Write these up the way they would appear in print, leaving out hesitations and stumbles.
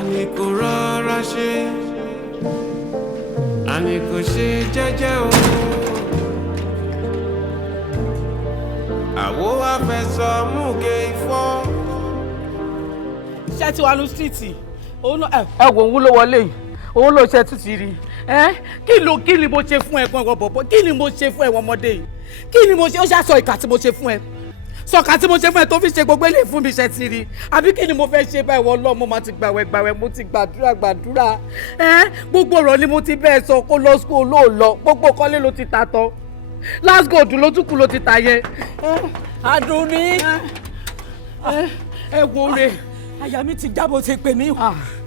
àní kò rọra ṣe àní kò ṣe jẹ́jẹ́ o. àwo wá fẹ́ sọ múge ifọ́. iṣẹ́ tí wàá lu stíìtì ẹ wò òun ló wọlé yìí òun ló ṣe títí rí kí ni mo ṣe fún ẹ gan bọ̀bọ̀ kí ni mo ṣe fún ẹ ọmọdé yìí kí ni mo ṣe ó ṣàṣọ ìkà tí mo ṣe fún ẹ sọ̀kà tí mo ṣe fún ẹ tó fi ṣe gbogbo eléyìí fún mi ṣe ti rí àbí kí ni mo fẹ́ ṣe báyìí wọ́n lọ́ọ́ mo máa ti gbàwẹ̀ mo ti gbàdúrà gbogbo ọ̀rọ̀ ni mo ti bẹ́ẹ̀ sọ kó lọ school ló lọ gbogbo kọ́lé ló ti ta tán last gold ló tún kù ló ti ta yẹn. Adùnní ẹ wo re àyà mi ti jábọ̀ ti pè mí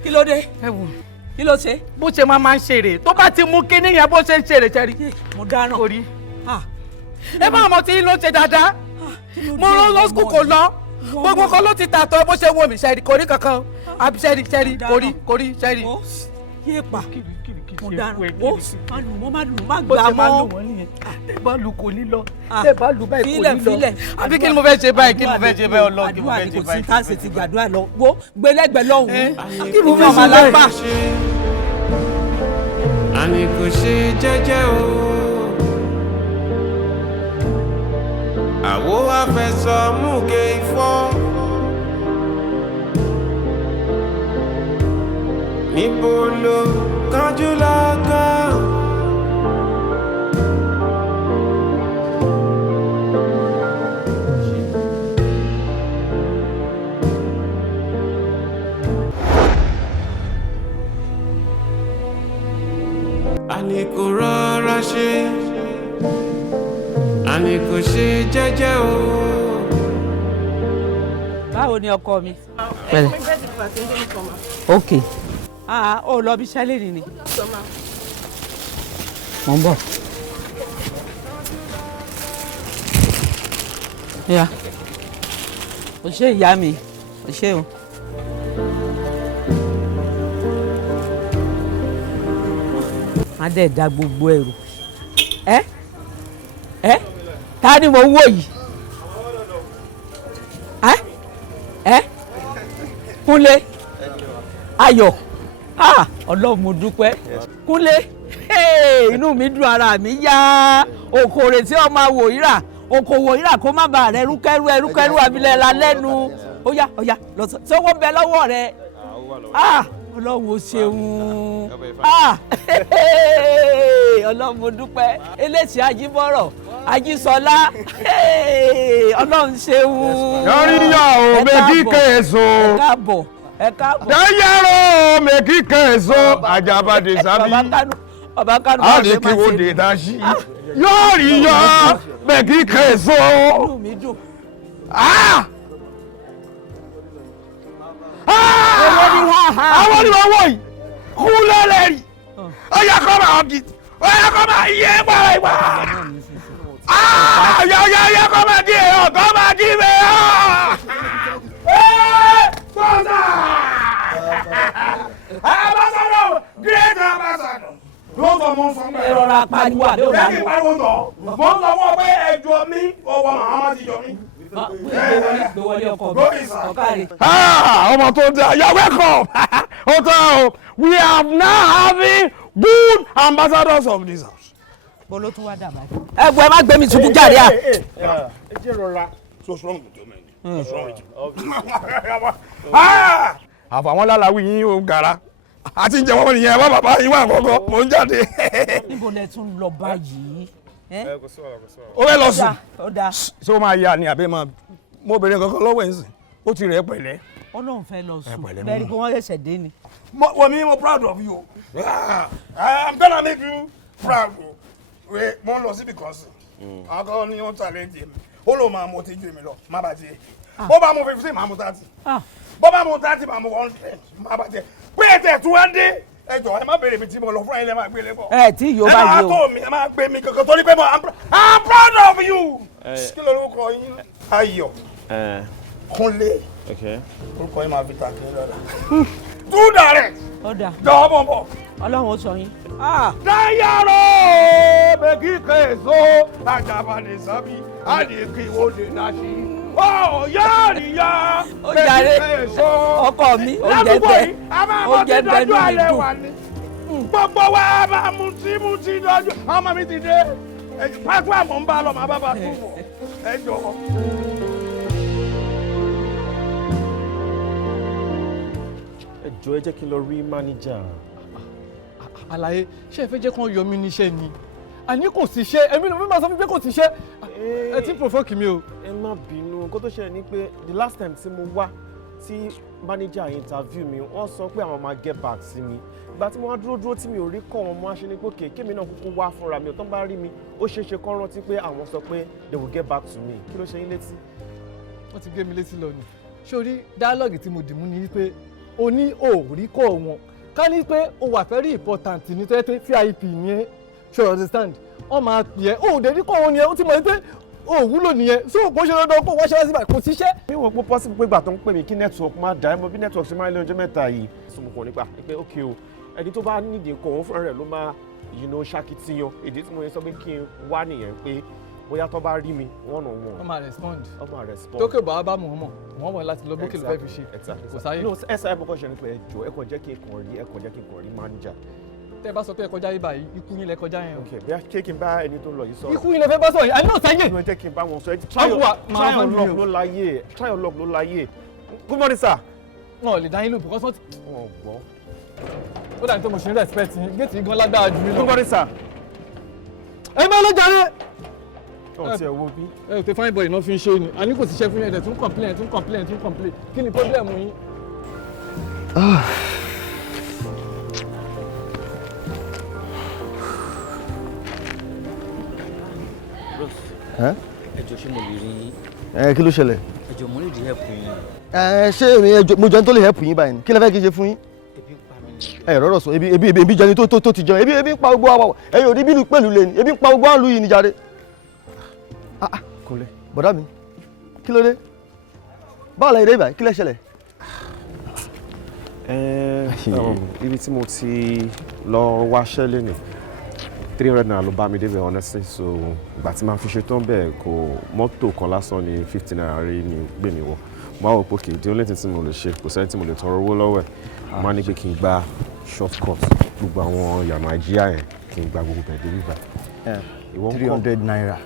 kí ló dé kí ló ṣe. bó ṣe máa ń ṣeré tó bá ti mú kíní yẹn bó ṣe ń ṣeré ṣẹ́rí. mo dáràn orí ẹ bá ọmọ tí ló ṣe dáadáa mo rán lọ skul kò lọ gbogbo kan ló ti tà tọ́ bó ṣe wọ mi ṣẹ́rí kò rí kankan àbí ṣẹ́rí kò rí ṣẹ́rí. yé pa mo dáràn ó má lù má gbà mọ́ tẹ bá lù kò ní lọ tẹ bá lù báyìí kò ní lọ àbí kí ni mo fẹ́ ṣe báyìí kí ni mo fẹ́ ṣe báyìí ọlọ́run kí ni mo fẹ́ ṣe báyìí. àdúrà ni kò sí táàsì ti gbàdúrà lọ wo gbẹlẹgbẹ lọhùnún kí ni mo fẹ́ ṣe báyìí. àní kò ṣe jẹ́jẹ́ o. àwo wá fẹ́ sọ múge ifọ́. níbo ló kánjú lọ́gán. àní kò rọra ṣe àní kò ṣe jẹ́jẹ́ o. báwo ni ọkọ mi. pẹ̀lẹ́ ok. ó lọ bí iṣẹ́ lẹ́nu ni. mo ń bọ̀. ya o ṣe ìyá mi o ṣe o. má dẹ̀ da gbogbo ẹrù ta ni mo wò yìí Kúnlé Ayọ̀ Ọlọ́run mo dúpẹ́ Kúnlé inú mi dùn ara mi yá okòrè tí ọmọ wò yíra okòwò yíra kó má bàa rẹ ẹrúkẹrú abilẹ̀ la lẹ́nu ó yá lọ sọ wọ́n bẹ lọ́wọ́ rẹ Ọlọ́run ó ṣeun Ọlọ́run mo dúpẹ́ eléṣì Ajíbọ́rọ̀ Ajísọlá Ọlọ́run ṣeun. yọríyá o méjì kẹsọ. ẹ káàbọ̀. dáyàrá o méjì kẹsọ Àjàbádé sábì. ọba kánú bá ṣe máa ṣe. àdìkíwòdè dáṣí. yọríyá méjì kẹsọ. inú mi dùn. àwọn ni wọ́n wọ̀ yìí kú lẹ́lẹ́rì ọ̀yà kọ́ máa ọ̀gì ọ̀yà kọ́ máa yẹ gbàrà ìgbà ọ̀yà kọ́ máa di èèyàn kọ́ máa di èèyàn. Bọ́sà ambassador great ambassador ló sọ mo ń sọ pé ìrora pariwo àbẹ́ òun lẹ́yìn pariwo tọ̀ mo ń sọ fún ọ pé ẹjọ́ mi ọwọ́ màmá ti jọ mí. gbowole ọkọ ọkàrí. ọmọ tó dá you're welcome. We have now having good ambassadors of this house. bolo tún wá dàbà. ẹ má gbé mi ṣubú jáde à. ẹ jẹ́ rọra. So strong with your man. What's wrong with you? àfàwọn lálàwí yín ó gara àti ìjẹ wọn nìyẹn bá bàbá yín wà kọ́kọ́ mò ń jáde. níbo lẹ tún lọ báyìí. ó fẹ́ lọ sùn. ó dáa. ṣé ó máa ya ni àbí máa mo bèrè kankan lọ́wọ́ ẹ̀ ń sìn ó ti rẹ̀ pẹ̀lẹ́. Ọlọ́run fẹ́ lọ sùn bẹ́ẹ̀ ni pé wọ́n ṣẹ̀ṣẹ̀ dé ni. wọ́n mi mo proud of you. I'm gonna make you proud. mo ń lọ síbi kan sí akọ ni ó ń challenge mi ó lóun máa mú ọtí ju èmi lọ má bàa tiẹ̀ bó bá mú 15 máa mú 30 bó bá mú 30 máa mú 100 má bàa tiẹ̀ pé ètò ẹ̀tún wá dé ẹ jọ̀ọ́ ẹ má béèrè mi tí mo lọ fún ẹ lẹ́ máa gbé lé bọ̀. ẹ tí yóò bá yí o ẹ máa tó mi ẹ máa gbé mi kankan torí pé I'm proud of you. kí ló lórúkọ yín Ayọ̀ Kúnlé orúkọ yín máa fi ta kí n lọ́la. do direct. ó dà. jọ̀ọ́ bọ̀ bọ̀. Ọlọ́run ó sọ yín. dáyàrá bẹ́ẹ̀kì kẹsàn-án Àjàbádé sábì àdìkíwòdè náà sí. ó yá nìyá. ó jàre ọkọ mi oúnjẹ bẹ oúnjẹ bẹ ní ìdùn. gbogbo wa máa mutí lọ́jọ́ ọmọ mi ti dé pátó àmọ́ ń bá lọ màá bá bá tún wọ̀ ẹ jọ. ẹ jọ̀ọ́ ẹ jẹ́ kí n lọ rí mánéjà. Àlàyé ṣé ẹ fẹ́ jẹ́ kán yọ mí níṣẹ́ ni àní kò sí iṣẹ́ èmi ló fi máa sọ fún pé kò sí iṣẹ́ ẹ ti provoke mi o. ẹ má bínú nǹkan tó ṣẹlẹ̀ ni pé the last time tí mo wá tí mánéjà interview mi wọ́n sọ pé àwọn máa get back sí mi ìgbà tí mo wá dúró tí mi ò rí kọ́ wọn mo wá ṣe ni pé òkè kémi náà kúkú wá fúnra mi ò tán bá rí mi ó ṣeé ṣe kán rántí pé àwọn sọ pé they will get back to me kí ló ṣe yín létí. wọ́n ti gbé mi létí lọ ni sórí dialogue tí mo dì mú ni wípé o ní òòrí kọ́ wọn ká ní pé o wà very important ní tó yẹ pé VIP ni ẹ ṣe understand wọ́n máa pè ẹ́ o ò dé ní kọ́ wọn ni ẹ ó ti mọ̀ pé o wúlò nìyẹn so kò ṣe dandan kó wọ́n ṣe wá síbà kò síṣẹ́. mi wọ́n pé possible pé ìgbà tó ń pè mí kí network máa dà ẹ́ mọ bí network ṣe máa ń lé ọjọ́ mẹ́ta yìí sọmọkàn nípa pé ok o ẹni tó bá nídìí nǹkan òun fúnra rẹ̀ ló máa ṣàkitiyan èdè tí mo sọ pé kí n wá nìyẹn pé bóyá tó bá rí mi one on one. wọ́n máa respond. wọ́n máa respond. tókè bàbá bá mọ̀ wọ́n mọ̀ láti lọ bókè ló fẹ́ fi ṣe kò sáyé. no ẹ sáyé bọ́kọ̀ ṣe ni pé ẹ jọ ẹ kàn jẹ́ kí n kàn rí manager. tẹ́ ẹ bá sọ pé ẹ kọjá yìí báyìí ikú yín lẹ kọjá yẹn o. ok bí a ṣé kí n bá ẹni tó lọ yìí sọ. ikú yín lẹ fẹ́ bá sọ̀rọ̀ yìí àní náà sáyé. ẹ jẹ́ kí n bá wọn sọ ẹ try your luck ló láyé good morning sir. wọn ò lè dá yín lò because wọ́n gbọ́. ó dàbí pé mo ṣe ń respect yín géètì gan lágbára jù mí lọ. good morning sir. ẹ máa lọ jàre. ọtí ẹ wo bí. ẹ ò tẹ fine boy náà fi ń ṣe ni àní kò sí iṣẹ́ fún yẹn ẹ̀ tún complain kí ni problem yín. ẹjọ ṣé mo lè rí yín. kí ló ṣẹlẹ̀. ẹjọ mo need help yín. ṣé èmi mo jẹun tó lè help yín báyìí kí lẹ fẹ́ kí n ṣe fún yín. ebi ń pa mí ni. rọrọ sọ ebi jẹni tó ti jẹun ebi ń pa gbogbo wa ẹ̀yin ò ní bínú pẹ̀lú lé ní ebi ń pa gbogbo wa lu yìí ní jàre. kò lè bọ̀dá mi kí ló dé báwo la ìrẹ́ ìbàyí kí lẹ ṣẹlẹ̀. ibi tí mo ti lọ wáṣẹ́ lénìí 300 naira ló bá mi débẹ̀ honestly so ìgbà tí màá fi ṣe tán bẹ́ẹ̀ kò mọ́tò kan lásán ní 50 naira rí ni gbé mi wọ̀ mo á wò pé kìí di only thing tí mo lè ṣe kò sẹ́ni tí mo lè tọrọ owó lọ́wọ́ ẹ̀ mo máa ní pé kí n gba short cut gbogbo àwọn yàrá nàìjíríà yẹn kí n gba gbogbo bẹ̀ẹ́ débi gbà. 300 naira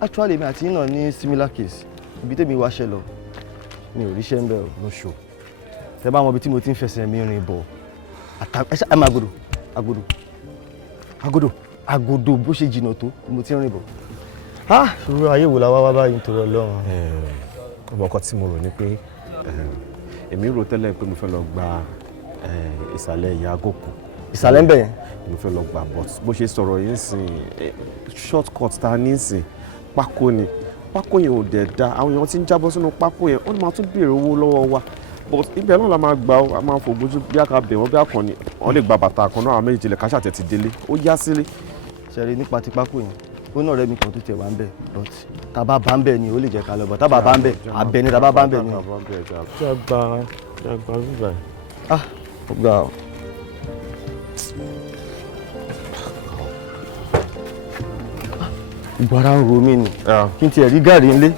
actually mi àti iná ní similar case ibi tẹ́mi wáṣẹ́ lọ mi ò ríṣẹ́ ń bẹ̀ ọ́ lóṣù tẹ́ bá mọ ibi tí mo ti ń fẹsẹ̀ mi rìn bọ̀ ẹ máa agodo bó ṣe jìnnà tó mo ti ń rìn bọ̀. ṣòro ayé wo la wá báyìí nítorí ọlọ́run. ọmọ ọkọ tí mo rò ní pé èmi rò tẹ́lẹ̀ pé mo fẹ́ lọ gba ìsàlẹ̀ ìyá àgòkù. ìsàlẹ̀ ń bẹ̀ yẹn. mo fẹ́ lọ gba but bó ṣe sọ̀rọ̀ yìí sìn short cut ta ní sìn pákó ni pákó yẹn ò dẹ̀ da àwọn èèyàn ti ń jábọ́ sínú pákó yẹn wọ́n máa tún béèrè owó lọ́wọ́ wa but ibẹ̀ náà la máa gbà ó a máa fògbójú bí a kà bẹ̀ wọ́n bí a kàn ní wọ́n lè gba bàtà kan náà àwọn méjì lẹ̀ káṣà tẹ̀ ti délé ó yá sílé. ṣẹ̀rí nípa ti pákó yẹn ó náà rẹ́ mi kan tó tẹ̀ wá ń bẹ̀ but tábà bá ń bẹ̀ ni ó lè jẹ́ ká lọ bọ̀ tábà bá ń bẹ̀ abẹ ni tábà bá ń bẹ̀ ni. jagba bíbá. ó gbà ó. ìgbára ń ro mí ni kí n tiẹ̀ rí gàrí ńlé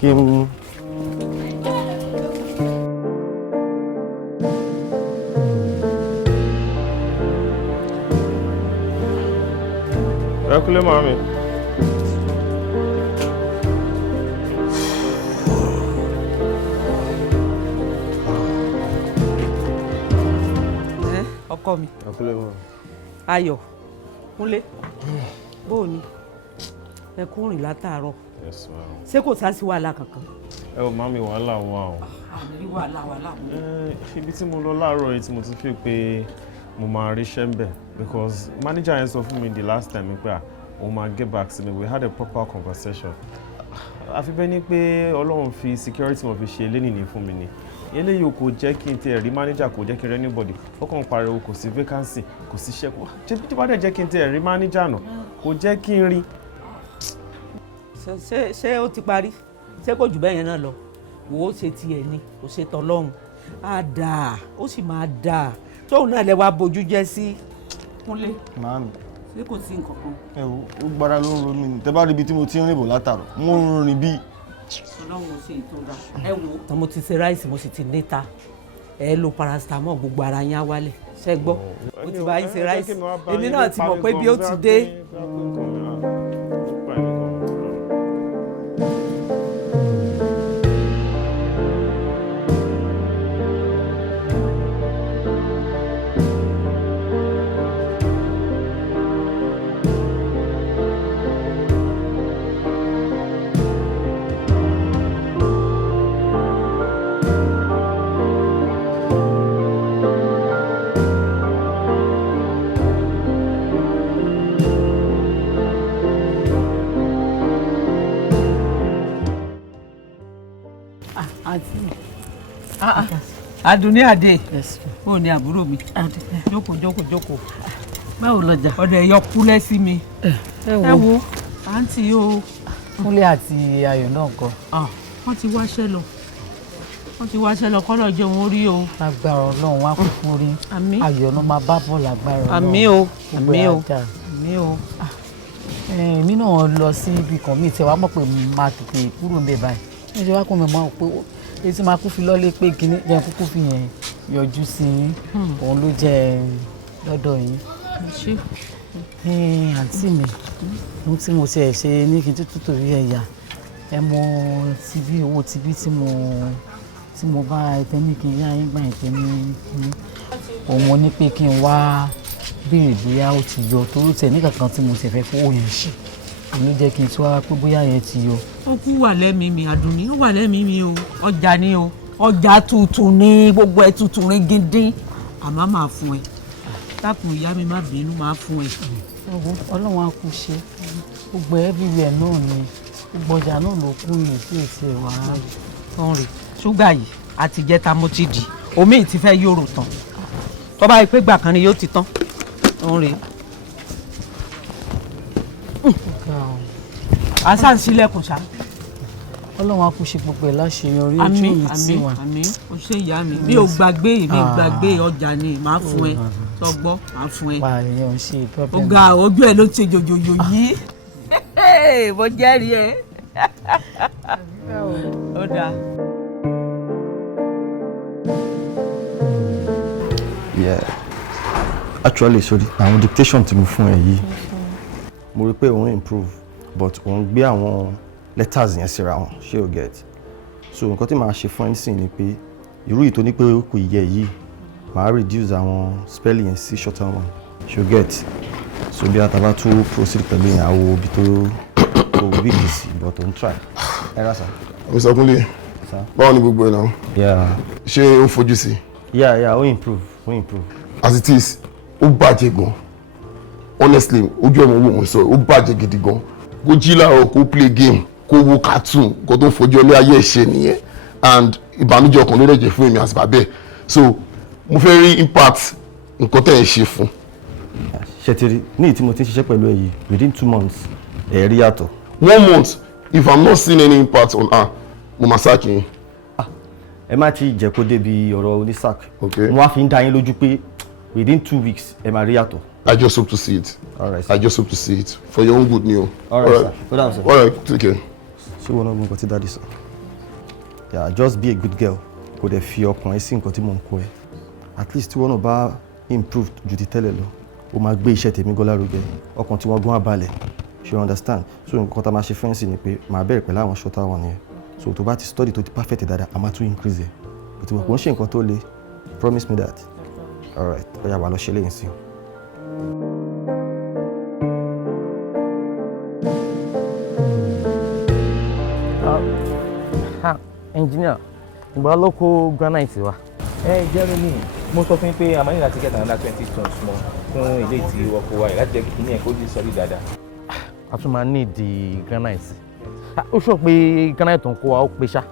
kí n. ẹ kúlẹ̀ màmí. ọkọ mi ẹ kúlẹ̀ màmí. Ayọ̀ Kúnlé bóò ni ẹ kú rìn látàárọ̀ ṣé kò sá sí wàhálà kankan. ẹ ò màmí wàhálà wà o. àmì wàhálà. ibi tí mo lọ láàárọ̀ yìí tí mo ti fi pé mo máa ríṣẹ́ ń bẹ̀ because manager yẹn sọ fún mi the last time pé òun máa get back to me we had a proper conversation àfi bẹ́ẹ̀ ni pé ọlọ́run fi security wọn fi ṣe eléyìí fún mi ni eléyìí kò jẹ́ kí n tẹ̀ rí manager kò jẹ́ kí n rí anybody ó kàn pariwo kò sí vacancy kò sí iṣẹ́ kó tí bá dẹ̀ jẹ́ kí n tẹ̀ rí manager náà kò jẹ́ kí n rí. ṣé ó ti parí ṣé kò jù bẹ́ẹ̀ yẹn náà lọ wò ó ṣe tiẹ̀ ni kò ṣe tọ́lọ́run á dáa ó sì máa dáa tóun náà lè wá bójú jẹ́ sí. Kúnlé màámi ṣé kò sí nǹkan kan. ẹ wo ó gbára ló ń ro mí ni tẹ bá rí ibi tí mo ti ń rìn bọ̀ látàrọ mo ń rìn bí Ọlọ́run ṣe ìtura ẹ wo. mo ti ṣe ráìsì mo sì ti níta ẹ lo paracetamol gbogbo ara yín á wálẹ̀ ṣe gbọ́ mo ti bá yín ṣe ráìsì èmi náà ti mọ̀ pé bí ó ti dé. Adúní Adé ó ní àbúrò mi jókòó báwo lọjà ọdọ ẹyọ kúlẹ̀ sí mi ẹ wo àǹtí o. Kúnlé àti Ayọ̀ náà kọ. wọ́n ti wáṣẹ́ lọ kọ́lọ̀ jẹun orí o. Agbára Ọlọ́run wá kúkú rí Ayọ̀ náà máa bá bọ̀ lágbára Ọlọ́run. àmín o. Èmi náà lọ sí ibì kan mi tí wàá mọ̀ pé máa tètè kúrò ń bẹ̀ báyìí ẹ ṣe wá kó mi mọ̀ pé èyí tí máa kú fi lọ́lé pé kíní jẹ́ kúkú fi yẹn yọjú sí òun ló jẹ́ lọ́dọ̀ yín. Àǹtí mi ohun tí mo tiẹ̀ ṣe ní kí n tútù torí ẹ̀yà ẹ mọ tibí owó tibí tí mo bá ẹtẹ ní kí n yá yín gbà ẹtẹ ní kíní òun mo ní pé kí n wá béèrè bóyá ó ti yọ torí tẹ̀ ní kankan tí mo ti fẹ́ fowó yẹn ṣe ló jẹ́ kí n tún wá pé bóyá yẹn ti yọ. ó kú wà lẹ́mìí mi Àdùnní ó wà lẹ́mìí mi o ọjà ni o ọjà tuntun ní gbogbo ẹ̀ tuntun rí gidi àmọ́ máa fún ẹ dákun ìyá mi má bínú máa fún ẹ. Ọlọ́run á kú ṣe gbogbo everywhere náà ni gbogbo ọjà náà ló kú yìí sí èsì ẹ̀wà tán rè ṣúgà yìí àti jẹta mo ti dì omi ti fẹ́ yòrò tán tó bá yẹ pé gbà kan ni yóò ti tán tán rè. àṣà ń sílẹ̀kùn ṣá. Ọlọ́run á kú ṣe gbogbo ẹ̀ láṣeyọrí ojú ìyí tí wà. àmín o ṣe ìyá mi mi ò gbàgbé ọjà ni màá fún ẹ tọgbọ́ màá fún ẹ. wà á yẹn ṣe problem. ọ̀gá ojú ẹ ló ti jòjòjò yìí mo jẹ́rìí ẹ. ó dáa. Yeah, actually sorry àwọn dictation tí mo fún ẹ yìí mo rí pé òun improve but òun gbé àwọn letters yẹn síra wọn ṣé o get so nǹkan tí màá ṣe fún ẹ nísìnyí ni pé irú yìí tó ní pé ó kù yẹ yìí màá reduce àwọn spelling yẹn sí shorter one ṣé o get so bí àtàbà tún proceed pẹ̀lú yẹn àwọ̀ òbí tó big sí but òun try ẹ rà sá. Mr. Kunle báwo ni gbogbo ẹ náà ṣé ó fojú sí. ó improve. As it is ó bàjẹ́ gan honestly ojú ọmọ owó wọn sọ ó bàjẹ́ gidi gan kó jí láàárọ̀ kó play game kó wo cartoon kó tó fojú ọlé ayé ẹ̀ṣẹ̀ nìyẹn and ìbànújẹ́ ọkàn ló rẹ̀ jẹ́ fún èmi àti bàbá ẹ̀ so mo fẹ́ rí impact nǹkan tẹ̀ ẹ̀ ṣe fún. ṣètìrì ní ìtí mo ti ń ṣiṣẹ́ pẹ̀lú ẹ yìí within 2 months ẹ̀ rí yàtọ̀. 1 month if I'm not seeing any impact on her mo máa sack yín. ẹ má ti jẹ́ kó débi ọ̀rọ̀ onísàk mo wá fi ń dá yín lójú pé within 2 weeks ẹ máa rí yàtọ̀. I just hope to see it. All right, I just hope to see it for your own good new. All right, sir. Good answer. All right, take care. Ṣé wọn náà gbọ́n nǹkan tí dáàdi sọ? Yeah, just be a good girl. Kò dẹ̀ fi ọkàn ẹ sí nǹkan tí mò ń kọ́ ẹ. At least tí wọn náà bá improve ju ti tẹ́lẹ̀ lọ, ó máa gbé iṣẹ́ tèmi gan lárugẹ. Ọkàn tí wọ́n gbọ́n abalẹ̀. Ṣé you understand? So nǹkan tá a máa ṣe fẹ́ǹsì ni pé màá bẹ̀rẹ̀ pẹ̀lú àwọn shorter one yẹn. So tó bá ti study tó ti perfect dáadáa, a máa tún increase ẹ̀. But ìwọ̀n kò ń ṣe nǹkan tó le. Promise me that. All right, ó yá wá lọ ṣe léyìn sí i. Engineer, ìgbà ló kó granite wa. Jeremy, mo sọ fún yín pé a máa ní láti get another 20 tons mọ́ fún ilé tí wọ́n kó wa yìí láti jẹ́ kí kíní ẹ̀ kó di sọ́rí dáadáa. A tún máa ní di granite. Ó sọ pé granite tó ń kó wa ó pé ṣá.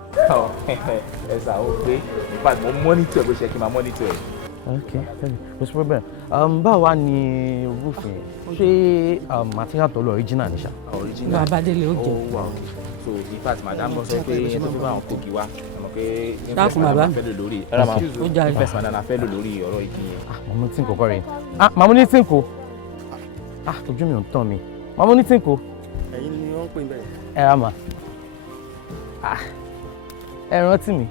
Ẹ sà ó pé in fact mo monitor bó ṣe kí n máa monitor ẹ̀. Okay, no problem. Báwo wá ní roofing? Ṣé material tó lọ original ni ṣá? Original. Bàbá Délé ó jẹ. So in fact madam lọ sọ pé ẹ tó fi bá àwọn kókì wá àmọ́ pé dákun bàbá fẹ́ lò lórí ó jáde invest madam fẹ́ lò lórí ọ̀rọ̀ igi yẹn. Màmú tí n kò kọ́ rẹ̀. Màmú ní tí n kò. Ojú mi ò ń tàn mí. Màmú ní tí n kò. Ẹ̀yin ni wọ́n ń pè bẹ́ẹ̀. Ẹ á mà. ẹ rántí mi.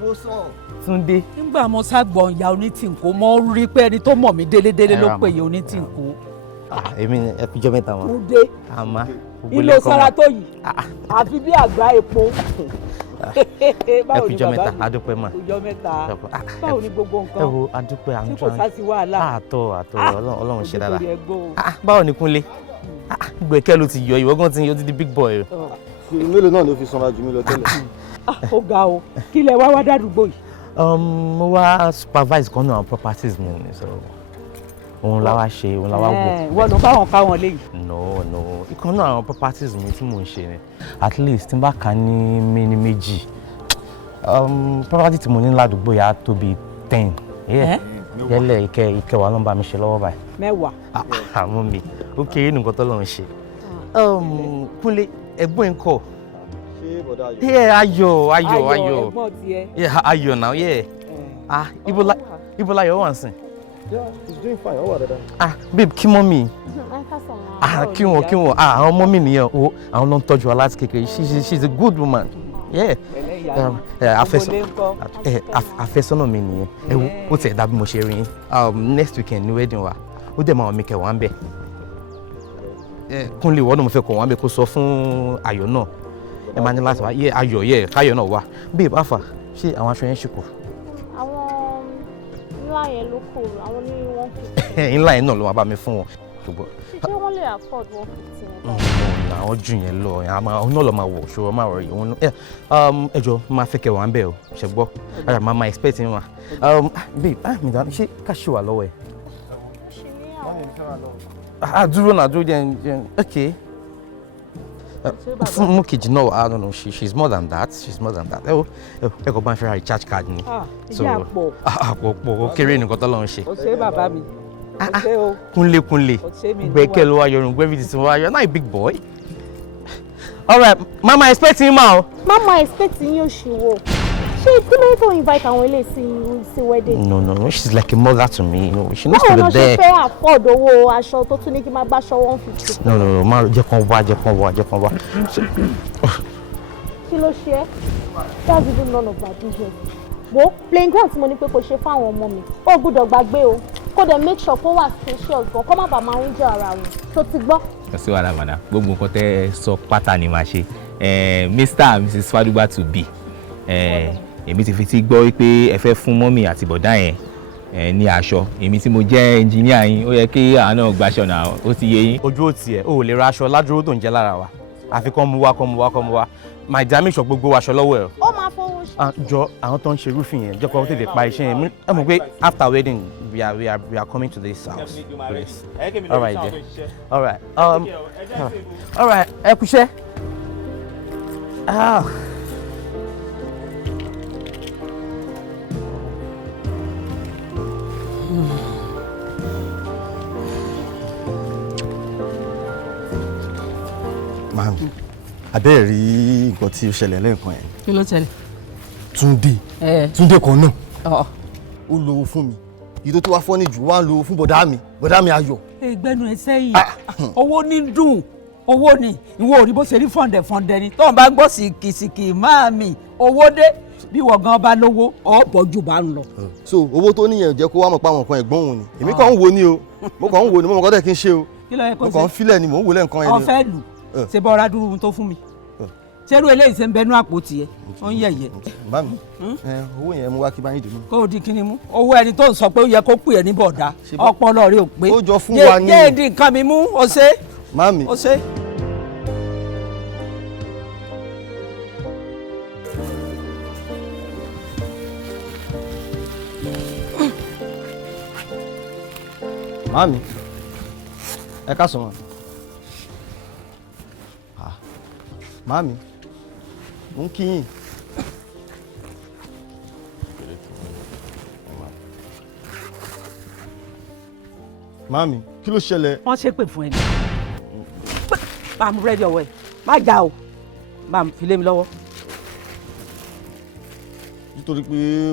mo sọ. Túndé. nígbà mo ságbọ̀n ìyá onítìǹkó mo rí pé ẹni tó mọ̀ mí délédélé ló pè yẹ onítìǹkó. èmi ẹ fijọ́ mẹ́ta wọn. Túndé ìlò sára tó yìí àfi bí àgbá epo. ẹ fijọ́ mẹ́ta adúpẹ́ mà. fijọ́ mẹ́ta báwo ni gbogbo nǹkan. ẹ wo adúpẹ́ àmì tí kò sá sí wàhálà. àtọ̀ Ọlọ́run ṣe dára. báwo ni Kúnlé gbẹ̀kẹ́ ló ti yọ ìwọ gan ti yọ ti di big boy. kiri mélòó náà ló fi sanra jù mí lọ tẹ́lẹ̀. ó ga o kí lẹ wá dádúgbò yìí. mo wá supervise kan náà properties mi ni so òun la wá ṣe òun la wá wò. wọ́n lọ báwọn ká wọn léyìí. no ìkan náà àwọn properties mi tí mò ń ṣe ni at least tí n bá kà ní méní méjì property tí mo ní ládùúgbò yà á tó bí 10. yẹ́lẹ̀ ìkẹwàá ló ń bá mi ṣe lọ́wọ́ báyìí. 10. àmọ́ mi ó kéré nǹkan tó lọ́n ṣe. Kúnlé ẹ̀gbọ́n ẹ̀ ń kọ́. ṣé bọ̀dá Ayọ̀. Ayọ̀. ẹ̀gbọ́n tiẹ̀. Ayọ̀ náà ibo láyọ̀ wà ń sìn. Yeah, he's doing fine. Ó wà dáadáa. Babe, kí mọ́mì. Kí wọ́n. Àwọn mọ́mì nìyẹn o, àwọn ló ń tọ́jú wa láti kékeré. She's a good woman. Yeah. Àfẹ́sọ́nà mi nìyẹn. Ẹ wo, ó tẹ̀ dàbí mo ṣe rí yín. Next weekend ní wedding wa, ó dẹ̀ máa wọ́n mi kẹ̀ wá ń bẹ̀. Kúnlé ìwọ́n náà mo fẹ́ kọ̀ wá ń bẹ̀ kó sọ fún Ayọ̀ náà. Ẹ máa ní láti wá. Ayọ̀ káyọ̀ náà wá. Babe, Afa, ṣé àwọn aṣọ yẹn ṣì kù? Ńlá yẹn ló kù, àwọn ní 150. Ńlá yẹn náà ló máa bá mi fún wọn. Ṣé wọ́n lè afford 150? Àwọn jù yẹn lọ, àwọn náà lọ máa wọ̀ ṣòro máa rọ̀ ìwọ̀n náà. Ẹ jọ̀ọ́ máa fẹ́ kẹ́ wà ń bẹ̀ o, ṣe gbọ́. Ara máa expect yín wà. Babe, mi dáná ṣé káṣí wà lọ́wọ́ ẹ̀? Dúró jẹ́ okay. Fún kejì náà, I don't know, she's more than that. Ẹ kò bá ń fẹ́ ra recharge card ni. Ìyá àpò. Àpò kéré nìkan tó lọ́n ṣe. Ó ṣe bàbá mi. Ó ṣe o. Kúnlé gbẹ̀kẹ́ ló wá yọrùn gbẹ́bí ti wá yọ, not a big boy. All right, Mama expecting ma o. Mama expecting you she wo. Ṣé kí ló tó invite àwọn ilé sí wedding? No, she's like a mother to me. She needs to be there. Báwo ló ṣe fẹ́ afford owó aṣọ tó tún ní kí n máa gbáṣọ 150? No, má jẹ́ kán wá. Kí ló ṣe é? That's even none of my business. Wo playing ground tí mo ní pé kò ṣe fáwọn ọmọ mi. Ó gbọ́dọ̀ gbàgbé o. Kó dẹ̀ make sure kó wà spacious gan, kó má bàa máa ń jẹ́ ara wọn. Tó ti gbọ́. Kò sí wàhálà màdà, gbogbo nǹkan tẹ́ sọ pátá ni màá ṣe. Mr and Mrs Fadugba to be. Èmi ti fi ti gbọ́ wípé ẹ fẹ́ fún mọ́mì àti bọ̀dá yẹn ní aṣọ. Èmi tí mo jẹ́ ẹnjìníà yín, ó yẹ kí àwọn náà gbaṣọ náà, ó ti yé yín. Ojú ò tiẹ̀, o ò lè ra aṣọ ládùúró tó ń jẹ́ lára wa. Àfi kán mú wá. My dear, make sure gbogbo aṣọ lọ́wọ́ ẹ̀. Ó máa fowó ṣe. Jọ àwọn tó ń ṣe roofing yẹn, jẹ́ kó tètè pa iṣẹ́ yẹn. Ẹ mọ̀ pé after wedding, we are coming to this house. Yes. All right, dear. All right. Ẹ kúṣẹ́. Màámi, abẹ́ẹ̀ rí nǹkan tí ó ṣẹlẹ̀ lẹ́ẹ̀kan yẹn. Kí ló ṣẹlẹ̀? Túndé kan náà. Ó lówó fún mi. Ìdó tó wá fọ́ ní jù wá ń lówó fún bọ̀dá mi Ayọ̀. Ẹgbẹ́nu ẹ sẹ́yìn. Owó ní dùn. Owó ni ìwọ òrí bó ṣe rí fọ̀ǹdẹ̀ ni. Tó ń bá gbọ́ sìkìsìkì máa mi. Owó dé. Bí wọ́n gan bá lówó, ọ̀bọ̀jú bá ń lọ. So owó tó níyẹn jẹ́ kó wá mọ̀ pé àwọn nǹkan ẹ̀gbọ́n òun ni. Èmi kàn ń wo ni o. Mo mọ̀ kọ́ tẹ̀ kí n ṣe o. Mo kàn ń filẹ̀ ni mò ń wò lẹ́ǹkan yẹn ni. Ọ̀fẹ́ lù. Ṣé bọ́ ọ̀rá dúró ohun tó fún mi? Ṣerú eléyìí ṣe ń bẹnu àpò tiẹ̀, ó ń yẹ̀yẹ̀. Màámi, owó yẹn mo wá kí bá yín dùn. Kó o di kíni mú. Owó ẹni tó ń sọ pé ó yẹ kó pè é ní bọ̀dá. Ọpọlọ rẹ ò pé. Ó jọ fún wa ní. Yé di nǹkan mi mú, o ṣe. Màámi. O ṣe. Màámi, ẹ ká sọ̀rọ̀. Màámi, mo ń kí yín. Màámi, kí ló ṣẹlẹ̀? Wọ́n ṣépè fún ẹni. Bá a mú búrẹ́dì ọwọ́ ẹ̀, má jà o, bá a fi lé mi lọ́wọ́. Nítorí pé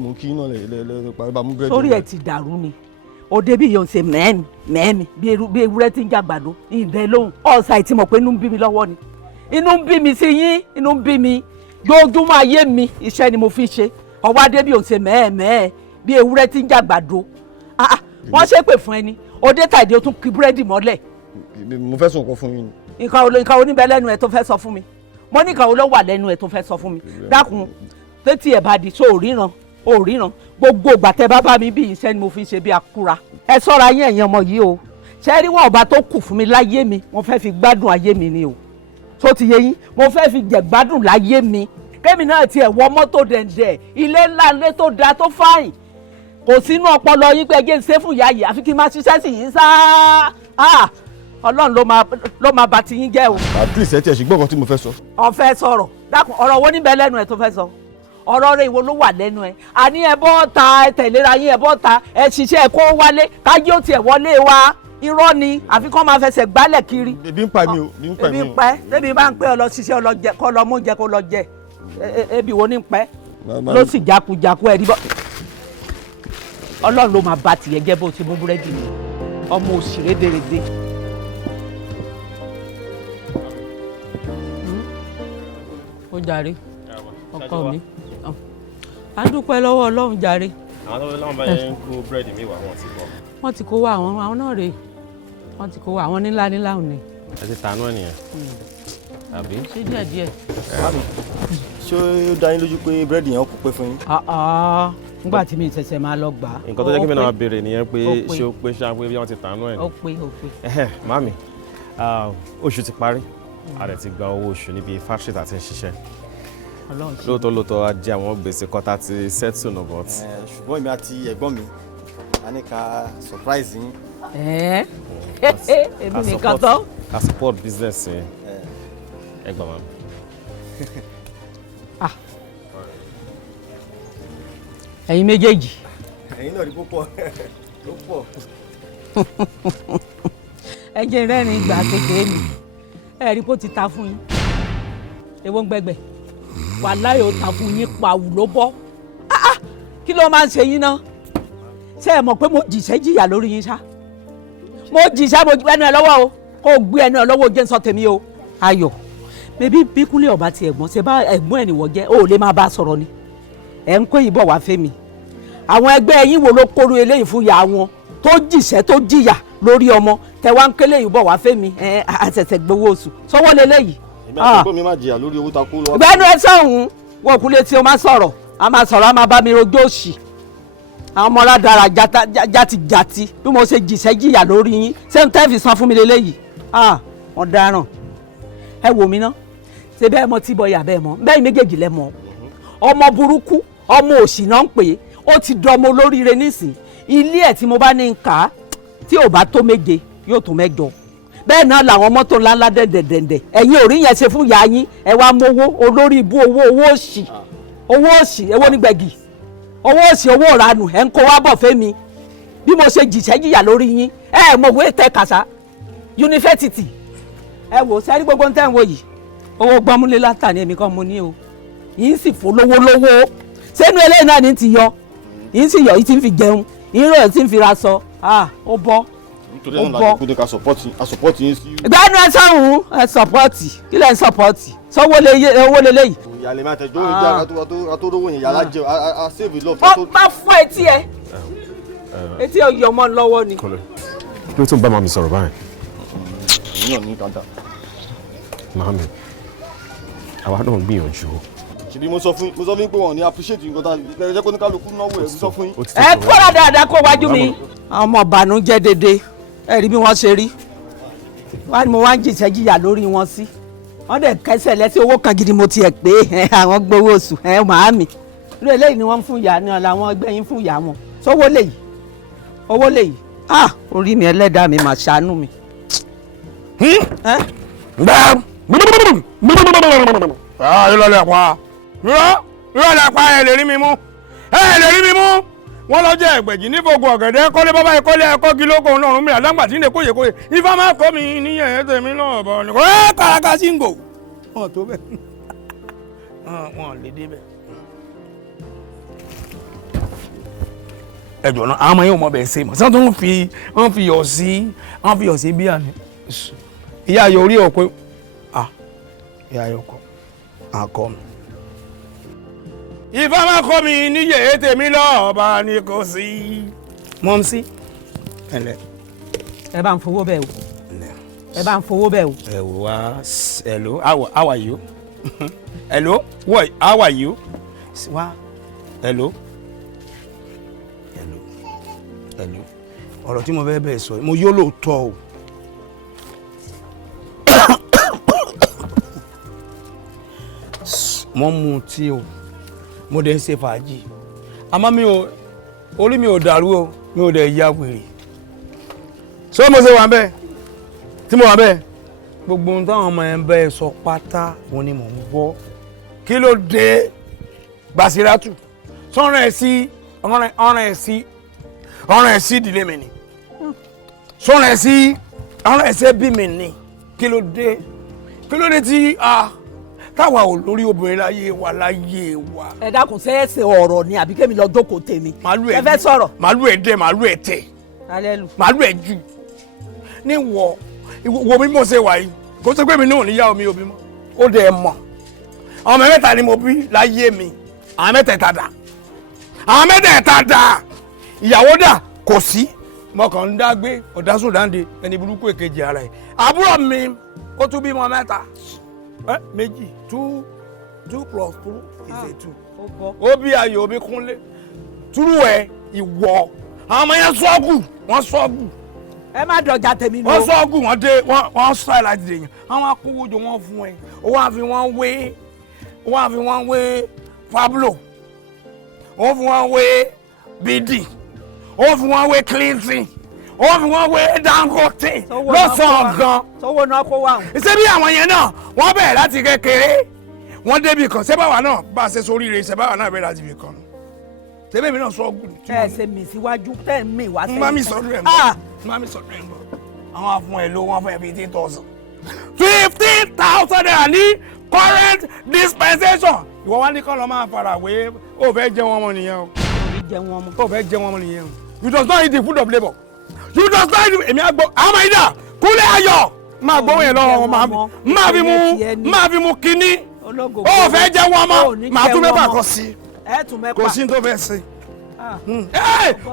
mo ń kí yín náà lẹ́ẹ̀lẹ́ parí bá a mú búrẹ́dì. Sórí ẹ̀ ti dàrú ni. Òde bí yóò ṣe mẹ́ẹ̀mí bí ewúrẹ́ tí ń jàgbàdo ìbẹ́ lóhùn ọ̀sà ìtì mọ̀ pé inú ń bí mi lọ́wọ́ ni. inú ń bí mi sí yín inú ń bí mi lójúmọ́ ayé mi iṣẹ́ ni mo fi ṣe ọwọ́ adé bí òun ṣe mẹ́ẹ̀mẹ́ẹ̀ bí ewúrẹ́ tí ń jàgbàdo wọ́n ṣépè fún ẹni òde tàdé o tún kí búrẹ́dì mọ́lẹ̀. mo fẹ́ sọ nǹkan fún yín ni. nǹkan oníbẹ̀ lẹ́nu ẹ̀ tó fẹ́ sọ fún mi mo ní nǹkan olówó wà lẹ́nu ẹ̀ tó fẹ́ sọ fún mi dákun tètè ẹ̀ bá di so òríran gbogbo ìgbà tẹ́ bá mi bí iṣẹ́ ni mo fi ṣe bí akúra ẹ sọ́ra yín ẹ̀yin ọmọ yìí o ṣe rí wọn ọba tó kù fún mi láyé mi wọ́n fẹ́ fi gbádùn ayé mi ni o tó ti yé yín mo fẹ́ fi jẹ gbádùn láyé mi kémi náà tiẹ̀ wọ mọ́tò dẹ̀ndẹ̀ ilé ńlá ilé tó da tó fáyìn kò sínú ọpọlọ yín pé ẹjẹ ń ṣe fún ìyá yìí àfi kí n máa ṣiṣẹ́ sí yín sáá ọlọ́run ló máa bà ti yín jẹ́ o. at least ẹ tiẹ̀ ṣùgbọ́n nǹkan tí mo fẹ́ sọ. ọ̀fẹ́ sọ̀rọ̀ dákun ọ̀rọ̀ wo níbẹ̀ lẹ́nu ẹ̀ tó fẹ́ sọ ọ̀rọ̀ rẹ̀ ìwo ló wà lẹ́nu ẹ̀ àní ẹ bọ́ ta ẹ tẹ̀léra yín ẹ bọ́ ta ẹ ṣiṣẹ́ ẹ kó wálé kájí ó tiẹ̀ wọlé wa irọ́ ni àfi kọ́ máa fẹsẹ̀ gbálẹ̀ kiri. ebi ń pa mi o ebi ń pẹ́ tẹ́bi bá ń pẹ́ ọ lọ ṣiṣẹ́ ọlọ́jẹ kọ́ lọ mú jẹ kó lọ jẹ ebi wo ní pẹ́ ló sì jakujaku ẹ̀ rí bọ́ ọlọ́run ló máa bá tiẹ̀ jẹ́ bó ti mú búrẹ́dì mi ọmọ òṣèré dèrèdè. ó jàre ọkọ mi a dúpẹ́ lọ́wọ́ ọlọ́run jàre. àwọn tó lọ́wọ́ bá yẹn ń kó búrẹ́dì mi wá wọn ti bọ̀. wọ́n ti kó wá àwọn náà rèé wọ́n ti kó wá àwọn nílá òní. ẹ ti tànú ẹ nìyẹn àbí. ṣé díẹ̀díẹ̀. ṣé ó dá yín lójú pé búrẹ́dì yẹn kò pé fún yín. nígbà tí mi ṣẹ̀ṣẹ̀ máa lọ gbà á. nǹkan tó jẹ́ kí mi náà béèrè nìyẹn pé ṣé ó pé ṣáà pé bí wọ́n ti tànú ẹ̀ ni. ó pé. màmí oṣù ti parí a dẹ̀ ti gba owó oṣù níbi fáṣítì tá a ti ń ṣiṣẹ́ lóòótọ́ a jẹ àwọn gbèsè kọ́ta ti settle no but. ṣùgbọ́n èmi àti ẹ̀gbọ́n mi a ní ká surprise yín. èmi nìkan tán. ká support business yẹn ẹ gbà mọ́ mi. ẹ̀yin méjèèjì. ẹ̀yin náà rí púpọ̀ ló pọ̀. ẹ jẹ́ rẹ́rìn ìgbà kékeré mi ẹ rí kó ti ta fún yín èwo ń gbẹgbẹ wàláhì ó ta fún yín pàwù ló bọ́ kí ló máa ń ṣe yín náà ṣé ẹ mọ̀ pé mo jìṣẹ́ jìyà lórí yín ṣá mo jìṣẹ́ mo gbé ẹnu ẹ lọ́wọ́ o kó o gbé ẹnu ẹ lọ́wọ́ jẹ́ ń sọ tèmi o ayọ̀ bébí bíkúnlé ọba ti ẹ̀gbọ́n ṣe bá ẹ̀gbọ́n ẹ̀ nìwọ jẹ́ o ò lè máa bá a sọ̀rọ̀ ni ẹ̀ ń kó yìí bọ̀ wá fẹ́ mi àwọn ẹgbẹ́ yín wo ló kóró eléyìí fún ìyá wọn tó jìṣẹ́ tó jìyà lórí ọmọ tẹ wá ń kélé yìí bọ̀ wá fẹ́ mi àṣẹ̀ṣẹ̀ gbowó oṣù sọ́wọ́ lélẹ́yìí. èmi àti ẹ̀gbọ́n mi máa jìyà lórí owó ta kó lọ. ìgbẹ́nu ẹ sọ̀hún wọ́n kú létí o máa sọ̀rọ̀ a máa bá mi rojọ́ òṣì àwọn ọmọ aládàra játijàti bí mo ṣe jìṣẹ́ jìyà lórí yín ṣé n tẹ́ fi san fún mi lélẹ́yìí wọ́n dáràn ẹ wò mí ná ṣe bẹ́ẹ̀ mọ tí bọ yà bẹ́ẹ̀ mọ bẹ́ẹ̀ méjèèjì lẹ́ mọ ọmọ burúkú ọmọ òṣì náà ń pè é ó ti dọmọ olóríire nísìn ilé ẹ̀ tí mo bá ní ń kà á tí ò bá tó méje yóò tó mẹ́jọ bẹ́ẹ̀ náà làwọn mọ́tò ńláńlá dẹ̀dẹ̀dẹ̀dẹ̀ ẹ̀yin ò rí yẹn ṣe fún ìyá yín ẹ wá mówó olórí ibú owó òṣì èwo ní gbẹ̀gì owó òṣì owó ìranù ẹ̀ ń kó wá bọ̀ fẹ́mi bí mo ṣe jìṣẹ́ jìyà lórí yín mọ̀ wé tẹ kàṣà yunifásitì ẹ wò sẹ́rí gbogbo tẹ́ ń wò yìí owó gbọ́múlé látàní èmi kan mo ní o yìí sì fò lówó sẹ́nu eléyìí náà ní ti yọ yìí sì yọ yìí ti ń fi jẹun yìí rẹ̀ ti ń fi ra sọ ó bọ́ nítorí náà láti kó ní ká support yín sí. ìgbàanú ẹ sọ̀hún ẹ sọ̀pọ̀tì kí lẹ́ ń sọ̀pọ̀tì sọ́wọ́ owó lélẹ́yìí. ìyá lè máa tẹ̀jọ́ ìjà àtọ́rọ́wọ́ yẹn yàrá jẹ a save love. ó bá fún etí ẹ etí ọyọ ọmọ lọ́wọ́ ni. kí ló tún bá màmí sọ̀rọ̀ báyìí. èmi náà ní kàńtà. màmí àwa náà ń gbìyànjú. ṣèbí mo sọ fún yín pé wọn ò ní appreciate nǹkan tá a jẹ́ kó ní kálukú náwó ẹ̀ sọ fún yín. ẹ kọ́ra dáadáa kó wájú mi. àwọn ọmọ ìbànújẹ́ dédé ẹ rí bí wọ́n ṣe rí wá ni mo wá ń jìṣẹ́ jìyà lórí wọn sí wọ́n dẹ̀ kẹsẹ̀ lẹ́sí owó kan gidi mo tiẹ̀ pé àwọn gbowó oṣù màámi irú eléyìí ni wọ́n ń fún ìyá ni làwọn ẹgbẹ́ yín fún ìyá wọn sówó lèyí owó lèyí orí mi ẹlẹ́dàá mi mà ṣàánú mi. ìrọ̀lẹ́ pa ẹ̀ lè rí mi mú wọ́n lọ jẹ́ ẹgbẹ̀jì ní gbogbo ọ̀gẹ̀dẹ̀ kọ́lé bọ́bá ìkọ́lé ẹ̀kọ́ gílógún ọ̀nà mi àdágbà tí ń lè kóye ifá máa kọ́ mi níyẹn ẹ̀ tẹ̀mí náà bọ̀ ní kàràkà sí ń gò wọ́n tó bẹ̀ wọ́n lè dé bẹ̀. ẹjọ́ náà àwọn ọmọ yóò mọ bẹ́ẹ̀ ṣe mọ̀ sọ́n tó wọ́n fi yọ̀ sí bí àná ìyá ayọ̀ orí ọ̀ pé ìyá yọkọ àkọ mi. Ifá máa kọ́ mi níyè tèmi lọ́ọ̀bá ni kò sí. Mọ́mísí ẹ̀lẹ́. ẹ bá ń fowó bẹ́ẹ̀ o ẹ bá ń fowó bẹ́ẹ̀ o. ẹ wò wá hello how are you hello what how are you wá hello ọ̀rọ̀ tí mo fẹ́ bẹ́ẹ̀ sọ mo yó lóòótọ́ o. mo mu tí o mo dẹ̀ ń ṣe fàájì àmọ́ orí mi ò dàrú o mi ò dẹ̀ ya wèrè ṣé mo ṣe wà bẹ́ẹ̀ tí mo wà bẹ́ẹ̀ gbogbo ohun táwọn ọmọ ẹ̀ ń bẹ́ẹ̀ sọ pátá òun ni mò ń gbọ́ kí ló dé Basiratu sọ́run ẹ̀ sí ìdílé mi ni sọ́run ẹ̀ sí bí mi ni kí ló dé tí táwa ò lórí obìnrin láyé wa. ẹ dákun sẹ́ẹ̀sì ọ̀rọ̀ ni àbí kémi lọ jókòó tèmi ẹ fẹ́ sọ̀rọ̀. màálù ẹ̀ dẹ̀ màálù ẹ̀ tẹ̀ màálù ẹ̀ jù ní wo mi mo ṣe wà yìí kó tó gbé mi náà níyàwó mi òbí mọ́ ó dẹ̀ mọ̀ àwọn mẹ́ta ni mo bí láyé mi àwọn mẹ́tẹ̀ẹ̀ta dà ìyàwó dà kò sí mo kàn ń dá gbé ọ̀dásùn dáńde ẹni burúkú èkejì ara ẹ̀ àbúrò mi ó tún bímọ mẹ́ta méjì 2 + 2 is a 2 ó bí ayò omi kúnlé túrú ẹ ìwọ àwọn ọmọ yẹn wọ́n sọ́ọ̀gù ẹ má dọ̀jà tèmi lọ. wọ́n sọ́ọ̀gù wọ́n dé wọ́n Seiilat dèèyàn àwọn akówójọ wọ́n fún ẹ ó wá fi wọ́n wé Pablo ó fi wọ́n wé Bidi ó fi wọ́n wé Clinton ó fi wọ́n wé Dangote lọ́sàn-án gan. sọ́wọ́ náà kó wà. ṣé bí àwọn yẹn náà wọ́n bẹ̀rẹ̀ láti kékeré wọ́n débi kan ṣé báwa náà bá a ṣe sóríire ṣé báwa náà bẹ̀rẹ̀ láti ibì kan ṣébí mi náà sọ ọgùn. ẹ ṣe mi síwájú tẹ́ mi wá sẹ́yìn. má mi sọdún ẹ̀ mọ́ àwọn afún ẹ̀ ló wọ́n fún ẹ̀ 15,000 naira ní current dispensation ìwọ wá ní kọ́ lọ́ máa fara wé ó fẹ́ jẹ́ wọn mọ́ nìyẹn o. ó fẹ́ jẹ́ wọn mọ́ nìyẹn o. you does not eat the food of labour. you does not eat èmi àgbọ̀ àwọn ìdá kúlẹ̀ ayọ̀ máa gbọ́ yẹn lọ́wọ́ wọn máa fi mú kínní ó fẹ́ jẹ́ wọn mọ́ máa tún mẹ́fà kọ sí kò sí tó fẹ́ ṣe.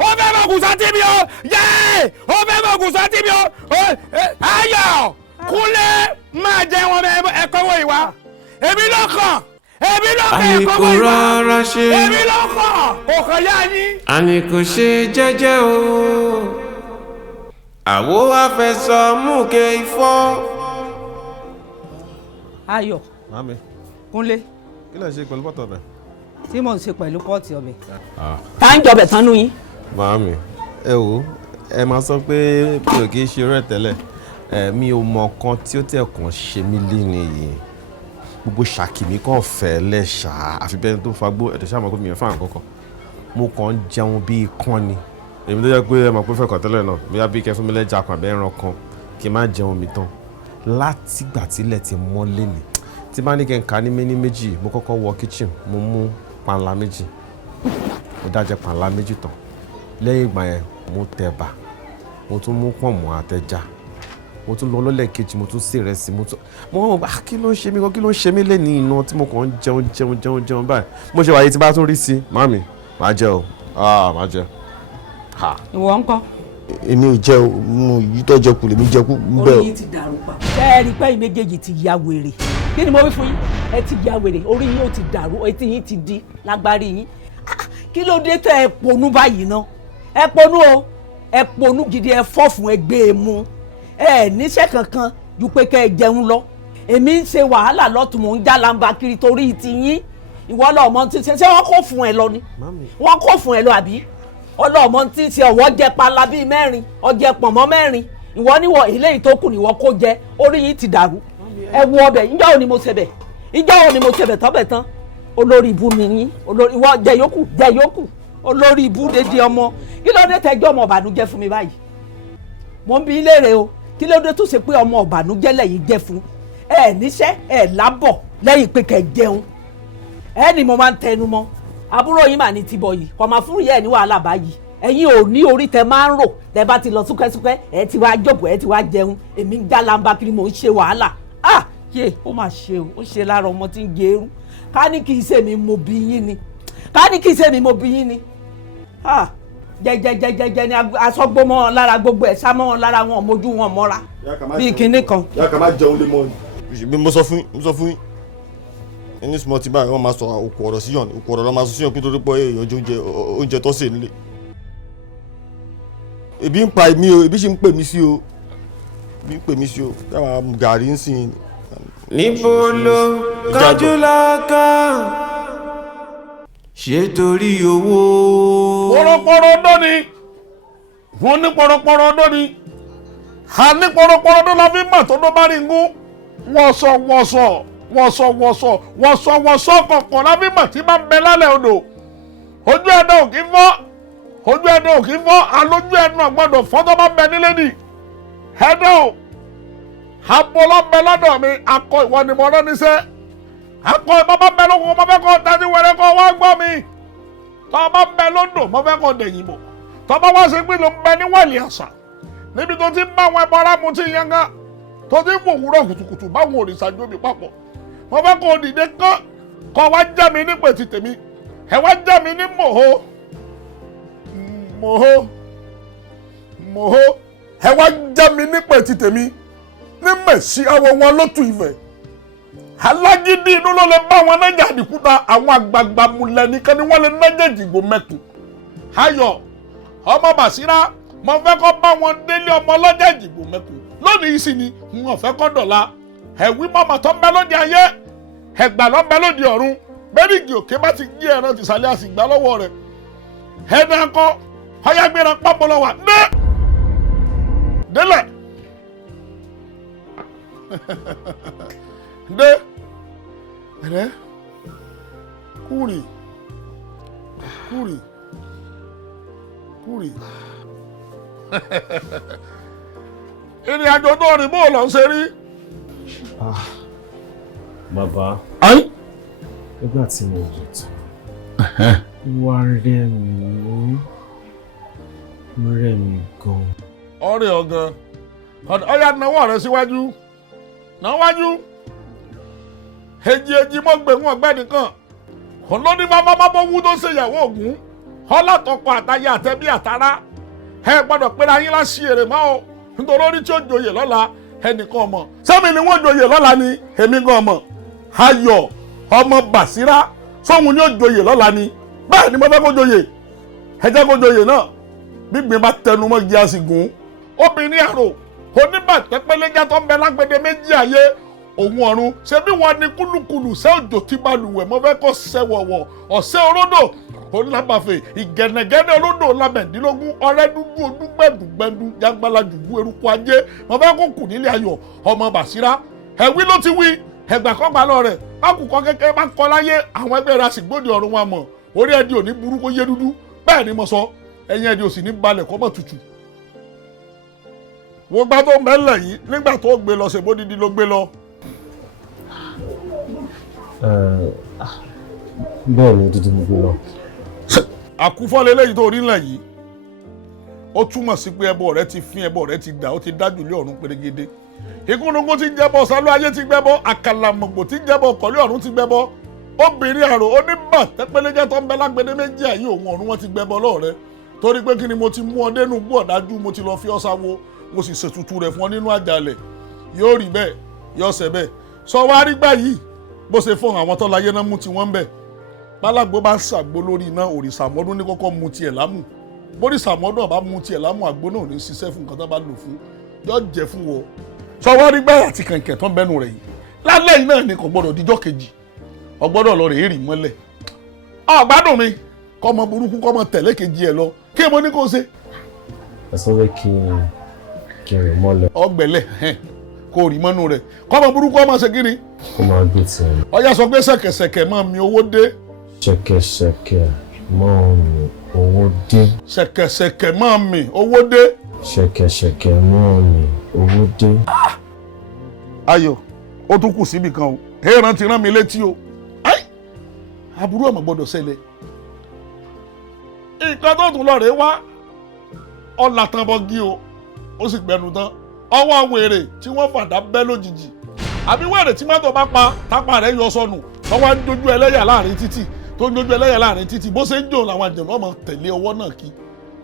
ó fẹ́ mọ̀ kùsà tí mi o ó fẹ́ mọ̀ kùsà tí mi o ayọ̀ kúlẹ̀ máa jẹ́ wọn ẹ̀kọ́ wọ ìwà èmi lọ́kàn ẹ̀kọ́ wọ ìwà èmi lọ́kàn òkàn yá yín. àní kò ṣe jẹ́jẹ́ o àwo afẹsọ múke ifọ́. Ayọ̀ Mami. Kúnlé Kí lẹ ṣe pẹ̀lú pọ́ọ̀tì ọbẹ̀? Tí mò ń ṣe pẹ̀lú pọ́ọ̀tì ọbẹ̀. Tá ń jọbẹ̀ tán nú yín. Mami, ẹ wo ẹ máa sọ pé mi ò kì í ṣe rẹ̀ tẹ́lẹ̀ mi ò mọ kan tí ó tẹ̀ kàn ṣe mí léni yìí gbogbo ṣàkìmí kan fẹ́ lẹ́ṣà àfi bẹ́ẹ̀ tó fagbó ẹ̀dẹ̀ ṣáà mọ̀ pé mi ò fà àkọ́kọ́ mo kàn ń jẹun bíi kán ni èmi tó jẹ́ pé ẹ mọ̀ pé fẹ́ kàn tẹ́lẹ̀ náà bí abí kẹfún mi lẹ́jà kan àbẹ́ ẹran kan kí n má jẹun mi tán látìgbà tílẹ̀ ti mọ́ léni tí bá ní kí n kà ní méjì mo kọ́kọ́ wọ kitchen mo mú panla méjì mo dájẹ́ panla méjì tán lẹ́yìn ìgbà yẹn mo tẹ̀bà mo tún mú pọ̀nmọ́ àtẹja mo tún lọ lọ́lẹ̀ kejì mo tún sè ìrẹsì mo wọ́n wọ́n kí ló ń ṣe mí gan kí ló ń ṣe mí lẹ́ni iná tí mo kàn ń jẹun báyìí mo ṣe wáyé tí bá tún rí sí màmí màá jẹ o màá jẹ. ìwọ ńkọ́. èmi ò jẹ mo yìí tó jẹ kù lèmi jẹ kù bẹ́ẹ̀. orí yìí ti dàrú pa. ṣé ẹ rí i pé ẹ̀yin méjèèjì ti ya wèrè kí ni mo wí fún yín ẹ ti ya wèrè orí yín ó ti dàrú etí yín ti di lágbárí yín kí ló dé tẹ ẹ ponú báyìí ná ẹ ponú o ẹ ponú gidi ẹ fọ́ fún ẹgbẹ́ ẹ mú ẹ níṣẹ́ kankan ju pé kẹ́ ẹ jẹun lọ èmi ń ṣe wàhálà lọ́tún mò ń já lamba kiri torí ti yín ìwọ lọ́mọ tí ṣe wọ́n kó fún ẹ lọ ni wọ́n kó fún ẹ lọ àbí ọlọ́mọ tí ṣe ọ̀wọ́ jẹ pala bíi 4 ọjẹ pọ̀nmọ́ 4 ìwọ níwọ̀ eléyìí tó kù níwọ kó jẹ orí yín ti dàrú ẹ wo ọbẹ̀ ìjọ́ òní mo ṣe bẹ̀ ìjọ́ òní mo ṣe bẹ̀ tọ́bẹ̀ tán olórí ibu ni yín olórí ìwọ jẹ yókù olórí ibu dédé ọmọ kí ló dé tẹjọ́ ọmọ ọ̀bànújẹ́ fún mi báyìí mo ń bi léèrè o kí ló dé tó ṣe pé ọmọ ọ̀bànújẹ́ lẹ́yìn jẹ́ fún ẹ níṣẹ́ ẹ lábọ̀ lẹ́yìn pé kẹ́ jẹun ẹ ní mo máa ń tẹnu mọ́ àbúrò yín mà ní tibọ̀ yìí kò máa fún yẹ ní wàhálà báyìí ẹ̀yin ò ní orí tẹ máa ń rò tẹ bá ti lọ súkẹ́súkẹ́ ẹ ti wá jókòó ẹ ti wá jẹun èmi ń já lamba kiri mò ń ṣe wàhálà yé ó mà ṣe o ó ṣe lára ọmọ tí ń gé irun ká ní kí n ṣe mi mo bí yín ni ká ní kí n ṣe mi mo bí yín ni jẹjẹjẹjẹjẹ ni asọgbó mọ́ wọn lára gbogbo ẹ̀ sá mọ́ wọn lára wọn mójú wọn mọ́ra bíi kinní kan. yá ká má jẹun lé mọ́ ni. mo sọ fún yín ní small ti báyìí wọ́n máa sọ òkú ọ̀rọ̀ síyàn òkú ọ̀rọ̀ lọ́ máa sọ síyàn pé torí pé èèyàn jẹ oúnjẹ tó sè nílé. ebi ń pa èmi o ebi sì ń pè mí sí o ebi ń pè mí sí o káwọn gàrí ń sìn. níbo ló kájú lákà ṣé torí owó. pọ̀rọ̀pọ̀rọ̀ ọdọ́ ni wọ́n ní pọ̀rọ̀pọ̀rọ̀ ọdọ́ ni a ní pọ̀rọ̀pọ̀rọ̀ ọdọ́ la fi mọ̀ tó ló bá rí ngún wọ̀sọ̀ kọ̀ọ̀kan la fi mọ̀ tí máa ń bẹ lálẹ́ odò ojú ẹ̀dá ò kí fọ́ alójú ẹ̀dá gbọ́dọ̀ fọ́ tó bá bẹ nílé nì ẹ̀dá ò abọ́lọ́bẹ lọ́dọ̀ mi akọ ìwọ ni mo rán níṣẹ́ akọ ìbábá bẹ lóko mo fẹ́ kọ́ tẹ́tí wẹ̀rẹ́ kọ́ wá gbọ́ mi tọ́ bá bẹ lódò mo fẹ́ kọ́ dẹ̀yìn bò tọ́ bá wá sí pé ló ń bẹ níwẹ̀lì àṣà níbi tó ti ń bá àwọn ẹbọra mu tí yẹn gán tó ti ń wò wúrọ̀ kùtùkùtù báwọn òrìṣà jóbi papọ̀ mo fẹ́ kọ́ dìde kán kọ́ wá já mi ní pètì tèmi ẹ wá já mi ní mòhó ẹ wá já mi ní pètì tèmi ní mẹ̀sí àwọn wọn lótú Ifẹ̀ alágídí inú ló lè bá wọn nájà àdìkúta àwọn àgbààgbà múlẹ̀ nìkan ni wọ́n lè nájà ìdìgbò mẹ́kù ayọ̀ ọmọ Bàṣírá mo fẹ́ kọ́ bá wọn délé ọmọ ọlọ́jà ìdìgbò mẹ́kù lónìí sì ni wọn fẹ́ kọ́ dọ̀la ẹ̀wí mọ́mọ́ tó ń bẹ lóde ayé ẹ̀gbà ló ń bẹ lóde ọ̀run bẹ́ẹ̀rìgì òkè bá ti gé ẹran tìsàlẹ̀ àsìgbà lọ́wọ́ rẹ̀ ẹ̀dá kọ́ ọ̀yàgbéra pápọ̀lọ́wà délẹ̀ dé ẹ̀rẹ́ kúrì ìrìn àjò tó rìn bó lọ ń ṣe rí. Bàbá nígbà tí mo jẹ tán wá rẹ̀ mí gan. ọ̀rẹ́ ọ̀gán ọ̀yà náwó rẹ̀ síwájú náwájú èjì mọ́ gbẹ̀hún ọ̀gbẹ́ nìkan olóní mámámábọ́wú tó ṣèyàwó ògún ọlátọkọ àtayé àtẹbí àtará ẹ gbọ́dọ̀ pera yín láṣì èrè mọ́ o nítorí orí tí ó joyè lọ́la ẹnìkan mọ̀ sẹ́mi ni wọ́n joyè lọ́la ni èmi gan mọ̀ ayọ̀ ọmọ Bàṣírá sóhun ni ó joyè lọ́la ni bẹ́ẹ̀ ni mo fẹ́ kó joyè ẹ jẹ́ kó joyè náà gbígbìn bá tẹnu mọ́ igi àsìgún obìnrin àrò oníbàtẹ́ pẹ́lẹ́jà tó ń bẹ lágbèdè méjì ayé òun ọ̀run ṣe bí wọn ni kúlùkùlù ṣé òjò tí balùwẹ̀ mo fẹ́ kọ́ ṣẹ́wọ̀wọ̀ ọ̀ṣẹ́ oródò olábàfẹ́ ìgẹ̀nẹ̀gẹ̀nẹ̀ olódò lábẹ̀dínlógún ọ̀rẹ́ dúdú ojú gbẹ̀dùgbẹ̀dù jágbálá dùgbù eruku ajé mo fẹ́ kó kù nílé ayọ̀ ọmọ Bàṣírá ẹ̀wí ló ti wí ẹgbà kọ́gbà lọ rẹ̀ bákùkọ kékeré bá kọ́ láyé àwọn ẹgbẹ́ rẹ̀ àsìgbòdì ọ̀run wa mọ̀ orí ẹ̀dì òní burú kó yé dúdú bẹ́ẹ̀ ni mo sọ ẹ̀yìn ẹ̀dì òsì ní balẹ̀ kọ́ mọ̀ tutù wọ́n gbá tó mẹ́lẹ̀ yìí nígbà tó gbé lọ ṣèbódìdí ló gbé lọ. Bẹ́ẹ̀ ni dídí mo gbé lọ. àkúfọ́ lélẹ́yìí tó rí ńlẹ̀ yìí ó túmọ̀ sí pé ẹbọ rẹ ti fín ẹbọ rẹ ti dà ó ti dájú lé ọ̀run pérégedé ìkúnnugún ti jẹ́bọ sálú ayé ti gbẹ́bọ àkàlàmọ̀gbò ti jẹ́bọ kọ̀lé ọ̀run ti gbẹ́bọ obìnrin àrò oníbà tẹ́pẹ́lẹ́jẹ́ tó ń bẹ lágbèdè méjì ayé òun ọ̀run wọn ti gbẹ́bọ lọ́ọ̀rẹ́ torí pé kí ni mo ti mú ọ dénú gbọ́ ọ̀dájú mo ti lọ fi ọ́ sáwó mo sì ṣètùtù rẹ̀ fún ọ nínú àjàlẹ̀ yóò rí bẹ́ẹ̀ yóò ṣe bẹ́ẹ̀ sọ wá rí gbà yìí bó ṣe fún àwọn tó láyé náà mú tiwọn bẹ́ẹ̀ pálágbó bá ń ṣàgbó lórí iná òrìṣà mọ́dún ní kọ́kọ́ mu tiẹ̀ lámù bóríṣà mọ́dún bá mu tiẹ̀ lámù àgbo náà ní ṣiṣẹ́ fún nǹkan tó bá lò fún yóò jẹ́ fún wọ sọ wá rí gbà àti kẹ̀kẹ́ tó ń bẹ́nu rẹ̀ yìí lálẹ́ yìí náà ni kò gbọ́dọ̀ díjọ́ kejì ọgbọ́dọ̀ lọ rèé rì mọ́lẹ̀ ọ̀gbádùn mi kọ́mọ burúkú kọ́mọ tẹ̀lé kejì ẹ̀ lọ kí mo ní kó ṣe. ẹ sọ pé kí n rìn mọ́lẹ̀. ọgbẹ̀lẹ̀ kò rí mọ́nú rẹ̀ kọ́mọ burúkú ọmọ ṣe kí ni. kó máa gbé tiẹ̀. ọyá sọ pé ṣẹ̀kẹ̀ṣẹ̀kẹ̀ máa mi owó dé. ṣẹ̀kẹ̀ṣẹ̀kẹ̀ máa mi owó dé. ṣẹ̀kẹ̀ṣẹ̀kẹ̀ máa mi owó dé. ṣẹ̀kẹ̀ṣẹ̀kẹ̀ máa mi owó dé. ayọ̀ ó tún kù síbì kan o èèràn ti rán mi létí o aburú ọmọ gbọ́dọ̀ ṣẹlẹ̀ nǹkan tó tún lọ rèé wá ọ̀là tán bọ́gí o ó sì gbẹnu tán ọwọ́ wèrè tí wọ́n fàdá bẹ́ lójijì àbí wẹ́rẹ̀ tí mọ́tò bá pa tápá rẹ̀ yọ sọnù tó wá ń dojú ẹlẹ́yà láàrin títì tó ń dojú ẹlẹ́yà láàrin títì bó ṣe ń jò làwọn àjẹ̀nú ọmọ tẹ̀lé ọwọ́ náà kí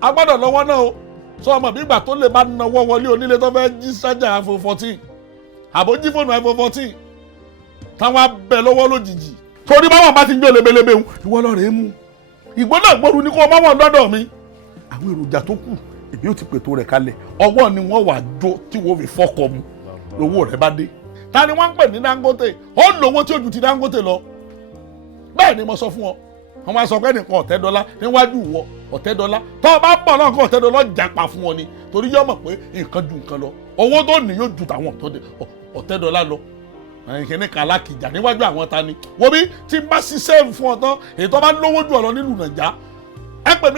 a gbọ́dọ̀ lọ́wọ́ náà o sọ ọmọ bí ìgbà tó lè bá nawọ́ wọlé onílé tó fẹ́ jí sájà iPhone 14 àbójí fóònù iPhone 14 táwọn abẹ lọ́wọ́ lójijì torí báwọn bá ti ń jó lebelebe ń ìwọ lọ rèé mú ìgbóná gbòòrò ní kó o bá wọn dọ́dọ̀ mi àwọn èròjà tó kù èmi ò ti pètò rẹ̀ kalẹ̀ ọwọ́ ni wọ́n wà jó tí wọ́n fi fọ́kọ mu lówó rẹ̀ bá dé ta ni wọ́n ń pè ní Dangote ó lówó tí ó ju ti Dangote lọ bẹ́ẹ̀ ni mo sọ fún ọ wọ́n máa sọ pé nìkan $10 níwájú ìwọ $10 tó o bá bọ̀ náà kó $10 jàpá fún ọ ni torí yọ mọ̀ pé nǹkan ju nǹkan lọ owó tó ní yóò ju tàwọn $10 lọ ìkíní kan alákìjà níwájú àwọn ta ni wo bí tí n bá ṣiṣẹ́ fún ọ tán èyí tó bá lówó jù ọ lọ nílùú Nàìjà ẹ pè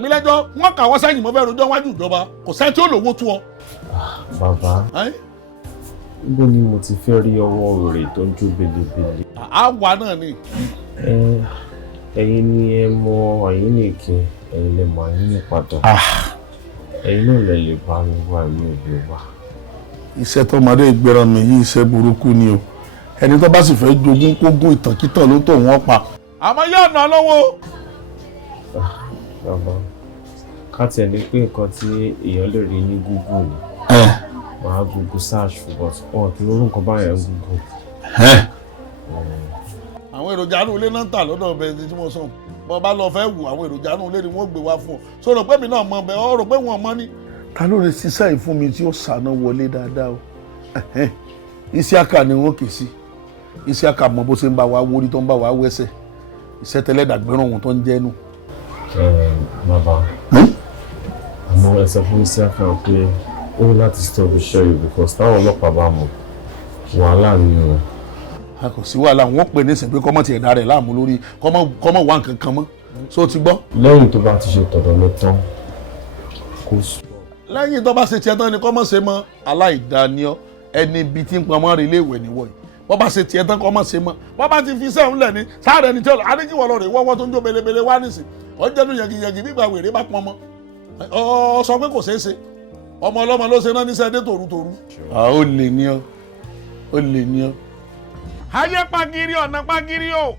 mí lẹ́jọ́ wọ́n kà wọ́n sẹ́yìn mọ́ fẹ́ rojọ́ wájú ìjọba kò sẹ́ni tí ó lówó tú ọ. Bàbá níbo ni mo ti fẹ́ rí ọwọ́ rẹ̀ tó ń jó belebele. àwa náà ni. Ẹ̀yin ni ẹ mọ Àyìnìkè ẹ̀yin lè mọ Àyìnì padà ẹ̀yin náà lè lè bá mi wá ìlú òbí wa. Iṣẹ́ tọmọdé ìgbéra mi yìí iṣẹ́ burúkú ni o ẹni tó bá sì fẹ́ jogún kógún ìtànkítàn ló tó wọ́n pa. àmọ́ yóò ná lọ́wọ́. Bàbá ká tiẹ̀ ní pé nǹkan tí èèyàn lè rí ní Google ni màá Google search for but wọn kì í lórí nǹkan báyẹn Google. àwọn èròjà àánú ilé náà ń tà lọ́dọ̀ ọbẹ̀ tí mo sọ bọ́ bá lọ fẹ́ wù àwọn èròjà àánú ilé ni wọ́n gbé wá fún ọ so rò pé mi náà mọ ọbẹ̀ ọ rò pé wọn mọ ní. ta ló lè ṣiṣẹ́ yìí fún mi tí ó ṣàná wọlé dáadáa o Isiaka ni wọn kì í sí Isiaka mọ bó ṣe ń bá wa wórí tó ń bá wa wẹ́sẹ̀ iṣẹ́ tẹ́lẹ̀dàgbẹ́rún òun tó ń jẹ́nu. Bàbá àmọ́ ẹ sọ fún Isiaka pé ó ní láti stop iṣẹ́ yìí because táwọn ọlọ́pàá bá mọ̀ wàhálà ni o. a kò sí wàhálà wọn pè ní ìsìn pé kọ́mọ̀ tiẹ̀ dá rẹ̀ láàmú lórí kọ́mọ̀ wá nǹkan kan mọ́ so ti gbọ́. lẹ́yìn tó bá ti ṣe tọ̀dọ̀ lọ tán kò sùn. lẹ́yìn tó bá ṣe tiẹ̀ tán ni kọ́mọ̀ ṣe mọ́ aláìdáníọ́ ẹni bíi tí ń pamọ́ rí ilé ìwẹ̀ níwọ̀ yìí wọ́n bá ṣe tiẹ̀ tán kọ́mọ̀ ṣe mọ́ wọ́n bá ti fi sẹ́hùn lẹ̀ ní sáré ẹni tí adéjìwọ̀ lọ rè wọ́wọ́ tó ń jó belebele wá nísìn ọ̀jẹ̀nu yẹ̀gìyẹ̀gì nígbà wèrè bá pọn mọ́ ọ sọ pé kò ṣeé ṣe ọmọ ọlọ́mọ ló ṣe náà níṣẹ́ dé tòrútòrú. ó lè ní ọ ó lè ní ọ. ayé pagiri ọ̀nà pagiri o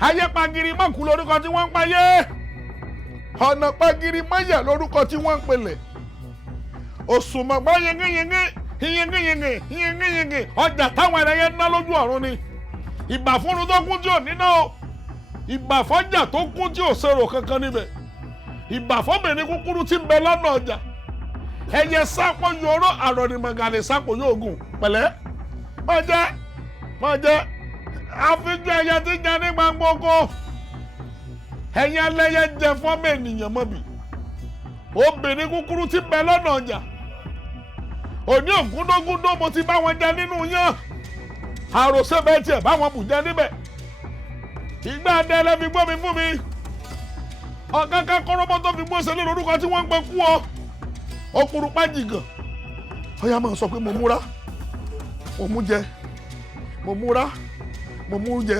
ayé pagiri mọ̀kú lórúkọ tí wọ́n ń payé ọ̀nà pagiri mọ̀yẹ̀ lórúkọ tí wọ́n ń pelẹ̀ òṣùmọ̀gbọ́ yẹngẹ́yẹngẹ́ ọjà táwọn ẹlẹ́yẹ ń ná lójú ọ̀run ni ìbà fúnnu tó kún tí ò níná o ìbà fọ́jà tó kún tí ò ṣèrò kankan níbẹ̀ ìbà fọ́bìnrin kúkúrú tí ń bẹ lọ́nà ọjà ẹyẹ sápò yòró àròrìmọ̀gàlè sápò yóò gùn pẹ̀lẹ́ máa jẹ́ àfijọ́ ẹyẹ tí jẹ ní gbangba oko ẹ̀yin alẹ́yẹ jẹ fọ́mọ ènìyàn mọ́bì obìnrin kúkúrú tí ń bẹ lọ́nà ọjà òní ògúndógúndó mo ti bá wọn jẹ nínú yán àròsé bẹ́ẹ̀ tiẹ̀ báwọn bù jẹ níbẹ̀ ìgbà adẹ́lẹ́ fi gbọ́ mi fún mi ọ̀kánkán kọ́rọ́bọ́ tó fi gbọ́ sẹ́lẹ̀ lórúkọ tí wọ́n ń pẹ́ kú ọ ọkùnrin pàjìgàn ọyá máa sọ pé mo múra mo mú jẹ mo múra mo mú jẹ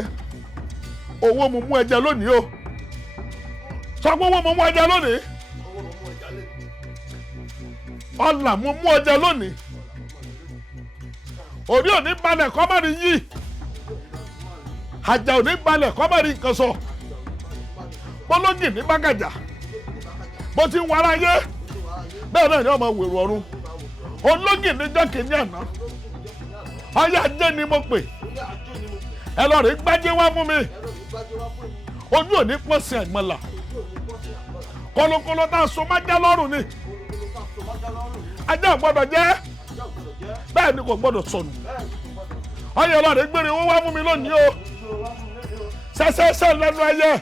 owó mo mú ẹja lónìí o sọ pé owó mo mú ẹja lónìí ọlà mo mú ẹja lónìí orí òní balẹ̀ kọ́mọ̀rì yìí àjà òní balẹ̀ kọ́mọ̀rì nǹkan sọ bọ́lọ́gì ní bágàjà bó ti ń wara yé bẹ́ẹ̀ náà ni ọmọ wèrò ọ̀run ológì níjọ́ kìíní àná ọyá ajé ni mo pè ẹ lọ rí gbájé wá fún mi ojú òní pọ̀ sí àìmọ́là kọlọkọlọ tá a so má já lọ́rùn ni ajá gbọ́dọ̀ jẹ́ bẹ́ẹ̀ ni kò gbọ́dọ̀ sọnù ọyá lọ rí gbére owó wá fún mi lónìí o sẹ́sẹ́sẹ́ lẹ́nu ẹyẹ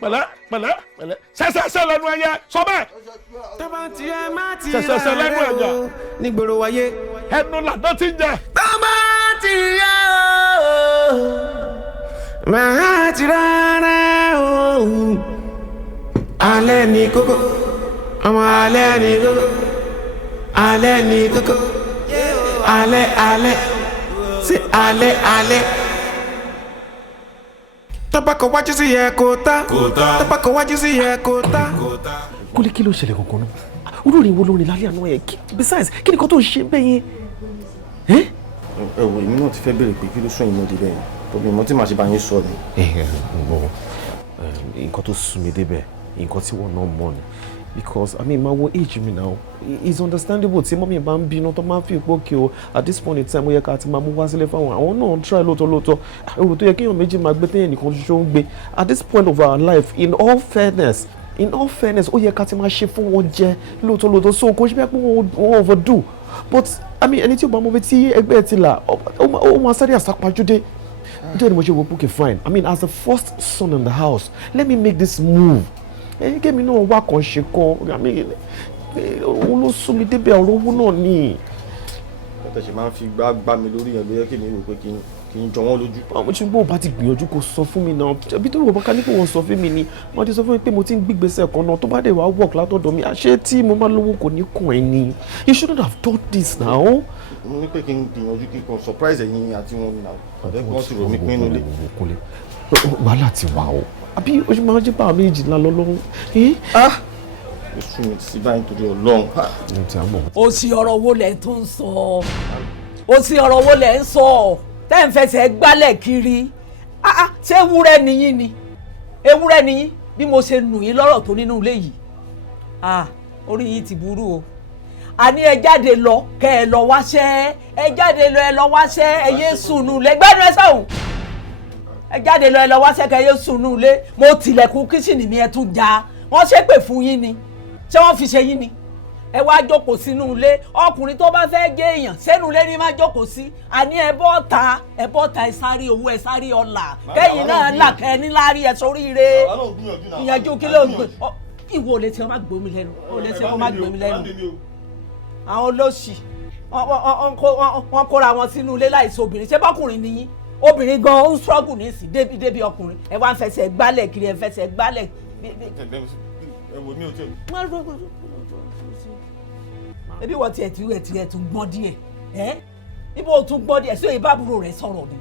pẹ̀lẹ́ sẹ́sẹ́sẹ́ lẹ́nu ẹyẹ sọ bẹ́ẹ̀ sẹ́sẹ́sẹ́ lẹ́nu ẹ̀jẹ̀ nígboro wáyé ẹnu làdán ti ń jẹ. tọ́ba ti yá o máa ti rárá o alẹ́ ní kókó ọmọ alẹ́ ní kókó alẹ́ ní kókó alẹ́ sí alẹ́. Tọ́ba kò wájú sí yẹ kó tá tọ́ba kò wájú sí yẹ kó tá. Kúnlé kí ló ṣẹlẹ̀ kankan náà olórin wo lórin lálẹ́ àná yẹn besides kí ni kò tó ń ṣe bẹ́ẹ̀ yẹn. ẹ wo èmi náà ti fẹ́ béèrè pé kí ló sún ìmọ̀ débẹ̀ yẹn tóbi mo tí màá ṣe bá yín sọ ni. Nǹkan tó sún mi débẹ̀ nǹkan tí wọ́n náà mọ̀ ni because I mean my age mi now it's understandable tí mọ́mí bá ń bínú tó máa ń fi ipò kí o at this point in time ó yẹ ká ti máa mú wá sílẹ̀ fáwọn àwọn náà ń try lóòótọ́ èrò tó yẹ kéèyàn méjì máa gbé téèyàn nìkan ṣoṣo ń gbé at this point of our life in all fairness ó yẹ ká ti máa ṣe fún wọn jẹ lóòótọ́ so kò ṣe bí wọ́n overdo but I mean ẹni tí ó bá mọ bí tí ẹgbẹ́ ẹ ti là ó máa sáré àsápajúdé nítorí ni mo ṣe wò pé okay fine I mean as the first son in the house let me make this move kémi náà wá kàn ṣe kan òun ló sún mi débẹ̀ ọ̀rọ̀ owó náà ni. ọ̀tẹ̀ ṣe máa ń fi gbá mi lórí yẹn ló yẹ kí mi rò pé kí n jọ wọ́n lójú. àwọn tí gbọ́n bá ti gbìyànjú kó sọ fún mi náà ẹbí tó rò bá ká ní kó wọ́n sọ fún mi ni wọ́n ti sọ fún mi pé mo ti ń gbígbésẹ̀ kan náà tó bá dé wàá work látọ̀dọ̀ mi àṣé tí mo máa lówó kò ní kàn ẹ́ ni you shouldn't have done this now. mo ní pé kí n gbìyànjú kí n kàn surprise ẹ̀yin àti wọn nà ọ̀dẹ́gbọ́n ti rò mí pín inú ilé. wàhálà ti wà o àbí o ṣe máa ń jẹ́ bá àwọn méjì ńlá lọ́lọ́run. oṣù mi ti báyìí torí Ọlọ́run. o sì ọ̀rọ̀ wo lẹ̀ tó ń sọ o sì ọ̀rọ̀ wo lẹ̀ ń sọ tẹ́ ń fẹsẹ̀ gbálẹ̀ kiri ṣé ewúrẹ́ nìyí ni ewúrẹ́ nìyí bí mo ṣe nù yín lọ́rọ̀ tó nínú ilé yìí orí yìí ti burú o àní ẹ jáde lọ kẹ́ ẹ lọ wáṣẹ́ ẹ jáde lọ ẹ lọ wáṣẹ́ ẹ yé sùnù lẹ́gbẹ́nu ẹ sọ̀hún ẹ jáde lọ ẹ lọ wáṣẹ́ kẹ́ ẹ yé sùnù lé mo tilẹ̀kùn kíṣìnì mi ẹ tún já wọ́n ṣépè fún yín ni ṣé wọ́n fi ṣe yín ni ẹ wá jókòó sínú ilé ọkùnrin tó bá fẹ́ gé èèyàn sẹ́nu ilé ni máa jókòó sí àní ẹ bọ́ ta ẹ sáré owó ẹ sáré ọ̀la kẹ́yìn náà là kẹ́ ẹ níláárí ẹ sóríire ìyànjú kí ló ń gbé ìwọ ò lè ṣe ọmọ gbòmí lẹ́nu ò lè ṣe ọmọ gbòmí lẹ́nu àwọn olóṣì wọn kóra wọn sínú ilé láìsí obìnrin ṣé bọ́kùnrin nìyí obìnrin gan ó ń struggle nísìn débi ọkùnrin ẹ wá ń fẹsẹ̀ gbálẹ̀ kiri ẹ fẹsẹ̀ gbálẹ̀. ebi wọ́n tiẹ̀ tún gbọ́n díẹ̀ ibo ò tún gbọ́n díẹ̀ sí òye bábúrò rẹ̀ sọ̀rọ̀ ni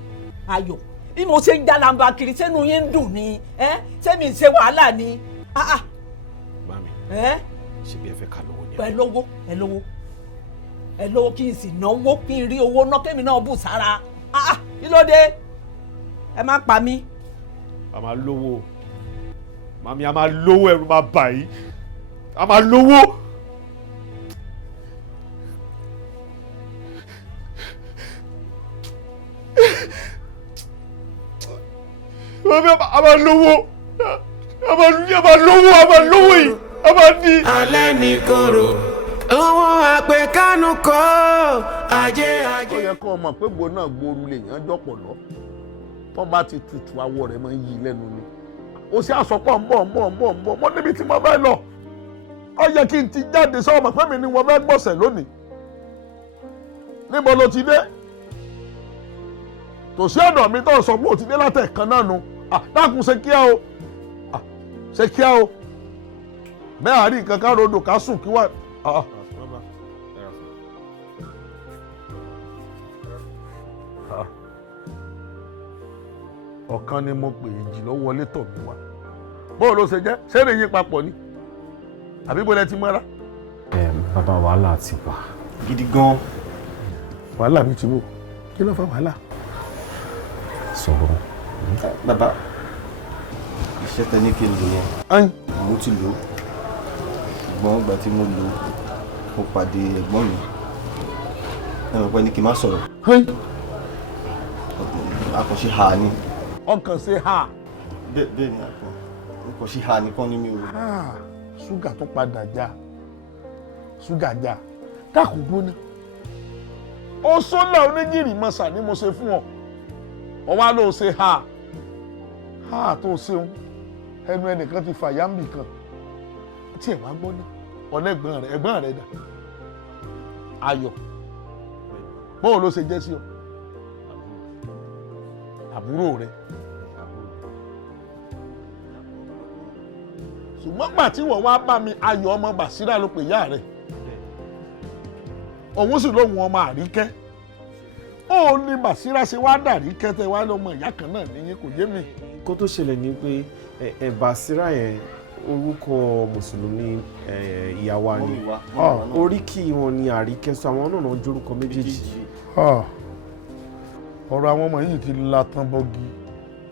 ayọ̀ bí mo ṣe ń jalamba kiri sẹ́nu yín ń dùn ni ṣé mi ń ṣe wàhálà ni. mami ṣe bí ẹ fẹ́ ká lówó ni. ẹ lówó kí n sì náwó kí n rí owó ná kémi náà bù sára kí ló dé ẹ má pa mí. a máa lówó mami a máa lówó ẹrù máa bà yìí a máa lówó. mami a máa lówó a máa lówó yìí a máa ní. alẹ́ ní koro owó àpèkánu kọ́ ajé. ó yẹ kó o mọ̀ pé gbòó náà gbóoru lè yàn jọ̀pọ̀ lọ tó bá ti tutù awọ rẹ̀ máa ń yí lẹ́nu ni ó sì àsọpọ̀ ń bọ̀ mọ́ níbi tí mo bá lọ ó yẹ kí n ti jáde sọ́wọ́ mọ̀ pé mi ni wọ́n fẹ́ gbọ̀sẹ̀ lónìí níbo ló ti dé tòsí ọ̀dọ̀ mi tó sọ pé ó ti dé látẹ̀kan náà nu dákun ṣe kíá o bẹ́ẹ̀ àrí nǹkan ká rodò ká sùn kí wà. ọ̀kan ni mo pè èjì ló wọlé tọ̀ mí wá bóò ló ṣe jẹ́ ṣeré yín papọ̀ ni àbí bó lẹ ti mọ́ra. bàbá wàhálà ti wà. gidi gan. wàhálà mi ti wò kí ló fa wàhálà. sọ̀rọ̀. bàbá iṣẹ́ tẹ ní kí n lò yẹn mo ti lò ṣùgbọ́n ìgbà tí mo lò mo pàdé ẹ̀gbọ́n mi ẹ mọ̀ pé ní kí n má sọ̀rọ̀ àkànṣe ha ni. ọkàn ṣe ha. bẹ́ẹ̀ ni àkànṣe ha nìkan ni mi ò. ṣúgà tó padà já ṣúgà já dákun gbóná ó sólà oníjìrì mọ́sà ni mo ṣe fún ọ ọ wá ló ṣe ha tó ṣeun ẹnu ẹnìkan ti fàyà ń bì kan tí ẹ wá gbóná ọ̀nà ẹ̀gbọ́n rẹ̀ dà ayọ̀ báwo ló ṣe jẹ́ sí ọ àbúrò rẹ̀ ṣùgbọ́n gbà tí wọ́n wá bá mi ayọ̀ ọmọ Bàṣírà ló pè yá rẹ̀ òun sì lóhun ọmọ Àríkẹ́ ó ní Bàṣírà ṣe wá dàrí kẹ́tẹ́ wá lọ́mọ ìyá kan náà níyẹn kò yé mi. kó tó ṣẹlẹ̀ ni pé Bàṣírà yẹn orúkọ mùsùlùmí ìyá wa ni oríkì wọn ni Àríkẹ́ sọ àwọn náà jórúkọ méjèèjì ọ̀rọ̀ àwọn ọmọ yìí ti la tán bọ́gí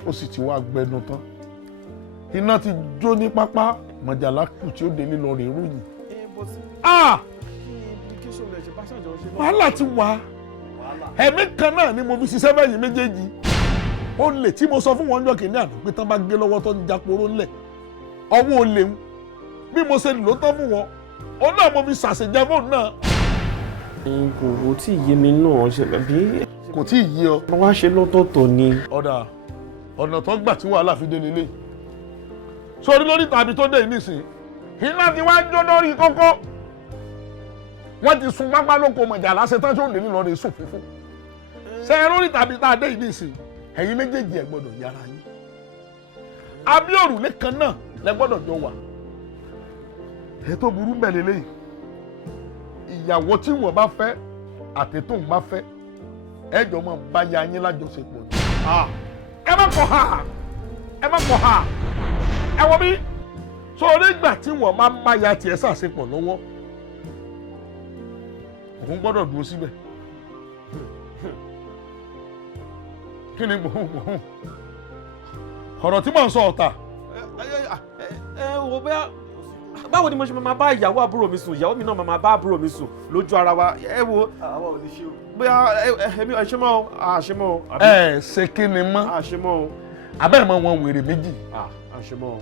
ó sì ti wá gbẹnu tán iná ti jó ní pápá mọ̀jàlá kù tí ó délé lọ rèé ròyìn. wàhálà ti wà ẹ̀mí kan náà ni mo fi ṣiṣẹ́ bẹ́yìn méjèèjì ó lè tí mo sọ fún wọn jọ kìíní àná pé tán bá gé lọ́wọ́ tó ń japoró ńlẹ̀ ọwọ́ ò léwu bí mo ṣe lò tán fún wọn òun náà mo fi ṣàṣejẹ fóun náà. kò tí ì yé mi náà ṣẹlẹ̀ bí. kò tí ì yé ọ. mo wá ṣe lọ́tọ̀ọ̀tọ̀ ni. ọ̀nà tó gbà tí wàhálà fi dé lélẹ̀ sórí lórí tàbí tó dé nísìnyí iná ti wá jó lórí kókó wọ́n ti sun pápá lóko mọ̀jàlá ṣetán tí ó lè nílò rẹ̀ sùn fífún ṣe é lórí tàbí tá a dé nísìnyí ẹ̀yin méjèèjì ẹ̀ gbọ́dọ̀ yára yín abí òrùlé kan náà lẹ gbọ́dọ̀ jọ wà ètò burú bẹ̀ lélẹ́yìí ìyàwó tí wọ́n bá fẹ́ àtètò ń bá fẹ́ ẹjọ́ mọ̀ bá ya yín lájọṣepọ̀ ni. ẹ má kọ̀ ha ẹ má kọ̀ ha ẹ wọ bí sórí ìgbà tí wọ́n máa ń bá ya tiẹ̀ ṣàṣepọ̀ lọ́wọ́ òun gbọ́dọ̀ dúró síbẹ̀ kí ni gbòhùn ọ̀rọ̀ tí mò ń sọ ọ̀tà. wo bẹ́ẹ̀ báwo ni mo ṣe máa bá ìyàwó àbúrò mi sùn ìyàwó mi náà máa bá àbúrò mi sùn lójú ara wa ẹ wo bóyá èmi àṣemọ́ o àṣemọ́ o. ẹ ṣe kí ni mọ́ àṣemọ́ o. abẹ́rẹ́ mọ́ wọn wèrè méjì. àṣemọ́ o.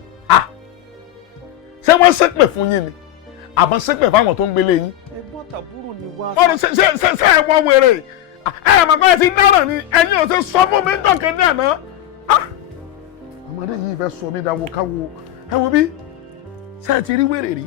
ṣé wọ́n ṣépè fún yín ni àbọ̀ ṣépè fáwọn tó ń gbélé yín. ẹ̀gbọ́n tàbúrò ni wá. ọ̀rọ̀ ṣe ẹ wọ́n wèrè ẹ màgbọ́n ẹ ti dáràn ni ẹ̀yin ò ṣe sọ fún mi dọ̀kẹ́ ní àná. ọmọdé yìí fẹ́ sọ mí dáwọ́ káwọ́ ẹ wo bí ṣé ẹ ti rí wèrè rí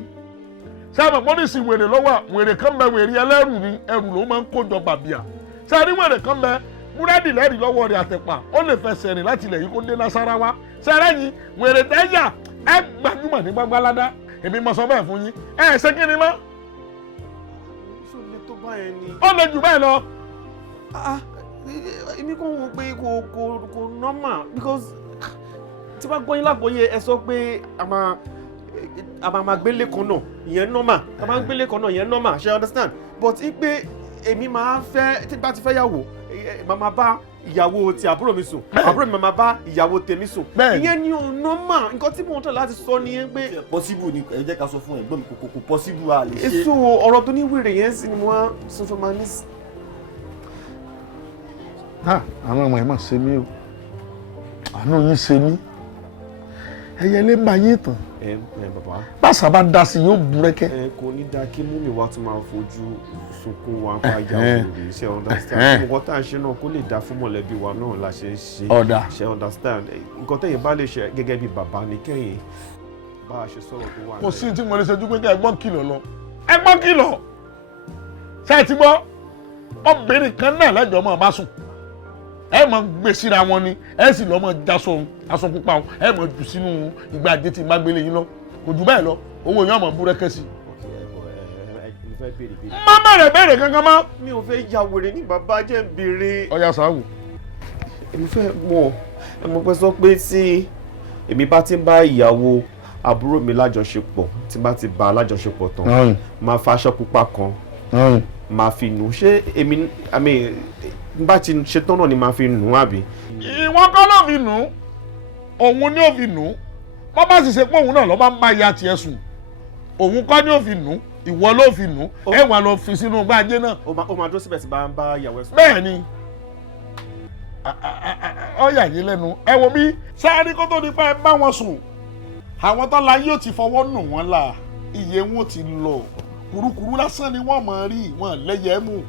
ṣé ẹ mọ̀ ní sí wèrè lọ́wọ́ wèrè kan bẹ wèrè ẹlẹ́rù ni ẹrù ló máa ń kójọ bàbíà ṣé ẹ rí wèrè kan bẹ búrẹ́dì lẹ́rìí lọ́wọ́ rẹ̀ àtẹ̀pà ó lè fẹsẹ̀ rìn láti ilẹ̀ yìí kó dé Nasarawa ṣé ẹ rẹ́yìn wèrè tẹ́yà ẹ gbajúmọ̀ ní Gbàgbáládá èmi mọ̀ sọ bẹ́ẹ̀ fún yín ẹ ṣé kí ni mọ́. ó lè jù bẹ́ẹ̀ lọ. èmi kò wọ́n pé kò normal because tí bá gbọ́yìn lágbọ́yé ẹ sọ pé a máa gbélé kan náà ìyẹn normal a máa gbélé kan náà ìyẹn normal ṣe understand but pé èmi máa fẹ́ tí bá ti fẹ́ yàwó màmá bá ìyàwó ti àbúrò mi sùn àbúrò mi máa bá ìyàwó tèmi sùn ìyẹn ni ò normal nǹkan tí mo ń tọ́ láti sọ nìyẹn pé. possible ni ẹ jẹ́ ká sọ fún ẹ̀gbọ́n mi kò possible a lè ṣe. èso ọ̀rọ̀ tó ní wèrè yẹn sì ni mo wá sọ fún ma ní. àwọn ọmọ ẹ̀ máa ṣe mí o àánú yín ṣe mí ẹyẹ lè máa yín tán bàbá báṣà bá dá sí yóò búrẹ́kẹ́. kò ní dáa kí mú mi wá tún máa fojú sunkún wa pa ìyàwó rẹ̀ ṣe understand nǹkan tá à ń ṣe náà kó lè dáa fún mọ̀lẹ́bí wa náà la ṣe ń ṣe ṣe understand nǹkan tẹ̀yìn bá lè ṣe gẹ́gẹ́ bí bàbá ní kẹ́yìn bá a ṣe sọ̀rọ̀ tó wà. kò sí tí mo lè ṣojú pé ká ẹgbọ́n kìlọ̀ lọ ẹgbọ́n kìlọ̀ ṣe é ti gbọ́ obìnrin kan náà lẹ́jọ́ mọ́ bá sùn ẹ mọ gbé síra wọn ni ẹ sì lọ mọ jaṣọ aṣọ pupa wọn ẹ mọ jù sínú ìgbà àjẹ tí má gbélé yín lọ kò jù bẹ́ẹ̀ lọ owó yẹn mọ búrẹ́kẹ́ sí. má bẹ̀rẹ̀ bẹ̀rẹ̀ kankan mọ́. mi ò fẹ́ ya wèrè ní bàbá jẹ́ béèrè. ọ̀ya sàáwù. èmi fẹ́ mọ̀ ẹ mọ̀ pé sọ pé tí èmi bá ti ń bá ìyàwó àbúrò mi lájọṣepọ̀ tí bá ti bá a lájọṣepọ̀ tán máa fa aṣọ pupa kan máa fi nù ṣé èmi bá ti ṣetán náà ni máa fi nù àbí. ìwọ́n kọ́ ló fi nù òun ni ó fi nù bọ́ bá sì ṣe pé òun náà lọ́ bá ń bá ya tiẹ̀ sùn òun kọ́ ni ó fi nù ìwọ ló fi nù ẹ wà lọ fi sínú gbájé náà. ó máa dúró síbẹ̀ tí bá ń bá ìyàwó ẹ̀ sùn. bẹ́ẹ̀ ni ó yà yín lẹ́nu ẹ wo bí sáré kó tó di pé ẹ bá wọn sùn àwọn tó la yóò ti fọwọ́ nù wọ́n la iye wọn ti lọ kurukuru lásán ni wọ́n máa rí wọn lẹ́yẹ̀ mú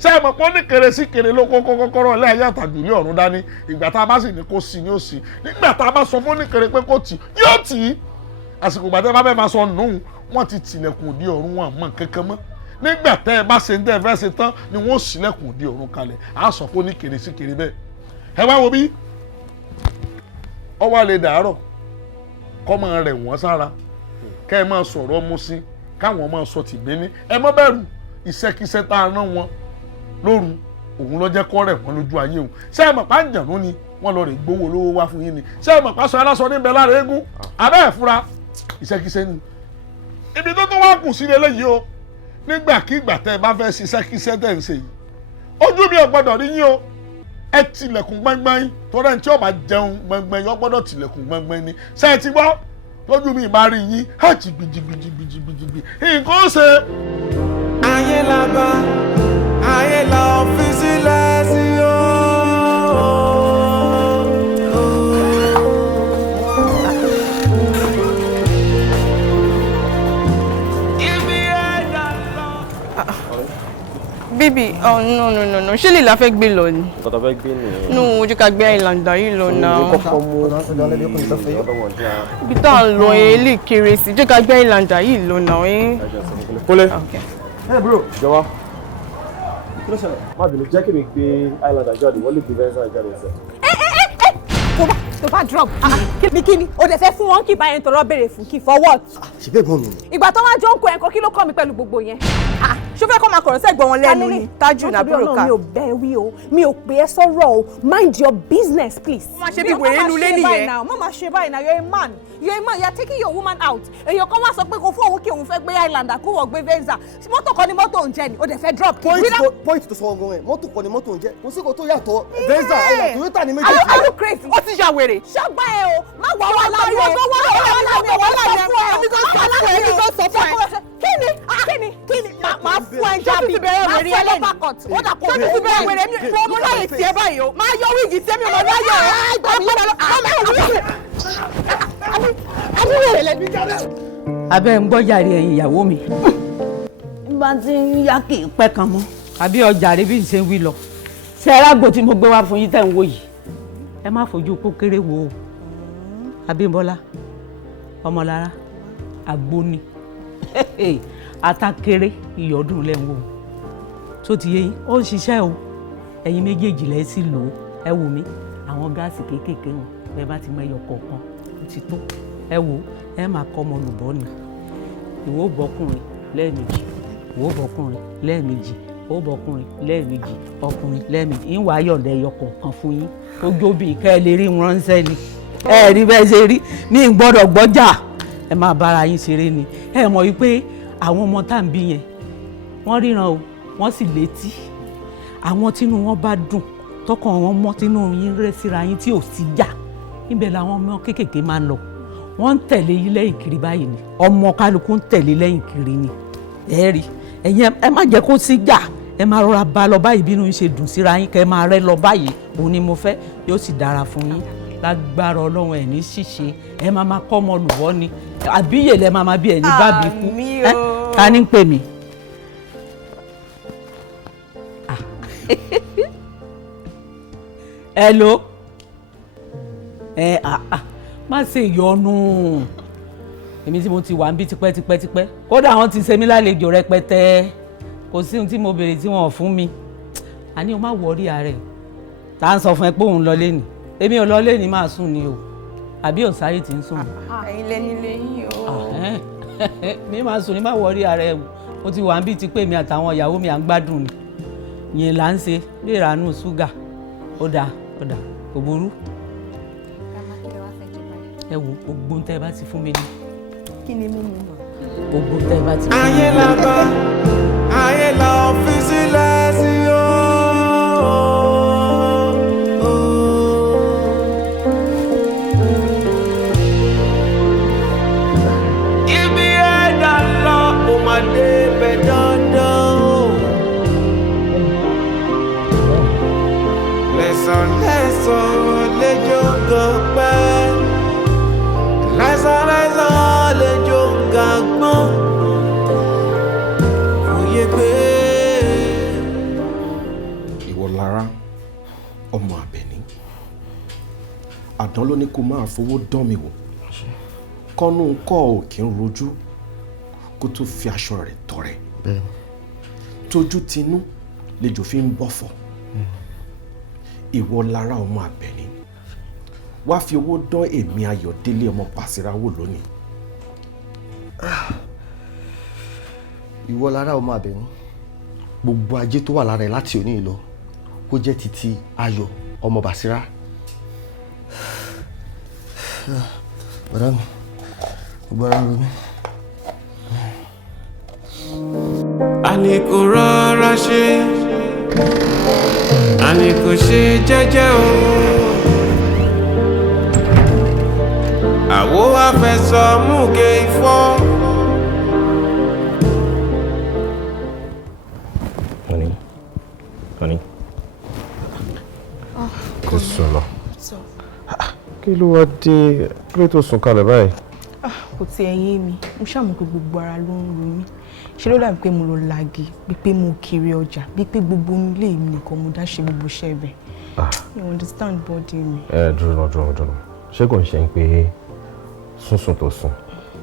ṣé ẹ mọ̀ pé ó ní kéré sí kéré ló kó kọ́kọ́rọ́ ilé ayé àtàjù ní ọ̀run dání ìgbà tá a bá sì ní kó sí ni ó sí nígbà tá a bá sọ fún ní kéré pé kó tì yóò tì í àsìkò ìgbà tẹ́ bá fẹ́ máa sọ nùhùn wọ́n ti tilẹ̀kùn òdi ọ̀run wọn àmọ́ kankan mọ́ nígbà tẹ́ ẹ bá ṣe ń tẹ́ ẹ fẹ́ ṣe tán ni wọ́n ṣílẹ̀kùn òdi ọ̀run kalẹ̀ á sọ fún ní kéré sí kéré bẹ́ẹ̀ ẹ wá wo bí ọwọ́ lè dàárọ̀ kọ́ máa rẹ̀ wọ́n sára kẹ́ ẹ máa sọ̀rọ̀ mú sí káwọn máa sọ tìgbéní ẹ má bẹ̀rù iṣẹ́kíṣẹ́ tá a rán wọn lóru òun ló jẹ́ kọ́ rẹ̀ wọ́n lójú ayé òun ṣé ẹ mọ̀ pa ń jànú ni wọ́n lọ rè gbowó lówó wá fún yín ni ṣé ẹ mọ̀ pa sọ aláṣọ níbẹ̀ lára eégún abẹ́ ẹ̀ fura iṣẹ́kíṣẹ́ ni ibi tó tún wá kù sí lélẹ́yìí o nígbàkigbà tẹ́ ẹ bá fẹ́ ṣiṣẹ́kíṣẹ́ tẹ̀ ń ṣe yìí ojú mi ò gbọ́dọ̀ rí yín o ẹ tilẹ̀kùn gbẹ́ngbẹ́ng torí ẹni tí ó bá jẹun gbẹ́ngbẹ́ng yọ gbọ́dọ̀ tilẹ̀kùn gbẹ́ngbẹ́ng ni ṣé ẹ ti gbọ́ lójú mi ìbá rí yín á jìgbìjìgbìjìgbìjìgbì nǹkan ó ṣe. ayé la bá ayé la ọ́fíìsì lẹ́sìn o. Baby, oh no. Ṣé lè la fẹ́ gbé lọ ni? Kọ́tà fẹ́ gbé nìyẹn. No, ojú ká gbé Islander yìí lọ náà. Kọ́kọ́ mú Ibi tá à ń lọ ẹ lè kéré sí. Ojú ká gbé Islander yìí lọ náà. Kúnlẹ̀. Hey bro. Jọ̀wọ́. Kí ló ṣẹlẹ̀? Má bínú jẹ́ kí mi gbé Islander jáde, wọ́n lè gbé Venza jáde sẹ́. tó bá drop kíni o dẹ̀ fẹ́ fún wọn kí báyẹn tọrọ béèrè fún kí for what. ṣèbí ẹ̀gbọ́n mi. ìgbà tó wá jọ ń kó ẹ̀kọ́ kí ló kọ́ mi pẹ̀lú gbogbo yẹn. Ṣó fẹ́ kó máa kọ̀rọ̀ sẹ́gbọ̀n wọn lẹ́nu ni tájù náà búrò ká. mi ò bẹ̀ wí o mi ò pè é sọ̀rọ̀ o mind your business please. Má ṣe bí wèrè inú ilé nìyẹn. má má ṣe báyìí náà you're a man you are taking your woman out. èèyàn kan wá sọ pé kò fún òun kí òun fẹ́ gbé Islander kó wọ̀ gbé Venza mọ́tò kan ni mọ́tò ń jẹ́ ni o dẹ̀ fẹ́ drop kí. point tó sọ ọgbọ́n ẹ̀ mọ́tò kan ni mọ́tò ń jẹ́ kò sí kò tó yàtọ̀ Venza Toyota ni méjì. are you crazy. ó ti ya wèrè. ṣọgbà ẹ o má wà wà láàrin ẹ kíni máa fún ẹ jábì máa fún ẹ lọ́pàá court ó dà kó ṣé ti bẹ̀rẹ̀ wèrè mi fún ọmọ láyè tiẹ̀ báyìí o máa yọ wíìgì tí èmi ọmọ láyè abẹ́ ń gbọ́ jàre ẹ̀yin ìyàwó mi. bá ti ń yá kì í pẹ́ kan mọ́. àbí ọjà rẹ bí n ṣe wí lọ. ṣé ẹ rágò tí mo gbé wá fún yín tẹ̀ ń wò yìí ẹ má fojú kó kéré wo o. Abímbọ́lá Ọmọlára agbóni atakere ìyọdún lẹ́wọ̀n tó ti yé yín ó ń ṣiṣẹ́ o ẹ̀yin méjèèjì lẹ́ sì lò ó ẹ wò mí àwọn gáàsì kéékèèké wọn bẹ́ẹ̀ bá ti mọ ẹyọ kọ̀ọ̀kan ó ti tó ẹ wò ẹ máa kọ́ ọmọ olùbọ́ ni ìwọ bọ́kùnrin lẹ́ẹ̀mejì ìwọ bọ́kùnrin lẹ́ẹ̀mejì ìwọ bọ́kùnrin lẹ́ẹ̀mejì ọkùnrin lẹ́ẹ̀mejì ń wàá yọ̀ǹda ẹyọ kọ̀ọ̀kan fún yín tó jóbi kẹ́ ẹ lè rí wọn ránṣẹ́ ni ẹ rí bẹ́ẹ̀ ṣe rí ní gbọ́dọ̀ gbọ́jà ẹ máa bára yín ṣeré ni ẹ mọ̀ wípé àwọn ọmọ tá à ń bí yẹn wọ́n ríran o wọ́n sì létí àwọn tínú wọn bá dùn tọkàn wọn mọ́ tínú yín rẹ́ síra yín tí ò sí jà níbẹ̀ làwọn ọmọ kéékèèké máa ń lọ wọ́n ń tẹ̀lé yín lẹ́yìn kiri báyìí ni ọmọ kálukú ń tẹ̀lé lẹ́yìn kiri ni ẹ rí ẹ̀yin ẹ má jẹ́ kó sí jà ẹ máa rọra bá lọ báyìí bínú yín ṣe dùn síra yín kẹ́ ẹ máa rẹ́ lọ báyìí òun ni mo fẹ́ yóò sì dára fún yín lágbára Ọlọ́run ẹ̀ ní ṣìṣe ẹ máa kọ́ ọmọ olùwọ́ ni àbíyè lẹ máa bí ẹ̀ ní bábí kú ta ní ń pè mí. hello má ṣe ìyọnu èmi tí mo ti wà ń bí tipẹ́tipẹ́ kódà wọ́n ti ṣe mí lálejò rẹpẹtẹ kò sí ohun tí mo béèrè tí wọ́n fún mi àní o má wọrí ààrẹ tá à ń sọ fún ẹ pé òun lọ lẹ́nìí èmi ò lọ lẹ́nìí máa sùn ni o àbí òsáyé ti ń sùn. ẹ̀yin lẹ́ni lẹ́yìn o. mi máa sùn ní má wọrí ààrẹ mo ti wà ń bí ti pé mi àtàwọn ìyàwó mi à ń gbádùn ni yẹn là ń ṣe bí ìrànú ṣúgà ó dáa kò burú. ẹ wo gbogbo tẹ́ ẹ bá ti fún mi ni. kí ni mímu mọ. gbogbo tẹ́ ẹ bá ti fún mi. ayé la bá ayé la ọ́fíìsì lẹ́sìn o. ibi ẹ̀dá lọ ó máa dé bẹ̀ dandan o. lẹ́sàn lẹ́jọ́ kan pẹ́ lẹ́sàn lẹ́jọ́ kan gbọ́n òye pé. ìwọ Lára ọmọ Àbẹ̀ní àdán ló ní kó máa fowó dán mi wò kọ́nú kọ́ ò kí ń rojú kó tó fi aṣọ rẹ̀ tọrẹ tójú tinú lejò fi ń bọ̀fọ̀ ìwọ Lára ọmọ Àbẹ̀ní wá fi owó dán èmi Ayọ̀délé ọmọ Bàṣírá wò lónìí. ìwọ Lára ọmọ Àbẹ̀ní gbogbo ajé tó wà lára ẹ láti òní lọ kó jẹ́ títí Ayọ̀ ọmọ Bàṣírá. bàdá mi gbogbo ara ń ro mí. a ní kó rọra ṣe àní kò ṣe jẹ́jẹ́ o. Àwo wá fẹ́ sọ múge ifọ́. Honey. Kò sùn lọ. Kí ló wá dé? Kí ló tó sùn kalẹ̀ báyìí? Kò tiẹ̀ yé mi. Mo ṣàmù pé gbogbo ara ló ń ro mí. Ṣé ló dàbí pé mo lọ lagi, bí pé mo kiri ọjà, bí pé gbogbo ilé mi nìkan mo dá ṣe gbogbo iṣẹ́ ibẹ̀. You understand body mi. Dúró. Ṣé kò ń ṣe pé sísùn tó sùn,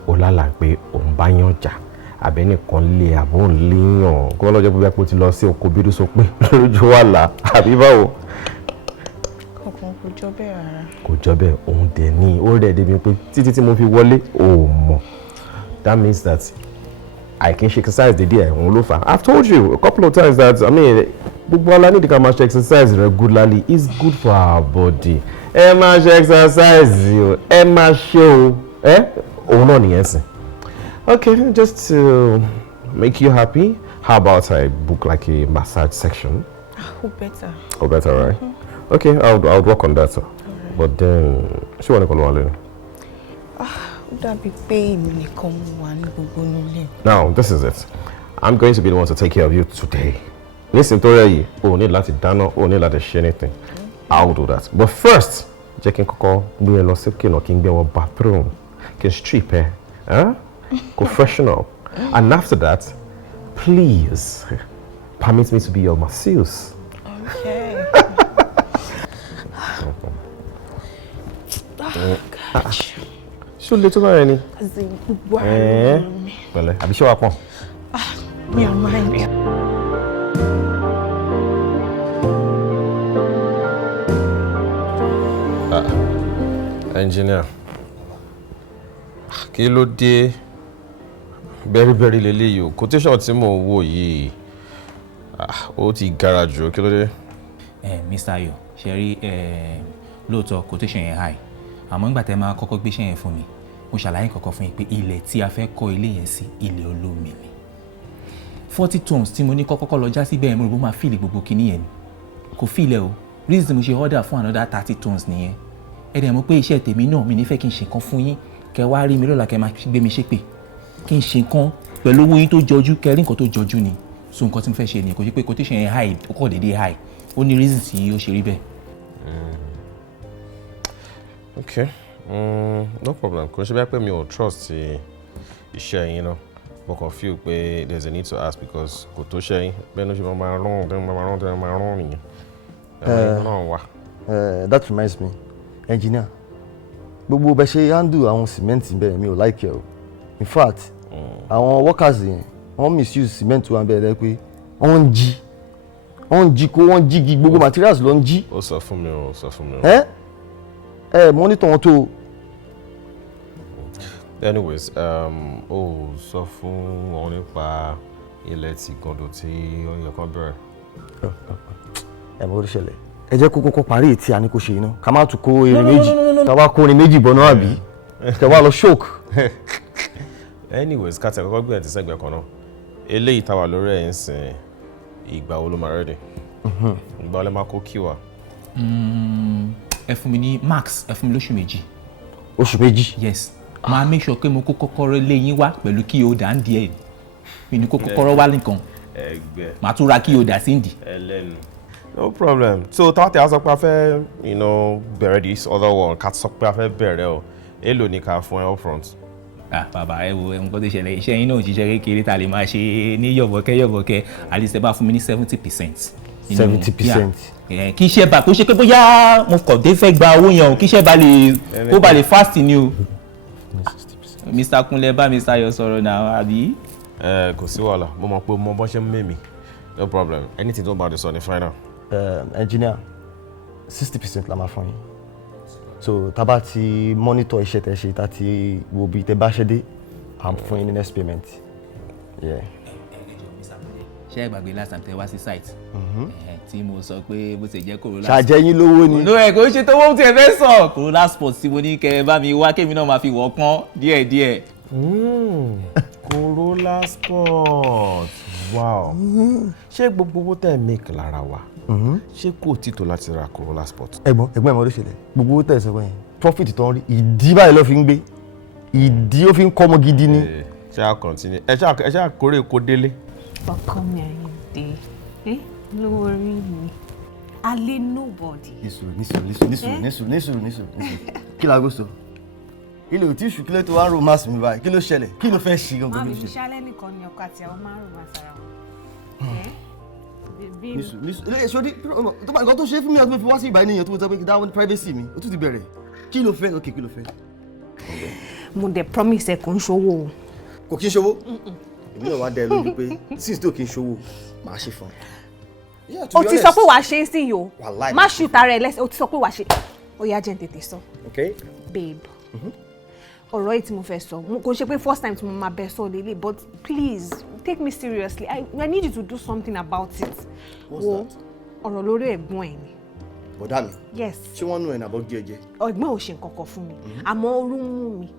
ó lálàá pé òun bá yàn jà, àbẹ́nìkan lé àbó ń léyàn, kó lọ́jọ́ bí wọ́n ti lọ sí oko bídú so pé lójú wàhálà, àbí báwo? Kankan kò jọ bẹ́ẹ̀ rárá. Kò jọ bẹ́ẹ̀, òun dẹ̀ ní ó rẹ̀ débi pé títí tí mo fi wọlé ò mọ̀. That means that I can exercise the day òun ló fà. I've told you a couple of times that gbogbo ala need ká máa ṣe exercise regularly. It's good for our body. Ẹ máa ṣe exercise o, ẹ máa ṣe o, òun náà nìyẹn sìn. Okay, just to make you happy, how about I book like a massage section? Who better? Oh, better, right? Mm-hmm. Okay, I'll work on that. Right. But then, ṣé wọ́n ní kọ́ ló wà lẹ́nu? Ó dàbí pé èmi nìkan mo wà ní gbogbo nílé. Now, this is it. I'm going to be the one to take care of you today. Nísìnyí tó rẹ̀ yìí, o ò ní láti dáná, o ò ní láti ṣe anything. I'll do that. But first, jẹ́ kí n kọ́kọ́ gbé ẹ lọ sí kìnà kí n gbé wọn bathroom, kí n strip ẹ. Professional. And after that, please permit me to be your masseuse. Okay. Ṣé o lè tó báyìí ni? Pẹ̀lẹ́, àbí ṣé wàá pọ̀n? Mi ò mind. Engineer, kí ló dé? Bẹ́rìbẹ́rì leléyìí o, quotation tí mò ń wò yìí, ó ti gara jù, kí ló dé? Mr. Ayo, ṣe rí lóòótọ́ quotation yẹn high, àmọ́ nígbà tẹ́ máa kọ́kọ́ gbéṣẹ́ yẹn fún mi, mo ṣàlàyé kọ̀ọ̀kan fún yín pé ilẹ̀ tí a fẹ́ kọ́ ilé yẹn sí ilẹ̀ olómi ni. 40 tons tí mo ní kọ́kọ́ lọ já sí bẹ́ẹ̀ mo rò bó máa fìlì gbogbo kinní yẹn ni. Kò fìlẹ̀ o, reason tí mo ṣe order fún another 30 tons nìyẹn. Ẹ dẹ̀ mọ̀ pé iṣẹ́ tèmi náà mi ní fẹ́ kí n ṣe nǹkan fún yín, kẹ́ wá rí mi lọ́la kẹ́ máa gbé mi ṣépè. Kí n ṣe nǹkan pẹ̀lú owó yín tó jọjú, kẹ́ rí nǹkan tó jọjú ni. So nǹkan tí mo fẹ́ ṣe ni kò ṣe pé quotation yẹn high, ó kọ̀ déédéé high. Ó ní reason tí ó ṣe rí bẹ́ẹ̀. Okay, no problem. Kò ṣe bẹ́ẹ̀ pé mi ò trust iṣẹ́ yín náà. Mo kàn feel pé there's a need to ask because kò tó ṣe yín. Bẹ́ẹ̀ ló ṣe máa rán nìyẹn. Náà wà. That reminds me, engineer, gbogbo bẹ ṣe handle àwọn cement bẹ́ẹ̀ mi ò like ẹ o. In fact, àwọn workers yẹn wọ́n misuse cement wa bẹ́ẹ̀ pé wọ́n ń jí kó wọ́n jí gi gbogbo materials ló ń jí. Ó sọ fún mi o. Monitor wọn tó. Anyways, ó sọ fún wọn nípa ilẹ̀ tí gàndò tí ó yẹ kán bẹ̀rẹ̀. Mọ̀ ó ṣẹlẹ̀. Ẹ jẹ́ kó kọ́kọ́ parí ètí àní kò ṣe iná ká má tún kó erin méjì ká wá kó erin méjì bọ̀ náà àbí kẹ wá lọ ṣóòkù. Anyways, ká tẹ̀ kọ́kọ́ gbé ẹ̀ tí sẹ́gbẹ̀ẹ́ kan náà eléyìí táwa lórí ẹ̀ ń sìn ìgbà wo ló máa rẹ́dì ìgbà wo lẹ máa kó kí wa. Ẹ fún mi ní max, ẹ fún mi lóṣù méjì. Oṣù méjì? Yes. Máa make sure pé mo kó kọ́kọ́rọ́ lé yín wá pẹ̀lú kí o dà ń di ẹ̀ mi ní kó kọ́kọ́rọ́ wá nìkan màá tún ra kí o dà sí ìdí. No problem. So táwọn tẹ̀ á sọ pé a fẹ́ bẹ̀rẹ̀ this other one ká sọ pé a fẹ́ bẹ̀rẹ̀ o èlò ní ká fún ẹ up front. Bàbá ẹ wo nǹkan tó ṣẹlẹ̀ iṣẹ́ yín náà òṣìṣẹ́ kékeré ta lè máa ṣe ní yọ̀bọ̀kẹ́ at least ẹ bá fún mi ní 70%. 70%. Kí iṣẹ́ bá kó ṣe pé bóyá mo kàn dé fẹ́ gba owó yẹn o kí iṣẹ́ bá lè fast ni o. Mr. Kunle bá Mr. Ayo sọ̀rọ̀ náà àbí. Kò sí wàhálà mo mọ̀ pé mo bọ́ ṣe ń mẹ́mi no problem anything tó bá dé sọ ní final. Engineer 60% la máa fún yín so tá bá ti monitor iṣẹ́ tẹ́ ṣe tá ti wo bí tẹ́ bá ṣe dé I'm fún yín ní next payment. Ṣé ẹ gbàgbé last time tẹ́ wá sí site tí mo sọ pé bó ṣe jẹ́ Corolla. ṣàjẹ́ yín lówó ni. no ẹ kò ṣe tó wọ́n ti ẹ fẹ́ sọ Corolla Sport tí mo ní kẹ́ ẹ bá mi wá kémi náà máa fi wọ̀ pọ́n díẹ̀díẹ̀. Corolla Sport wow ṣé gbogbo owó tẹ́ ẹ make lára wa ṣé kò títò láti ra Corolla Sport. ẹ̀gbọ́n ẹ̀ mọ̀ ló ṣẹlẹ̀ gbogbo owó tẹ̀sán yẹn profit tó ń rí ìdí báyìí ló fi ń gbé ìdí ó fi ń kọ́ ọmọ gidi ni. ṣé a continue ẹ ṣáà kórè kó délé. ọkọ mi Àyìndé lówó orí mi alẹ́ nobody. nísùrù kí la gbóso ilé ò tí ṣù kílẹ̀ tó wá romance mi báyìí kí ló ṣẹlẹ̀ kí ló fẹ́ ṣe gangan ló ṣe. àbíṣálẹ̀ nìkan ni ọkọ àti àwọn máa ń romance ara wọn. ilé ìṣòdì tó bá nǹkan tó ṣe fún mi àti fi wá sí ìbáyìí nìyẹn tó mo sọ pé kí dáwọn privacy mi ó tún ti bẹ̀rẹ̀ kí ló fẹ́ ok kí ló fẹ́. mo dẹ̀ promise ẹ kò ń ṣòwò o. kò kí ń ṣòwò èmi náà wá dá ẹ lójú pé since tó kí ń ṣòwò máa ṣe fún ẹ. o ti sọ pé wàá ṣe é sí yìí o má shoot ara ẹ lẹ́sẹ̀ o ti sọ pé wàá ṣe ó yá jẹ́ n tètè sọ. babe ọ̀rọ̀ yìí tí mo fẹ́ sọ kò ṣe pé first time tí mo máa bẹ sọ lélẹ̀ but please take me seriously I need you to do something about it. What's that? ọ̀rọ̀ lórí ẹ̀gbọ́n ẹ̀ ni. bọ̀dá mi. yes. ṣé wọ́n nù ẹ̀ nàbọ̀ gé ẹ̀jẹ̀. ẹ̀gbọ́n ò ṣe nǹkan kan fún mi àmọ́ orú ń mú mi.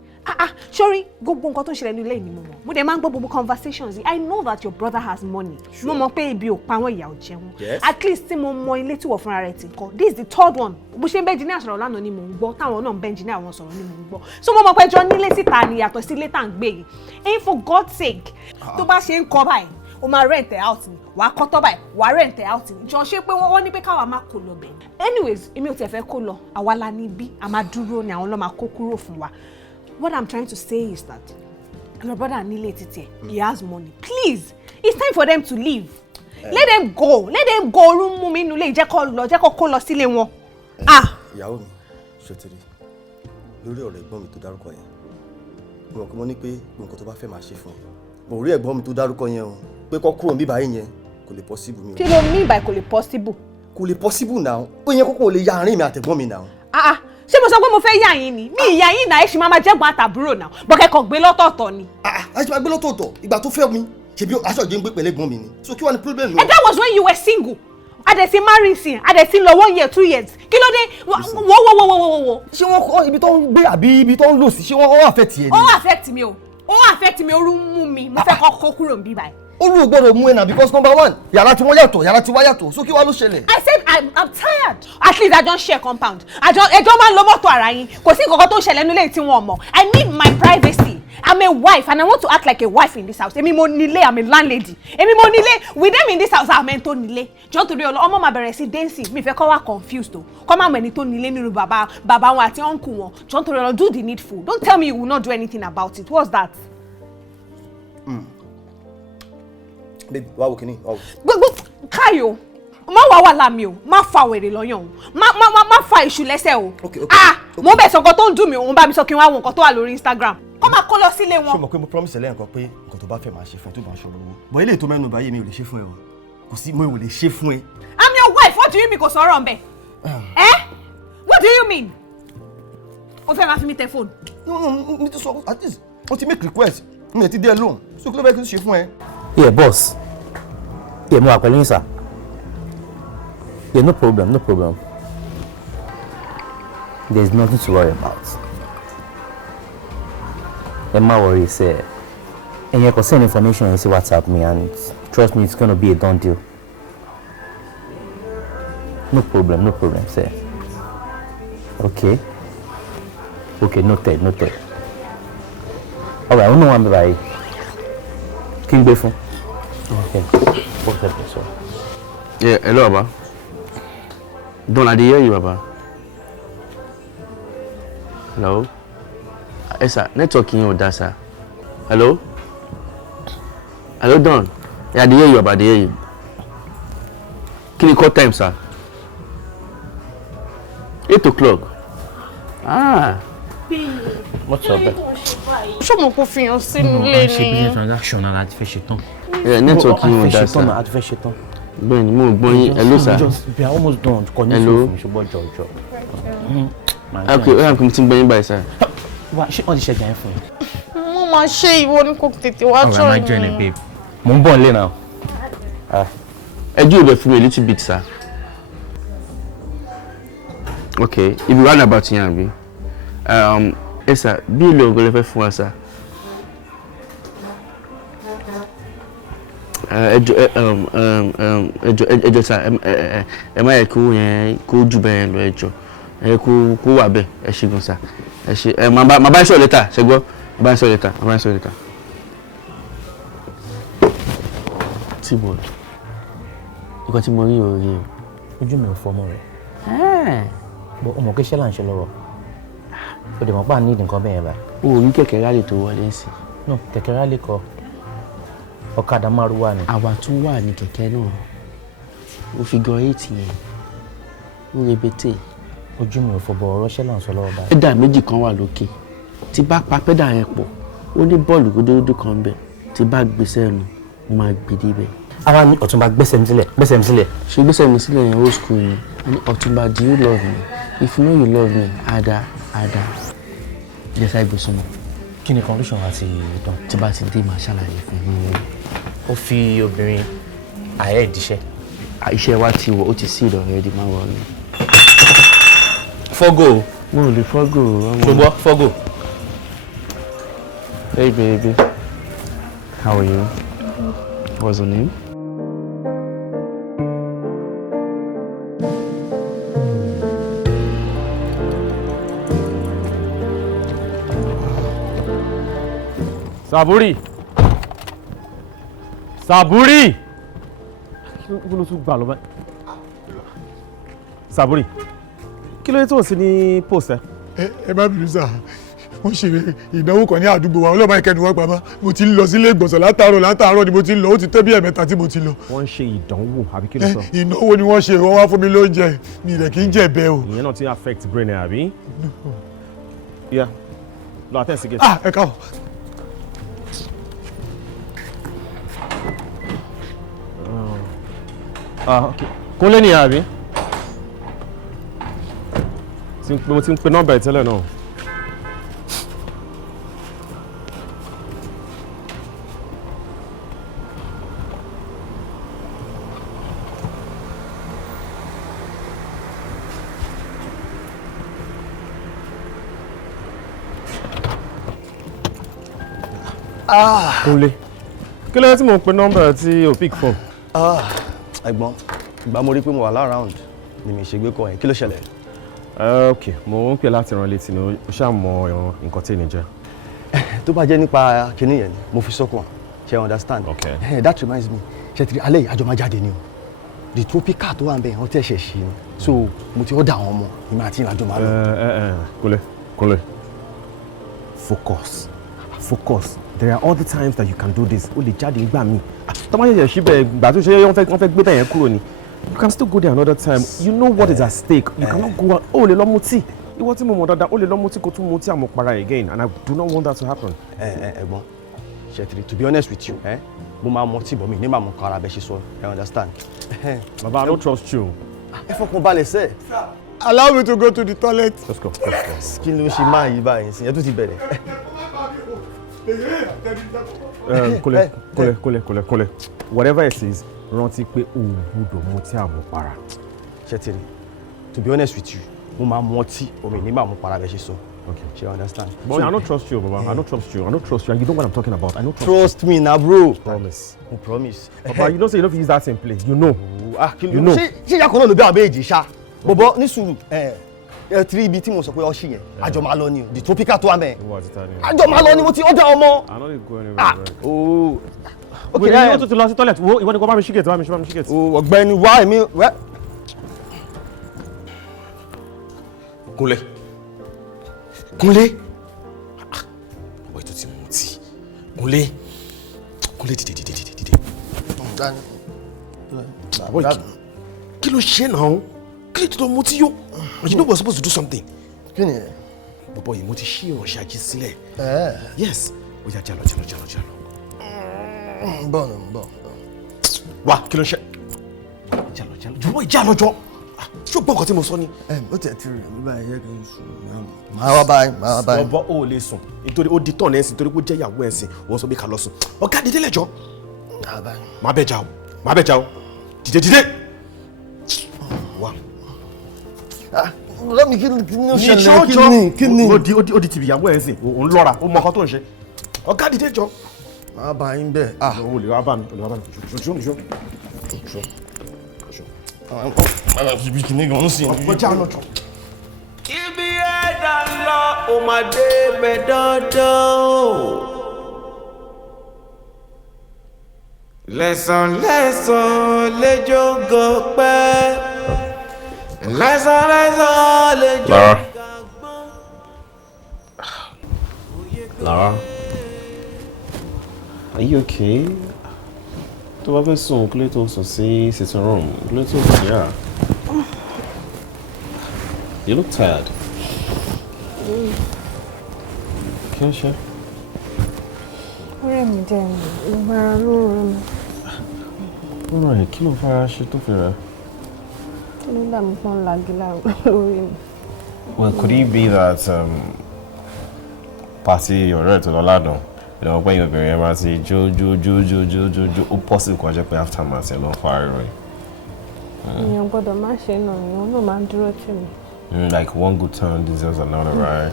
Sorry, gbogbo nǹkan tó ń ṣẹlẹ̀ ní ilé ni mo mọ̀. Mo dẹ̀ máa ń gbọ́ gbogbo conversations. I know that your brother has money. Mo mọ̀ pé ibi ò pa wọ́n ìyà ò jẹ wọ́n. At least tí mo mọ ilé tí wọ́n fúnra rẹ̀ ti kọ́. This is the third one. Bó ṣe ń bẹ́ engineer sọ̀rọ̀ lánàá ni mò ń gbọ́. Táwọn náà ń bẹ́ engineer wọn sọ̀rọ̀ ni mò ń gbọ́. So mo mọ̀ pé jọ nílé síta ni yàtọ̀ sí ilé tá à ń gbé yìí. And for God's sake, tó bá ṣe ń kọ́ báyìí, o máa rent out ni. Wàá kọ́ tọ́ báyìí, wàá rent out ni. Jọ ṣe pé wọ́n ní pé káwa máa kó lọ bẹ̀. Anyways, èmi ò tiẹ̀ fẹ́ kó lọ. Àwa la ní bí, a máa dúró ni àwọn ló máa kó kúrò fún wa. What I'm trying to say is that your brother Nile Titi, he has money. Please, it's time for them to leave. Let them go. Let them go. Room mú mi nule jẹ́ kó lọ sílé wọn. Ìyàwó mi, ṣòtìrì. Lórí ọ̀rọ̀ ẹ̀gbọ́n mi tó dárúkọ yẹn. Mo mọ̀ pé mo ní pé nǹkan tó bá fẹ́ máa ṣe fún ẹ. Mo rí ẹ̀gbọ́n mi tó dárúkọ yẹn o. Pé kó kúrò níbí báyìí yẹn kò lè possible mi. Kí ló mean by kò lè possible? Kò lè possible now. Ó yẹ kókó lè ya àárín mi àtẹ̀gbọ́n mi now. Ṣé mo sọ pé mo fẹ́ yà yín ni? Mi ìyá yín náà ẹ ṣì máa jẹ́gbọ́n àtàbúrò náà. Bọ̀kẹ́ kàn gbé lọ́tọ̀ọ̀tọ̀ ni. A ṣe máa gbé lọ́tọ̀ọ̀tọ̀ ìgbà tó fẹ́ mi. Ṣebí aṣọ ìjọ ń gbé pẹ̀lẹ́ gbọ́n mi ni. So kí wá ní problem mi? And that was when you were single. Adẹ̀sí marry sin, adẹ̀sí lọ 1 year 2 years. Kí ló dé? Wo. Ṣé wọ́n kọ́ ibi tó ń gbé àbí ibi tó ń lò sí? Ṣé wọ́n affect yẹn ni? Ó affect mi o. Ó affect mi, orú mú mi. Mo fẹ́ kó kúrò níbí báyìí. Orú ò gbọ́dọ̀ mú ẹ náà because number one, yàrá tí wọ́n yàtọ̀, yàrá tí wá yàtọ̀. So kí wá ló ṣẹlẹ̀? I said I'm tired. At least I don't share compound. Ẹjọ́ máa ń lo mọ́tò ara yín. Kò sí nǹkan tó ṣẹlẹ̀ nílé tí wọ́n mọ̀. I need my privacy. I'm a wife and I want to act like a wife in this house. Èmi mo nílé, I'm a landlady. Èmi mo nílé. With them in this house, I'm tó nílé. Jọ́ torí ọmọ máa bẹ̀rẹ̀ sí dancing. Mi fẹ́ kọ́ wá confused o. Kọ́ máa mọ̀ ẹni tó nílé nínú bàbá wọn àti uncle wọn. Jọ́ torí do the needful. Don't tell me you will not do anything about it. What's that? Babe, wá wo kíní. Gbogbo Káyọ̀, má wà lámi o, má fa wèrè lọ́yàn o, má fa ìṣù lẹ́sẹ̀ o. Mo bẹ̀ sọ nǹkan tó ń dùn mí, òun bá mi sọ kí n wá wo nǹkan tó wà lórí Instagram. Kọ́ máa kó lọ sílé wọn. Ṣé o mọ̀ pé mo promise lẹ́yìn pé nǹkan tó bá fẹ́ máa ṣe fún ẹ tó bá ṣòro owó. Bọ̀ ilé ètò mẹ́nu báyìí mi ò lè ṣe fún ẹ o. Kò sí mo ò lè ṣe fún ẹ. I'm your wife, what do you mean kò sọ̀rọ̀ ńbẹ̀? What do you mean? O fẹ́ máa fi mi tẹ fóònù? No, mi ti sọ at least o ti make request. Mi ò ti dé ẹ lóhùn. So kí ló bẹ́ẹ̀ kí n ṣe fún ẹ? Yeah, boss. Yeah, mo wà pẹ̀lú yín sir. Yeah, no problem. There's nothing to worry about. Ẹ má worry, sir. And you can send information and see WhatsApp me, and trust me, it's gonna be a done deal. No problem, sir. Okay, noted. Alright, I know one by King Befun. Okay. What's that, sir? Yeah, hello, Baba. Don, I hear you, Baba. Hello? Yes, sir. Networking with that, sir. Hello? Hello, Don. Yeah, I hear you, Baba. I hear you. Can you call time, sir? 8 o'clock. What's up, babe? Ṣé mo kò fi hàn sínú ilé ni? Ṣé business transaction náà láti fẹ́ ṣe tán? Yeah, networking with that, sir. Àti fẹ́ ṣe tán. Bẹ́ẹ̀ni, mo gbọ́ yín. Hello, sir. We are almost done. Hello. Okay, ó yà kí n ti gbọ́ yín báyìí, sir. Wá, ṣé wọ́n ti ṣẹ̀jà yẹn fún yín? Mo máa ṣe ìwọ ní kò tètè wá join. Alright, join it, babe. Mo ń bọ̀ nílé now. Ẹjọ́ ìbẹ̀ fún mi a little bit, sir. Okay, if you run about yẹn àbí. Yes, sir. Bí ìlú ọ̀gọ́ lè fẹ́ fún wa, sir. ẹjọ́ sá ẹ má yẹ kó yẹn kó jù bẹ́ẹ̀ lọ ẹjọ́ ẹ kó wà bẹ́ẹ̀ ẹ ṣe gan sá ẹ ṣe ẹ má bá ń sọ lẹ́tà ṣe gbọ́ má bá ń sọ lẹ́tà. T-boy nǹkan tí mo rí o rí o. ojú mi ò fọmọ rẹ ọmọ kí ṣẹlá ń ṣe lọ́wọ́ o dẹ̀ mọ̀ pa ní nǹkan bẹ́ẹ̀ báyìí. o ò rí kẹ̀kẹ́ rálì tó wọlé sí. no kẹ̀kẹ́ rálì kọ́ ọ̀kadà márúwá ni. àwa tún wà ní kẹ̀kẹ́ náà ó fi gan 8 yẹn ó rebete. ojú mi ò fọbọ ọ̀rọ̀ ṣẹlá ń sọ lọ́wọ́ báyìí. pẹ́dà méjì kan wà lókè tí bá pa pẹ́dà yẹn pọ̀ ó ní bọ́ọ̀lù gódógódó kan bẹ̀ tí bá gbèsè ẹnu mo máa gbèdé bẹ̀. ara ní Ọ̀túnba gbẹ́sẹ̀ mi sílẹ̀ ṣe gbẹ́sẹ̀ mi sílẹ̀ yẹn old school yẹn Ọ̀túnba do you love me if you know you love me ada jẹ́ ká ìgbésùn mọ́. kí ni condition àti ìdán. tí bá ti dé màá ṣàlàyé fún mi. ó fi obìnrin ààyè ìdíṣẹ́. iṣẹ́ wa ti wọ̀ ó ti sí ìdọ̀rẹ́ ẹ̀dí máa wọ̀ ni. fọ́gò. mo ò lè fọ́gò. ṣùgbọ́n fọ́gò. Hey baby, how are you? What's your name? Saburi! Saburi! Kí ló tún gbà lọ báyìí? Saburi! Kí ló dé tó sí ní post ẹ? Ẹ má bínú sá, wọ́n ṣe ìdánwò kan ní àdúgbò wa, ọlọ́mọ ìkẹ́ni wọ́n pamọ́. Mo ti ń lọ sílé ìgbọ̀nsẹ̀ látàárọ̀ ni mo ti ń lọ, ó ti tẹ́ bí ẹ̀mẹ́ta tí mo ti lọ. Wọ́n ń ṣe ìdánwò àbí kí ló sọ? Ìnáwó ni wọ́n ṣe, wọ́n wá fún mi lóúnjẹ, mi rẹ̀ kì í jẹ bẹ́ẹ̀ o. Ìyẹn náà ti affect brain ẹ àbí? Yeah, lọ àtẹ̀sí gate. Ẹ káwọ̀. Okay. Kúnlé nìyẹn àbí? Mo ti ń pe nọ́mbà ìtẹ́lẹ̀ náà. Kúnlé, kí ló dé tí mo ń pe nọ́mbà tí o pick phone? Ẹ̀gbọ́n, ìgbà mo rí pé mo wà láround ni mi ṣe gbé kọ yẹn, kí ló ṣẹlẹ̀? Ok, mo ń pè láti rán létí ni ó ṣáà mọ nǹkan tí ènìyàn jẹ́. Tó bá jẹ́ nípa kinní yẹn ni mo fi sọ́kàn ṣe understand. Okay. That reminds me ṣe ti rí alẹ́ yìí àjọ máa jáde ni o the tropical tó wà ń bẹ̀ wọ́n tẹ̀sẹ̀ ṣe ni so mo ti order àwọn ọmọ ìmọ̀ àti ìrìnàjò máa lọ. Kúnlé, focus. There are other times that you can do this. O lè jáde nígbà míì. Tọ́mọ yẹ̀yẹ̀ síbẹ̀ gbà tó ṣe wọ́n fẹ́ gbé bẹ́ẹ̀ yẹn kúrò ni. You can still go there another time. You know what is at stake. You cannot go out. O lè lọ mutí. Ìwọ tí mo mọ̀ dáadáa, o lè lọ mutí kó tún mutí àmupara again and I do not want that to happen. Ẹ̀gbọ́n, Ṣẹ̀tìrì, to be honest with you, mo máa mọtí bọ̀ mí ní màá mọ kára bẹ́ẹ̀ ṣe sọ, I understand. Baba, I don't trust you. Ẹ fọkàn balẹ̀ sẹ́ẹ̀. Allow me to go to the toilet. Let's go. Kí ló ṣe máa yí báyìí sí? Ẹ tún ti bẹ̀rẹ̀. Kúnlé. Whatever it is, rántí pé o gbọ́dọ̀ mutí àmupara. Ṣẹ̀tìrì, to be honest with you, mo máa mọtí omi ní màá mọ para bẹ́ẹ̀ ṣe sọ. Okay. You understand? But I don't trust you, Baba. I don't trust you, and you know what I'm talking about. I don't trust me now, bro. Promise. I promise. Papa, you don't say you don't use that same place. You know. You know. Ṣé ìyá kan náà ló bí àwọn méjì ṣá? Bọ̀bọ̀ ní sùúrù. Three ibi tí mo sọ pé ọṣì yẹn àjọ máa lọ ni o the tropical tó wà mẹ́ àjọ máa lọ ni mo ti order ọmọ. I no dey go anywhere. Okay, wẹ́n ní o tún lọ sí toilet wo ìwọ ni kò bá mi ṣí gate bá mi ṣí gate. Ọ̀gbẹ́ni wá èmi wẹ́. Kúnlé ọ̀pọ̀ ètò tí mo ti Kúnlé dìde. Kí ló ṣe náà? Kí ló tó mo ti yó? You know we're supposed to do something. Kí ni? Bọ̀bọ̀ yìí mo ti ṣí ìránṣẹ́ ajé sílẹ̀. Yes. Ó yá jálọ. Bọ̀. Wá kí ló ń ṣe? Jálọ. Jọ̀wọ́ ìjálọ́jọ́. Ṣé o gbọ́ nǹkan tí mo sọ ni? Ó tẹ̀ tí rẹ̀ nígbà yẹ kí n sùn. Màá wá báyìí. Bọ̀bọ̀ ò lè sùn nítorí ó di tán ẹ̀ sìn torí pé ó jẹ́ ìyàwó ẹ̀ sìn wọ́n sọ pé ká lọ sùn. Ọ̀gá dìde lẹ́jọ́. Má bẹ̀ já o. Dìde. Wá. Lọ́mi kí ni ó ṣẹlẹ̀ kí ni? Ó di tìbí ìyàwó ẹ̀ sìn òun lọ́ra ó mọ ọkọ tó ń ṣe. Ọ̀gá dìde jọ. Má bá yín bẹ́ẹ̀. Ah. O lè wá bá mi, o lè wá bá mi. Ṣo. Ibi kìíní gan-an sì ń bí. Ọjà náà jọ. Ibi ẹ̀dá lọ, ó máa dé bẹ̀ dandan o. Lẹ́sàn lẹ́jọ́ gọpẹ́. Lẹ́sàn lẹ́jọ́ Lara. Lara. Are you okay? Tó bá fẹ́ sùn, kí ló tó sùn sí sitting room? Kí ló tó sùn yá? You look tired. Kí ló ṣe? Ọ̀rẹ́ mi dẹ̀ ni, ìgbára ló rẹ̀ mi. Ọ̀rọ̀ ẹ̀ kí ló fara ṣe tó fi rẹ̀? Kí ló dà mí fún lagi lórí mi? Well, could it be that party ọ̀rẹ́ tó lọ ládùn? Ìdánwò pé obìnrin yẹn máa ti jó ó possible kó jẹ́ pé after mass ẹ̀ ló ń fa ariwo yìí. Èèyàn gbọ́dọ̀ má ṣe náà, èèyàn náà máa ń dúró tì mí. Like one good turn deserves another, right?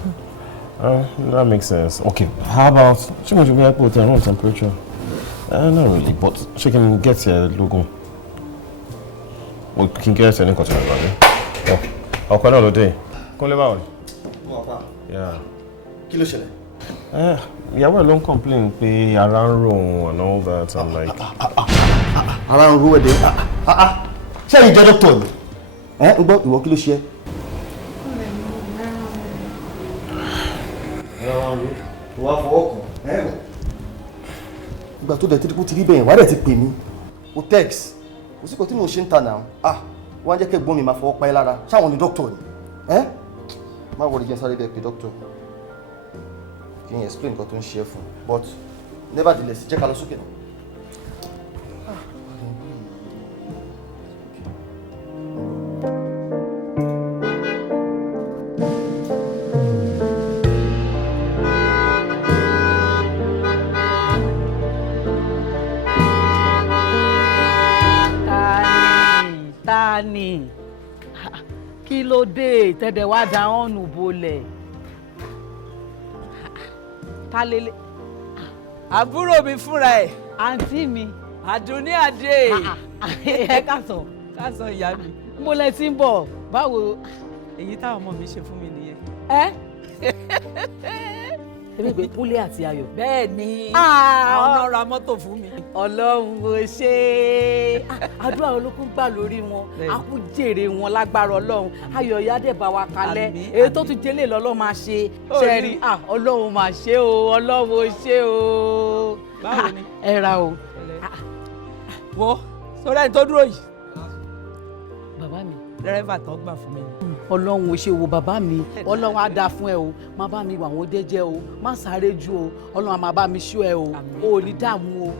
That makes sense. Okay, how about ṣé mo ti bí airport room temperature? Not really, but she can get here logo. We can get any container, right? Oh, ọkọ náà ló dé. Kó lè bá wọ̀. Yeah. Kí ló ṣẹlẹ̀? Ìyàwó ẹ̀ ló ń complain pé ara ń ro òun and all that and like. Ara ń ro ẹ̀dẹ̀. Ṣé ẹ̀yin jẹ́ dókítà ni? Ń gbọ́ ìwọ kí ló ṣe? Wà á fọwọ́ kàn. Ìgbà tó dẹ̀ tí kò ti rí bẹ́yẹn, wà á dẹ̀ ti pè mí. O text. Kò sí kò tí mo ṣe ń ta náà. Wọ́n á jẹ́ kí ẹ̀gbọ́n mi máa fọwọ́ pa ẹ́ lára. Ṣáwọn ni dókítà ni? Má wọlé jẹ́ sáré bẹ́ẹ̀ pé dókítà. Kí n explain nǹkan tó ń ṣe é fún. But nevertheless, jẹ́ ká lọ sókè náà. Tani kí ló dé tẹ́dẹ̀ wá da ọ̀nù bolẹ̀ ta lélẹ̀ àbúrò mi fúnra ẹ̀ àǹtí mi àdùnní àdé ẹ káàsán ìyá mi mo lẹ ti ń bọ̀ báwo èyí táwọn ọmọ mi ṣe fún mi nìyẹn. Èmi pé Kúnlé àti Ayọ̀. Bẹ́ẹ̀ ni àwọn náà ra mọ́tò fún mi. Ọlọ́run ò ṣe é. Àdúrà olókùn gbà lórí wọn. A kú jèrè wọn lágbára Ọlọ́run. Ayọ̀ ìyá dẹ̀ bá wa kalẹ̀. Èyí tó tún jẹ́lé lọ́lọ́ máa ṣe. Ṣẹ́rí Ọlọ́run máa ṣe o, Ọlọ́run ò ṣe o. Báwo ni? Ẹ ra o. Wọ́n sọ́dọ̀ ẹni tó dúró yìí. Bàbá mi dẹ́rẹ́bà tó gbà fún mi. Ọlọ́run ò ṣe wo bàbá mi, Ọlọ́run á dáa fún ẹ o, má bá mi wà wọ́n jẹ́jẹ́ o, má sáré jù o, Ọlọ́run á máa bá mi ṣọ́ ẹ o, o ò ní dààmú o.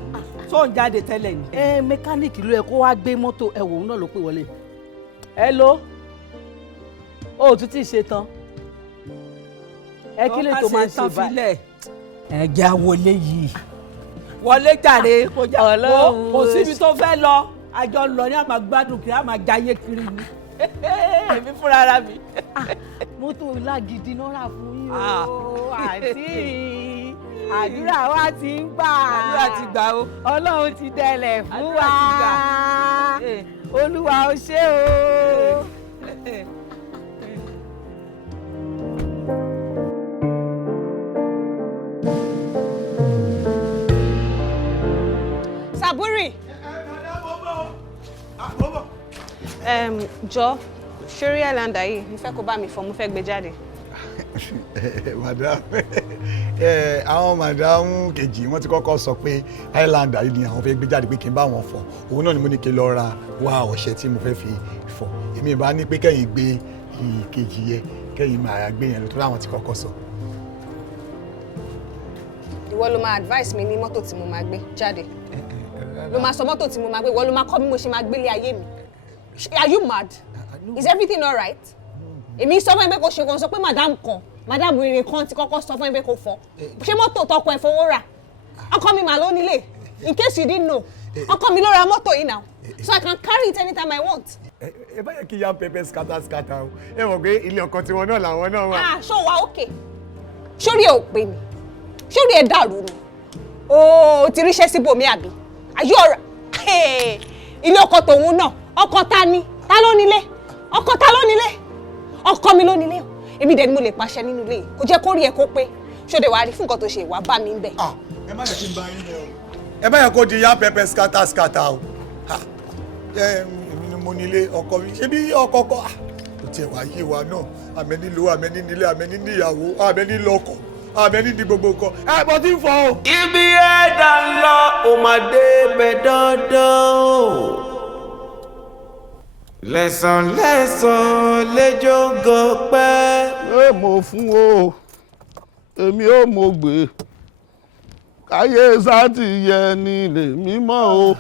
Tó ń jáde tẹ́lẹ̀ ni. Mẹkáníìkì ló yẹ kó wá gbé mọ́tò ẹ wò ó náà ló pè wọlé. Hello, o ò tún tí ì ṣe tán. Ẹ kí lè tó máa ṣe báyìí. Ẹ jẹ́ àwọlé yìí. Wọlé jàre kó jà wọ́n kò síbi tó fẹ́ lọ, àjọ lọ ní àmà gbádùn kiri àmà jayé kiri ni. Èmi fúnra ara mi. Mọ́tò lágidi náà rà fún yín o àǹtí àdúrà wa ti ń gbà. Àdúrà ti gbà o. Ọlọ́run ti dẹlẹ̀ fún wa. Olúwa ó ṣé o. Saburi. Jọ ṣorí ẹ̀làndà yìí mo fẹ́ kó bá mi fọ mo fẹ́ gbé jáde. Madam àwọn madam kejì wọ́n ti kọ́kọ́ sọ pé Highlander yìí ni àwọn fẹ́ gbé jáde pé kí n bá wọn fọ òun náà ni mo ní kí n lọ ra wá ọṣẹ tí mo fẹ́ fi fọ èmi bá ní pé kẹ́yìn gbé ìkejì yẹ kẹ́yìn máa gbé yẹn lọ tó láwọn ti kọ́kọ́ sọ. Ìwọ ló máa advice mi ní mọ́tò tí mo máa gbé jáde ló máa sọ mọ́tò tí mo máa gbé ìwọ ló máa kọ́ bí mo ṣe máa gbélé ayé mi. Are you mad? Is everything all right? Èmi sọ fún ẹ pé kò ṣe kàn sọ pé madam rere kan ti kọ́kọ́ sọ fún ẹ pé kò fọ ṣé mọ́tò tọkọ ẹ fowó rà ọkọ mi mà ló nílé in case you didn't know ọkọ mi ló ra mọ́tò yìí now so I can carry it anytime I want. Ẹ bá yẹ kí yá pẹpẹ scatter o ẹ mọ̀ pé ilé ọkọ tiwọn náà làwọn náà wà. Ṣó wa okay sórí ẹ ò pè mí sórí ẹ dàrú ni ó ti ríṣẹ́ síbòmí àbí ayé ọ̀rọ̀ ilé ọkọ tòun náà ọkọ ta ni ta ló nílé ọkọ ta ló nílé ọkọ mi ló nílé èmi dẹ̀ ni mo lè pàṣẹ nínú ilé kò jẹ́ kó rí ẹ kó pé ṣóde wàá rí fún nǹkan tó ṣe wàá bá mi ń bẹ̀. ẹ má yẹ kí n bá yín lẹ o ẹ má yẹ kó di yá pẹpẹ skata o èmi ni mo nílé ọkọ mi ṣé bí ọkọ kọ kò tiẹ̀ wá yé wa náà àmẹ́ni lo àmẹ́ni nílé àmẹ́ni níyàwó àmẹ́ni lọ́kọ àmẹ́ni ní gbogbo nǹkan ẹ bọ́ tí ń fọ o. ibi ẹ̀dá ń lọ ò máa dé bẹ̀ dandan o. lẹ́sàn-lẹ́sàn lẹ́jọ́ gọpẹ́. ẹ mọ̀ fún o èmi ò mọ̀ gbé káyé sáàtì yẹ ni lèmi mọ̀ o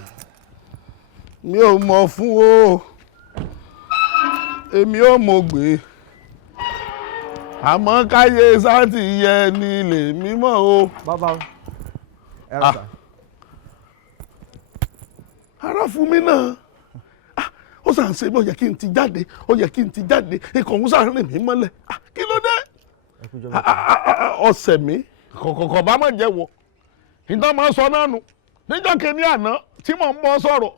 mi ò mọ̀ fún o èmi ò mọ̀ gbé àmọ́ káyé sáàtì yẹ ni lèmi mọ̀ o. bàbá ẹ rà sá. ara fún mi náà ó sàn ṣe bí ó yẹ kí n ti jáde ó yẹ kí n ti jáde ikọ̀ òun sàn rìn mí mọ́lẹ̀ kí ló dé ọ̀sẹ̀ mi kọ̀kọ̀kọ̀ bá mọ̀ jẹ́ wọ ìtàn máa ń sọ náà nù níjọ́ kìíní àná tí mò ń bọ́ sọ̀rọ̀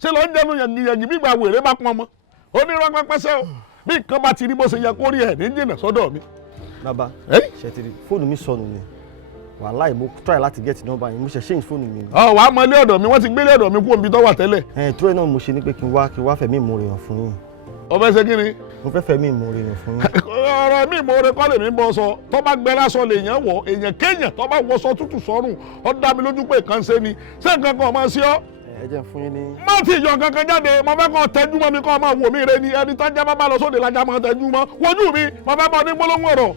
ṣé ló ń jẹnu yàngìyàngì bí ìgbà wèrè bá pọn mọ́ ó ní irọ́ pẹ́pẹ́sẹ́ o bí nǹkan bá ti rí bó ṣe yẹ kó rí ẹ̀ ní jìnnà sọ́dọ̀ mi. bàbá ṣètìlì fóònù mi sọnù ni wàláì mo try láti get nọ́mbà yín mo ṣe change fóònù mi. wàá mọ ilé ọ̀dọ̀ mi wọ́n ti gbé ilé ọ̀dọ̀ mi kú omi tó wà tẹ́lẹ̀. tó ẹ̀ náà mo ṣe ní pé kí n wá fẹ̀mí ìmoore hàn fún yín. o fẹ́ ṣe kí ni. mo fẹ́ fẹ̀mí ìmoore hàn fún yín. ọ̀rọ̀ mi ìmoore kọ́ lèmi bọ́ sọ tó bá gbẹ lásán lèèyàn wọ̀ èèyàn kéèyàn tó bá wọṣọ tútù sọ́rùn ó dá mi lójú pé kàn ṣe ni ṣé nǹkan kan máa ṣe ọ́. ẹ jẹ́ fún yín ní. má ti yọ kankan jáde mo fẹ́ kọ́ tẹ́jú mọ́ mi kọ́ máa wò mí rẹ ni ẹni tó jẹ́ bábá lọ sóde lajà máa tẹ́jú mọ́ wojú mi mo fẹ́ bọ́ ní gbólóhùn ọ̀rọ̀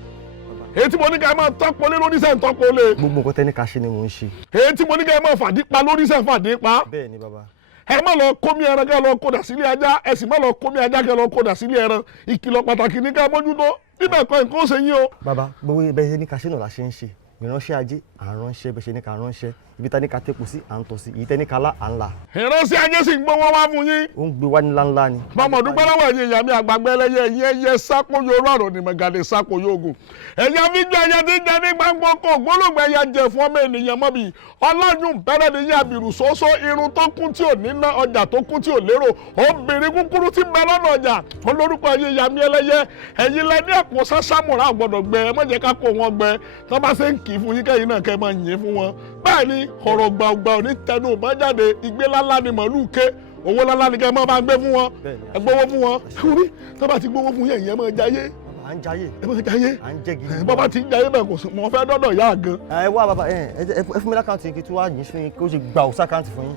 èyí tí mo ní ká ẹ máa tọ́pọ̀ lé lórí sẹ́ ń tọ́pọ̀ lé. gbogbo nǹkan tẹ́ni ká ṣe ni mò ń ṣe. èyí tí mo ní ká ẹ máa fàdí pa lórí sẹ́ ń fàdí pa. bẹ́ẹ̀ ni bàbá. ẹ má lọ kómi ẹran kẹ́ lọ kódà sílé ajá ẹ sì má lọ kómi ajá kẹ́ lọ kódà sílé ẹran ìkìlọ̀ pàtàkì ní ká mójútó níbẹ̀ kọ́ nǹkan ó ṣe yín o. bàbá gbogbo bẹ́ẹ̀ ní ká ṣe náà la ṣe ń ṣe ìránṣẹ́ ajé à ń ránṣẹ́ bẹ́ẹ̀ ṣe ní ká ránṣẹ́ ibi tá ní ká tẹ́kù sí à ń tọ́ sí èyí tẹ́ ní ká lá à ń là. ìránṣẹ́ ajé sì ń gbówó wá fún yín. ó ń gbé wá ní ńláńlá ni. mọ̀mọ́ dúpẹ́ lọ́wọ́ ẹ̀yin ìyá mi àgbàgbẹ́ ẹlẹ́yẹ ẹ̀yin ẹyẹ sápò yorùbá ọ̀rọ̀ ni mẹ̀gàdé sápò yóògùn. ẹ̀yà fíjọ ẹyẹ tí ń jẹ ní gbàngbọ́n kò gbólógbò ẹyẹ jẹ fún ọmọ ènìyàn mọ́ bí ọlọ́yún bẹ̀rẹ̀ ní yá bìrù sóso irun tó kún tí ò ní ná ọjà tó kún tí ò lérò obìnrin kúkúrú tí ń bẹ lọ́nà ọjà olórúkọ ẹ̀yin ìyá mi ẹlẹ́yẹ ẹ̀yin lẹ ní ẹ̀pọ̀ sásámùrà àgbọ̀dọ̀ gbẹ ẹ má jẹ́ ká kó wọn gbẹ tó bá ṣe ń kì í fún yín kẹ́yìn náà kẹ́ máa yìn fún wọn báyìí ni ọ̀rọ̀ gbàgbà ò ní tẹnu bá jáde ìgbé lálá ni màálù ké owó lálá ni kẹ́ máa bá gbé fún wọn ẹ gbówó fún wọn kúrí tó bá ti gbówó fún yẹn ìyẹn máa jayé à ń jayé ẹ máa jayé à ń jẹ gidi. bàbá ti ń jayé bẹ́ẹ̀ kò sí mo fẹ́ dọ́dọ̀ yá gan. ẹ wá bàbá ẹ fún mi lákàntì kí tí wàá yín fún yín kí ó ṣe gbà ó sákàntì fún yín.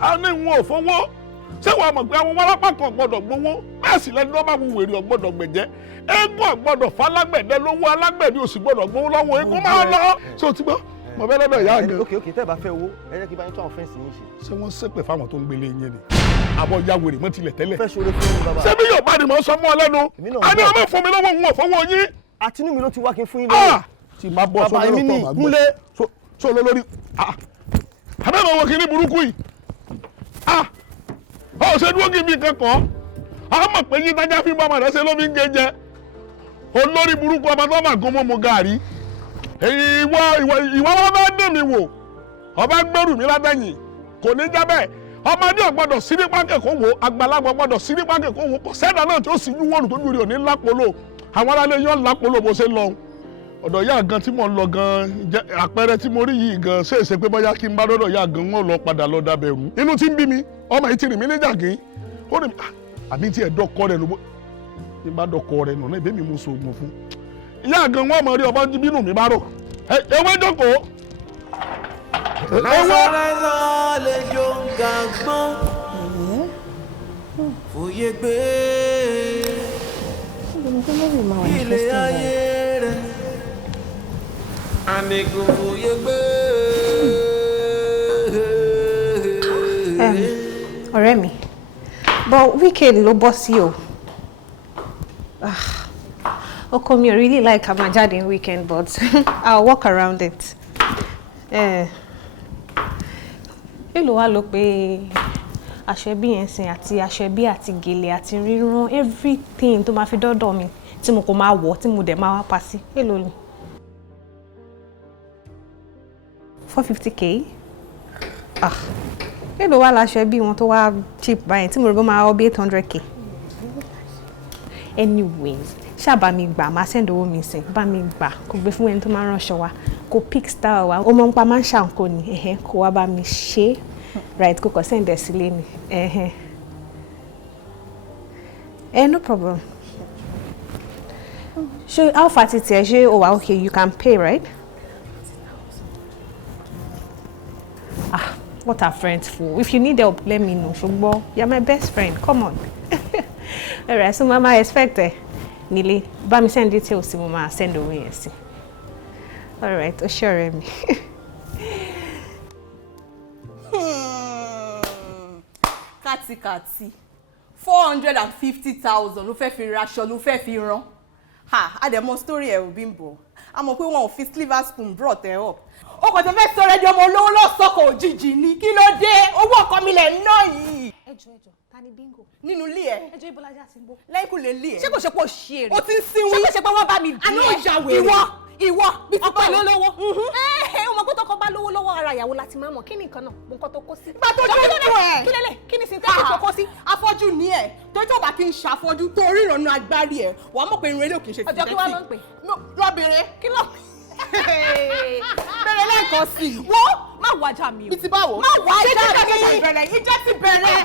a ní wọn ò fowó ṣé wàá mọ̀ pé àwọn wárápá kan gbọ́dọ̀ gbowó bẹ́ẹ̀ sì lẹ́nu ọba wo wèrè ọgbọ́dọ̀ gbẹ̀jẹ́ eégún ọgbọ́dọ̀ falágbẹ̀dẹ lówó alágbẹ̀dẹ òsì gbọ́dọ̀ gbowó lọ́wọ́ eégún máa lọ ṣé o ti gbọ́ mo fẹ́ lọ́dọ̀ ìyá gan. ok tẹ́ ẹ bá fẹ́ owó ẹ jẹ́ kí bá yín tó àwọn fẹ́ǹsì yín ṣe. ṣé wọ́n ṣépè fáwọn tó ń gbélé yín ni àbọ̀ ya wèrè mọ́ tilẹ̀ tẹ́lẹ̀. fẹ́ ṣoore fún mi bàbá. ṣé bí yóò bá ní mọ̀ sọ mọ́ ọ lẹ́nu a ní ọmọ fún mi lọ́wọ́ òun ọ̀fọwọ́ yín. àtinú mi ló ti wá kí n fún yín lọ́wọ́. tí máa bọ́ sọ lọ́rọ̀ tó máa gbọ́ sọ lọ lórí. abẹ́rẹ́ wo kìíní burúkú yìí ọ ṣe dúró kí n bí nǹkan kọ́ ọ mọ̀ pé yín tájá fi ń bá ọmọ rẹ ṣe ló fi ń gé jẹ olórí burúkú ọmọ tó máa gún mọ́ mu gàrí ìwọ wọn bá dé mi wò ọba gbẹrù mi ládẹ́yìn kò ní jẹ́ bẹ́ẹ̀ ọmọdé ọgbọ́dọ̀ sí ní pákẹ́ kó wò àgbàlagbà ọgbọ́dọ̀ sí ní pákẹ́ kó wò kò sẹ́dá náà tí ó sì yú wọ́ọ̀lù tó dúró ní lápolo àwọn aráalé yọ̀ lápolo bó ṣe lọ ọ̀dọ̀ yá gan tí mò ń lọ gan àpẹẹrẹ tí mo rí yìí gan ṣe é ṣe pé bóyá kí n bá dọ́dọ̀ yá gan wọn lọ padà lọ dábẹ̀ rú inú tí ń bí mi ọmọ yìí ti rìn mí níjà kí ó rìn mí àbí tí ẹ̀ dọ́kọ rẹ̀ ló ní bá dọ́kọ rẹ̀ nù náà ìbémi mo sògùn fún ìyá gan wọn mọ̀ rí ọba bínú mi bá rò ewé jókòó. lẹ́sàn-lẹ́sàn lè jó gàgbọ́n fòye gbé ilé ayé rẹ̀ àníkùn fòye gbé. ọ̀rẹ́ mi but weekend ló bọ́ sí o ọkọ mi ò really like ká máa jáde in weekend but I'll work around it. èlò wa ló pé aṣẹ́bí yẹn sìn àti aṣẹ́bí àti gèlè àti rírán everything tó máa fi dọ́dọ̀ mi tí mo kò máa wọ̀ tí mo dẹ̀ máa wá pa sí èlò ni 450k. Bébè wá láṣọ ẹbí wọn tó wá cheap báyìí tí mo rò bó máa wọ́ bí 800k. Anyways, ṣáàbà mi gbà máa send owó mi sìn bá mi gbà kó gbé fún ẹni tó máa ń ránṣọ wa kó pick style wa ó mọ̀ nípa máa ń ṣàǹkó ni kó wá bá mi ṣe right kó kọ́ send ẹ̀ sílé ni no problem. Ṣé how far ti tiẹ̀ ṣé o wà okay you can pay right? What are friends for? If you need help, let me know. Shugbo, you're my best friend. Come on. Alright, so Mama expect Nili, ba mi send details si Mama send away yes. Alright, assure me. Kati 450,000 ló fẹ́ fi raṣọ ló fẹ́ fi rán. A dẹ̀ mọ̀ story ẹ̀ ò Bimbo. A mọ̀ pé wọn ò fi silver spoon brought ẹ̀ up. Ó kò tẹ́ fẹ́ sọ̀rọ̀ ẹ̀dí ọmọ olówó lọ́sọ̀kọ̀ òjijì ni kí ló dé owó ọkọ mi lẹ̀ ń ná yìí. Ẹjọ́ ta ni Bingo nínú ilé ẹ̀. Ẹjọ́ Ibolaja ti ń bọ̀. Lẹ́yìn lè lé ẹ̀. Ṣé kò ṣe pé o ṣe èrè? O ti ń sinwin. Ṣé kò ṣe pé wọ́n bá mi bí ẹ? Àná ìjà wèrè. Ìwọ bí ti bá lówó. O mọ̀ pé tọkọ bá lówó lọ́wọ́ ara ìyàwó láti máa mọ̀ kí ni nǹkan náà mo nǹkan tó kó sí. Ìgbà tó dé fún ẹ̀. Kí lélẹ̀ kí ni synthetic tó kó sí. Afọ́jú ni ẹ̀ torí tó bá kí n ṣàfọ́jú tó ríran agbárí ẹ̀ wàá mọ̀ pé irun ilé ò kì í ṣe synthetic. Ọjọ́ kí wàá ló ń pè. Lọ́bìnrin kí ló bẹ̀rẹ̀ lẹ́ẹ̀kan sí i. Wọ́n má wájà mi o. Bí ti báwo? Má wájà mi. Ìjẹ́ ti bẹ̀rẹ̀.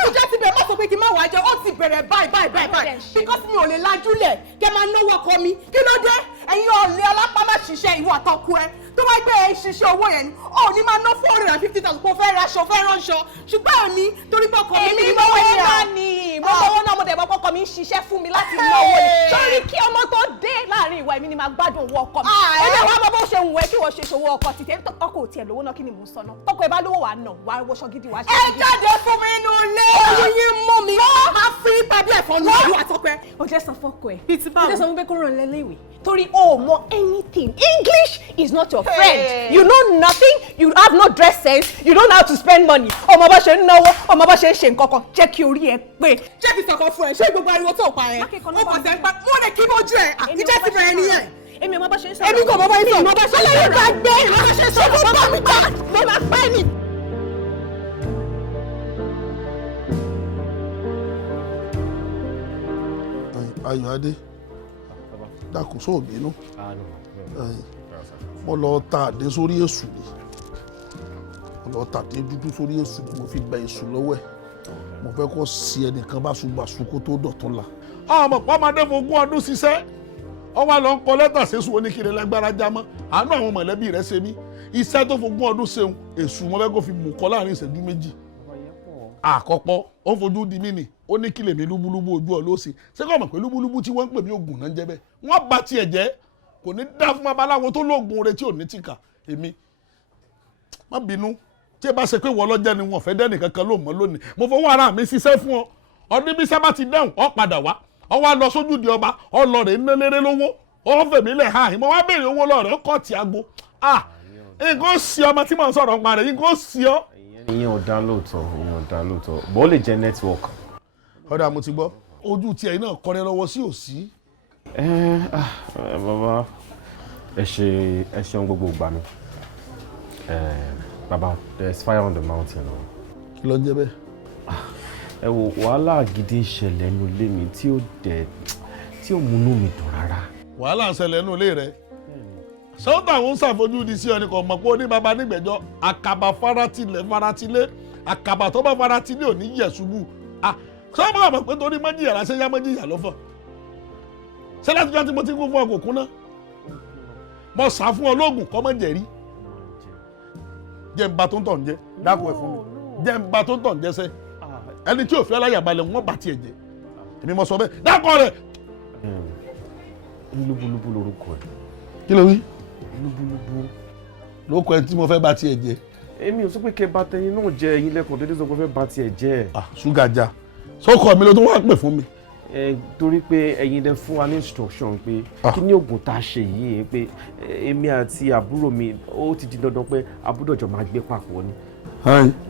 Ìjẹ́ ti bẹ̀rẹ̀ má sọ pé kí n má wájà ó ti bẹ̀rẹ̀ báyìí. Because mi ò lè lajúlẹ̀ kẹ́ máa náwó ọkọ mi. Kí ló dé? Ẹ̀yin ọ̀lẹ́ alápá má ṣiṣẹ́ ìwọ àtọkù ẹ. Tó wáá gbé ẹ ṣiṣẹ́ owó yẹn ni, ó ní máa ná 450,000 kó fẹ́ raṣọ fẹ́ ránṣọ. Ṣùgbọ́n èmi torí pé ọkọ mi ní mọ́wọ́ yẹn. Èmi mọ́wọ́ ni mo mọ́wọ́ náà mo dẹ̀ mọ́ ọkọ mi ń ṣiṣẹ́ fún mi láti náwó ni. Sórí kí ọmọ tó dé láàrin ìwà èmi ni máa gbádùn owó ọkọ mi. Èmi àwọn ọmọ bó ṣe ń wẹ̀ kí wọ́n ṣe ṣòwò ọkọ títẹ̀ ọkọ ò tiẹ̀ lówó náà kí ni mò ń sọ náà. Tọkọ ẹ bá lówó wà náà wà wọṣọ gidi wà ṣe. Ẹ jáde fún mi inú ilé. Oyin mú mi. Máa fi pàdé ẹ̀fọn ní ìlú àtọ́pẹ́. O jẹ́ sọ fọ́kọ ẹ̀. Bí ti báwo? O jẹ́ sọ fún pé kó ràn lẹ́lẹ́wẹ̀. Torí o mọ anything. English is not your friend. You know nothing. You have no dress sense. You don't know how to spend money. Ọmọ bá ṣe ń náwó, ọmọ bá ṣe ń ṣe nǹkan kan. Jẹ́ kí orí ẹ pé. Jẹ́ kí sọ̀kan fún ẹ. Ṣé gbogbo ariwo tó pa ẹ? Ó pàṣẹ pa. Wọ́n lè kí bójú ẹ̀. Ìjẹ́ ti bẹ̀rẹ̀ nìyẹn. Èmi ọmọ bá ṣe ń sọ̀rọ̀. Èmi kò mọ bá ń sọ̀rọ̀. Mo bá ṣe ń sọ̀rọ̀. Ọlọ́run gbé. Mo bá ṣe ń sọ̀rọ̀. Mo bá mi gbà. Mo máa pẹ́ ni. Ayọ̀adé dákun sóòbí inú mo lọ ta àdé sórí èṣù ni mo lọ ta àdé dúdú sórí èṣù ni mo fi gba èṣù lọ́wọ́ ẹ̀ mo fẹ́ kó sí ẹnìkan báṣubàṣu kó tó dọ̀tún la. ọmọ pàmòdé fogún ọdún ṣiṣẹ́ ọwọ́ àlọ́ ń kọ lẹ́tà ṣéṣù oníkiri lágbára já mọ́ àánú àwọn mọ̀lẹ́bí rẹ̀ ṣe mí iṣẹ́ tó fogún ọdún ṣeun èṣù mo fẹ́ kó fi mú kọ́ láàrin ìṣẹ́jú méjì àkọ́pọ̀ ó fojú di mí ni ó ní kí lèmi lúbúlúbú ojú ọ ló sì ṣé kò mọ̀ pé lúbúlúbú tí wọ́n ń pè mí ògùn náà ń jẹ́ bẹ́ẹ̀ wọ́n bá tiẹ̀ jẹ́ kò ní dá fún babaláwo tó lóògùn rẹ tí ò ní tìkà èmi má bínú tí ẹ bá ṣe pé wọ́n lọ́jẹ́ ni wọ́n fẹ́ dẹ́nì kankan ló mọ́ lónìí mo fọwọ́ ara mi ṣiṣẹ́ fún ọ ọdún bí sábà ti dáhùn ọ padà wá ọ wá lọ sójú di ọba ọ lọ rè ńlẹ léré lówó ọ fẹ̀mí lẹ̀ ha ìmọ̀ wá béèrè owó lọ́rẹ̀ ọkọ̀ tí a gbó nǹkan ó sí ọmọ tí mò ń sọ̀rọ̀ pa rẹ̀ nǹkan ó sí ọ. ìyẹn ò dá lóòótọ́ bó lè jẹ́ network. ọ̀dà mo ti gbọ́ ojú tiẹ̀ náà kọ́rẹ́ lọ́wọ́ sí òsì. Bàbá ẹ ṣeun gbogbo ìgbà mi bàbá there is fire on the mountain. kí ló ń jẹ́ bẹ́ẹ̀. ẹ wo wàhálà gidi ń ṣẹlẹ̀ nínú ilé mi tí ò múnú mi dùn rárá. wàhálà ń ṣẹlẹ̀ nínú ilé rẹ sọ́tà ń ṣàfojúdi sí ọ ní kò mọ̀ pé ó ní baba nígbẹ̀jọ́ àkàbà faratilé àkàbà tó bá faratilé ò ní yẹ̀ ṣubú sọ́mọ́ àmọ̀ pé torí mọ́jìyà láṣẹ yá mọ́jìyà lọ́fọ̀ ṣé láti jọ́ tí mo ti kún fún ọkọ̀ kún náà mo sá fún ọ lóògùn kọ́ mọ́ jẹ̀rí jẹ́ ń ba tó ń tọ̀ ń jẹ́ dákun ẹ̀ fún mi jẹ́ ń ba tó ń tọ̀ ń jẹ́ sẹ́ ẹni tí ò fi ọláyà balẹ̀ wọ́n bá tiẹ̀ jẹ́ èmi mo sọ bẹ́ẹ̀ dákun rẹ̀. lúbúlúbú lorúkọ ẹ̀. kí ló wí. lúbúlúbú. lóko ẹ tí mo fẹ́ bá tiẹ̀ jẹ́. èmi ò sọ pé kẹ bá tẹyin náà jẹ ẹyin lẹ́kọ̀ọ́ dédé sọ pé fẹ́ bá tiẹ̀ jẹ́. ṣúgà já sọkọ mi ló tún wá pè fún mi. torí pé ẹ̀yin dẹ fún wa ní instruction pé kí ní oògùn tá a ṣe yìí pé èmi àti àbúrò mi ó ti di dandan pé abúdọ̀jọ máa gbé papọ̀ ni.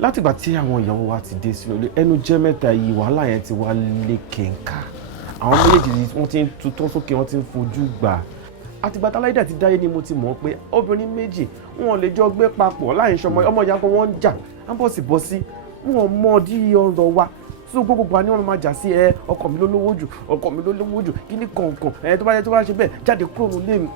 látìgbà tí àwọn ìyàwó wa ti dé sínú ilé ẹnu jẹ́ mẹ́ta yìí wàhálà yẹn ti wá lékè ńkà àwọn méjèèjì wọ́n ti ń tutọ́ sókè wọ́n ti ń fojú gbà àtìgbà táláìdà ti dáyé ni mo ti mọ̀ pé obìnrin méjì wọn lè jọ gbé papọ̀ láì ṣọmọ ọmọ ìyá kan wọ́n ń jà á bọ̀ sí bọ́ sí wọn mọ dí ọ̀rọ̀ wa so gbogbo wa ni wọn máa jà sí ọkọ mi ló lówó jù kíní kọ̀ọ̀kan tó bá yẹ tó bá ṣe bẹ́ẹ̀ jáde kúrò nílé mi